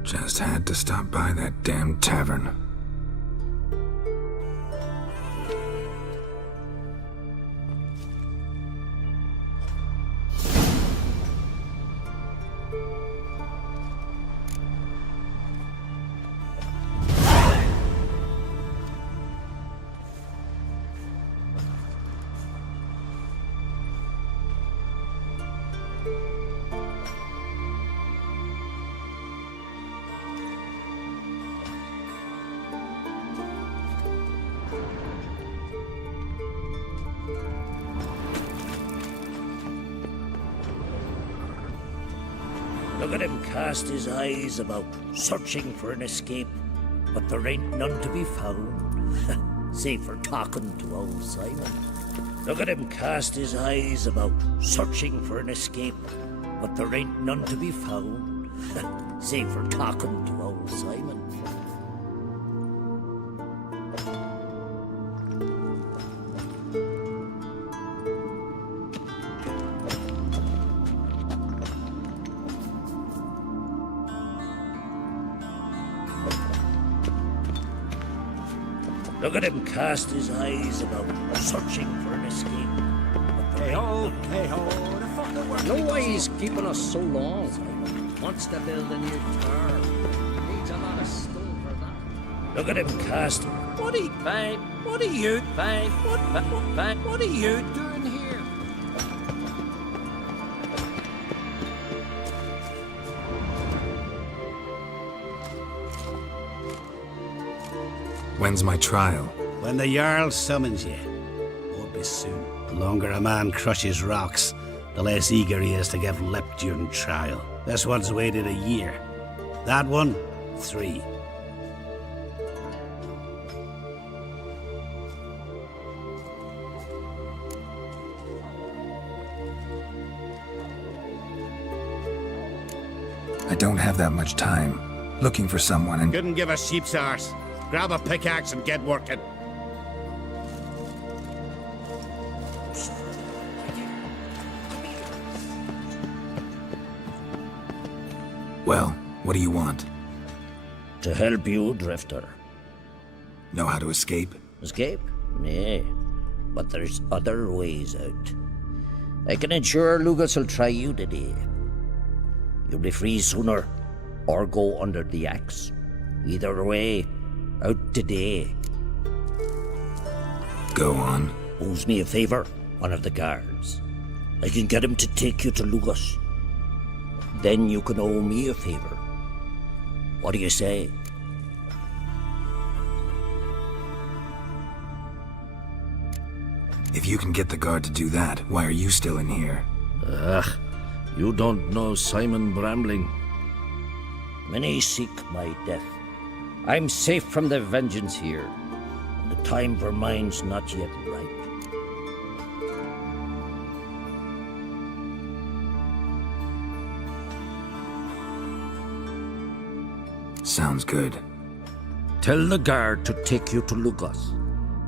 Just had to stop by that damn tavern. Look at him cast his eyes about, searching for an escape, but there ain't none to be found, save for talking to old Simon. Look at him cast his eyes about, searching for an escape, but there ain't none to be found, save for talking to old Simon. Look at him cast his eyes about, searching for an escape. No way he's keeping us so long. Wants to build a new tower. Needs a lot of stone for that. Look at him cast. What are you, babe? What are you, babe? What are you doing here? When's my trial? When the Jarl summons you. Won't be soon. The longer a man crushes rocks, the less eager he is to give lip during trial. This one's waited a year. That one, 3. I don't have that much time. Looking for someone and... Couldn't give a sheep's arse. Grab a pickaxe and get working. Well, what do you want? To help you, Drifter. Know how to escape? Escape? Nay. But there's other ways out. I can ensure Lugas will try you today. You'll be free sooner, or go under the axe. Either way, out today. Go on. Owes me a favor, one of the guards. I can get him to take you to Lugas. Then you can owe me a favor. What do you say? If you can get the guard to do that, why are you still in here? Ugh, you don't know Simon Brambling. Many seek my death. I'm safe from their vengeance here. The time for mine's not yet ripe. Sounds good. Tell the guard to take you to Lugas.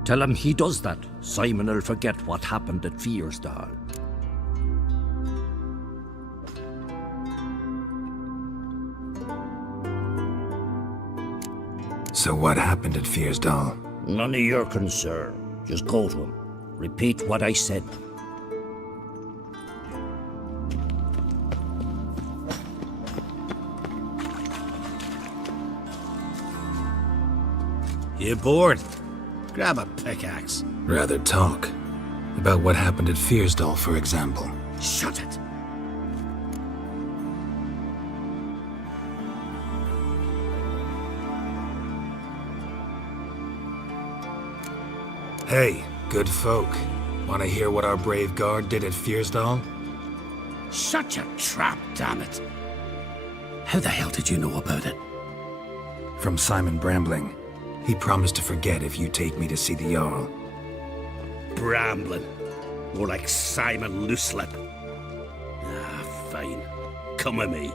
Tell him he does that, Simon will forget what happened at Fiersdal. So what happened at Fiersdal? None of your concern. Just go to him. Repeat what I said. You bored? Grab a pickaxe. Rather talk. About what happened at Fiersdal, for example. Shut it. Hey, good folk. Want to hear what our brave guard did at Fiersdal? Such a trap, damn it. How the hell did you know about it? From Simon Brambling. He promised to forget if you take me to see the Jarl. Brambling. More like Simon Looselip. Fine. Come with me.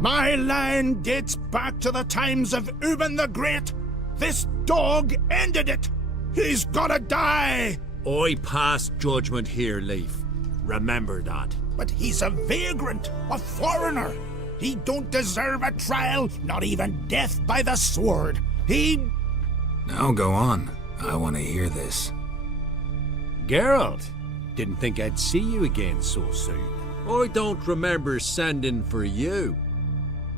My land dates back to the times of Ubin the Great. This dog ended it. He's gotta die. I pass judgment here, Leif. Remember that. But he's a vagrant, a foreigner. He don't deserve a trial, not even death by the sword. He... Now go on. I want to hear this. Geralt, didn't think I'd see you again so soon. I don't remember sending for you.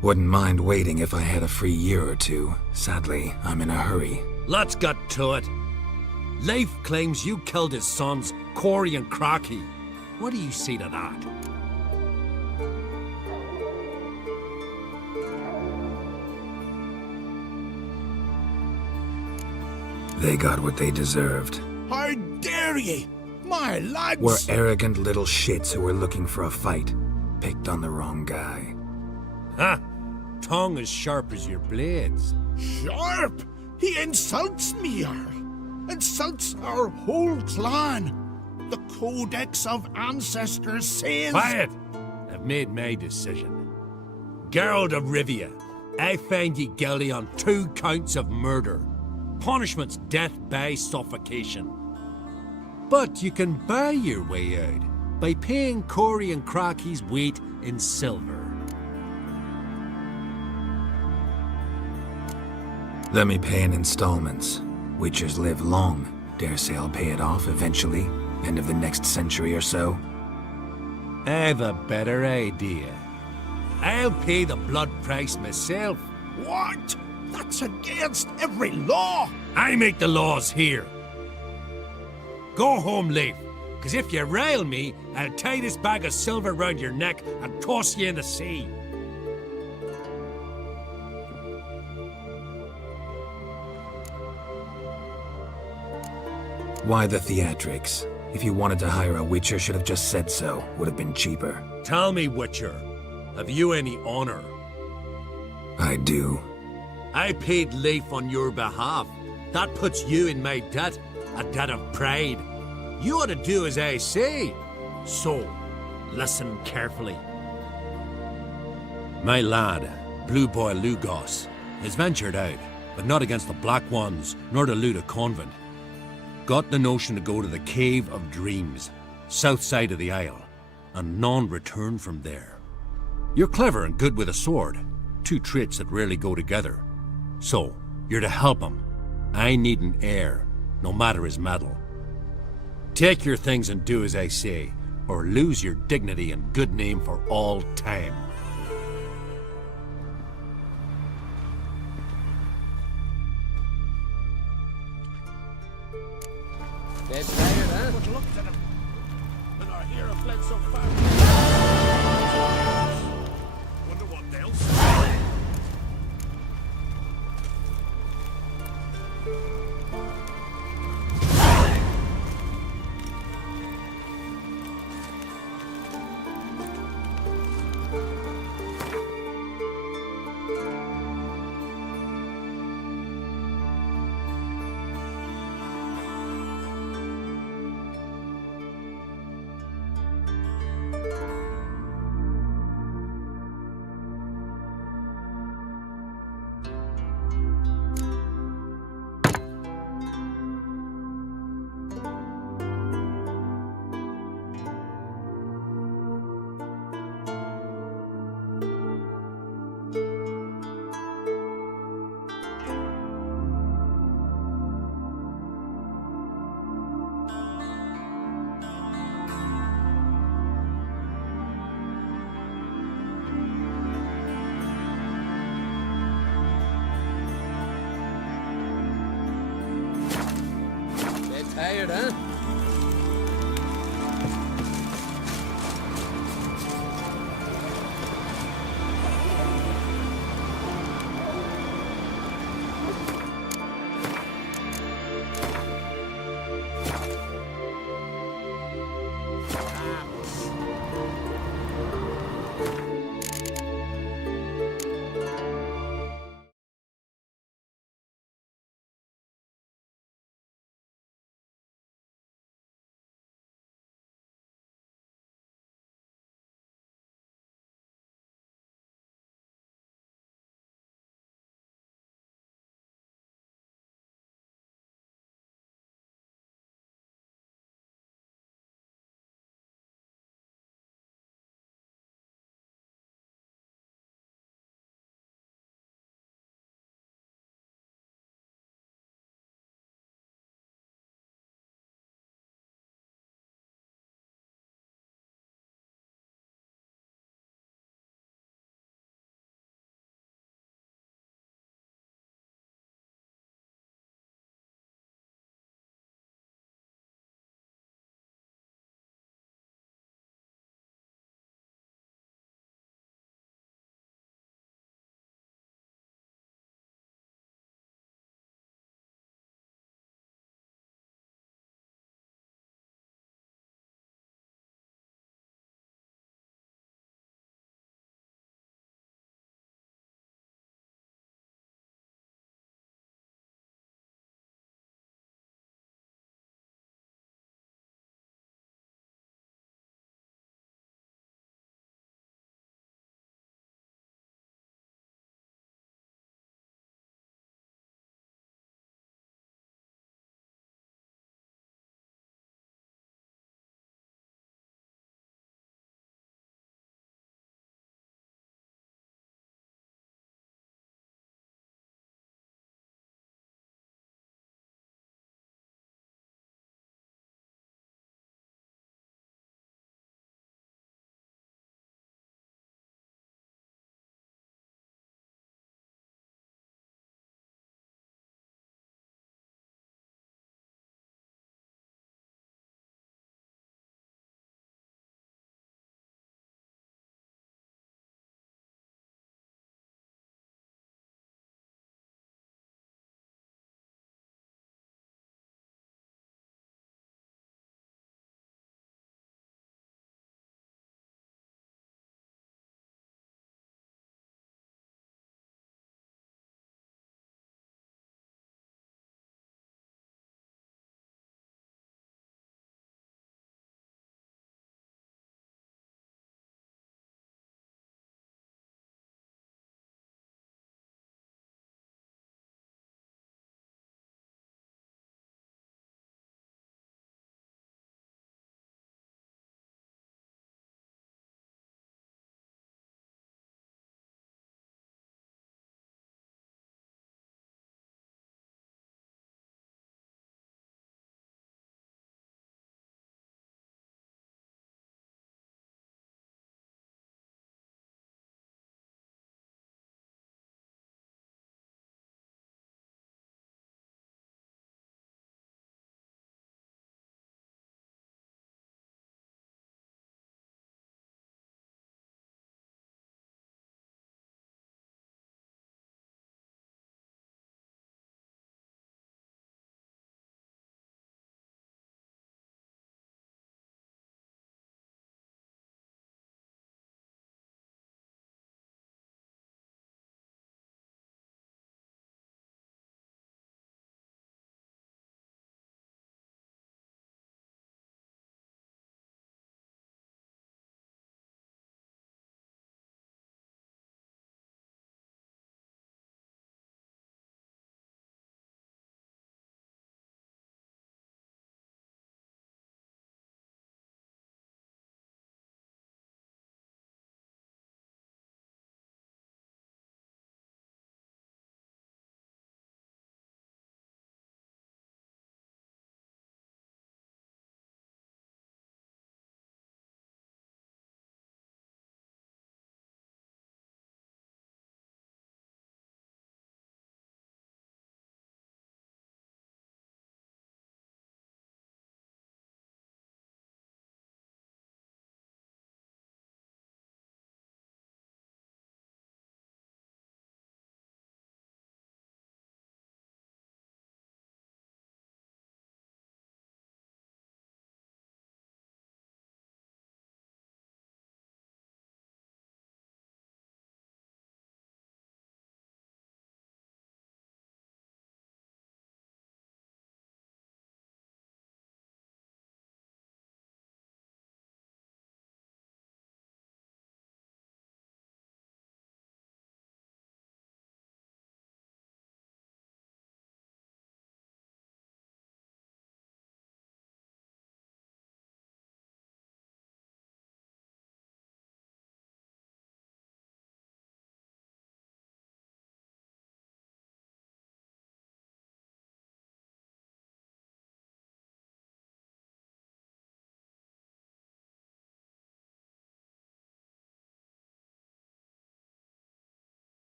Wouldn't mind waiting if I had a free year or two. Sadly, I'm in a hurry. Let's get to it. Leif claims you killed his sons, Corey and Crocky. What do you say to that? They got what they deserved. How dare ye? My lads... We're arrogant little shits who were looking for a fight. Picked on the wrong guy. Ha! Tongue as sharp as your blades. Sharp? He insults me, Jarl. Insults our whole clan. The Codex of Ancestors says... Quiet! I've made my decision. Geralt of Rivia, I find ye guilty on 2 counts of murder. Punishment's death by suffocation. But you can buy your way out by paying Corey and Crocky's weight in silver. Let me pay in installments. Witchers live long. Dare say I'll pay it off eventually. End of the next century or so. I've a better idea. I'll pay the blood price myself. What? That's against every law. I make the laws here. Go home, Leif, because if you rile me, I'll tie this bag of silver round your neck and toss you in the sea. Why the theatrics? If you wanted to hire a Witcher, should have just said so. Would have been cheaper. Tell me, Witcher, have you any honor? I do. I paid Leif on your behalf. That puts you in my debt, a debt of pride. You ought to do as I say. So, listen carefully. My lad, Blue Boy Lugos, has ventured out, but not against the Black Ones, nor to loot a convent. Got the notion to go to the Cave of Dreams, south side of the Isle, and none return from there. You're clever and good with a sword, 2 traits that rarely go together. So, you're to help him. I need an heir, no matter his mettle. Take your things and do as I say, or lose your dignity and good name for all time. Dead tired, huh? But look at him. And our hero fled so far. Wonder what they'll say. tired, huh?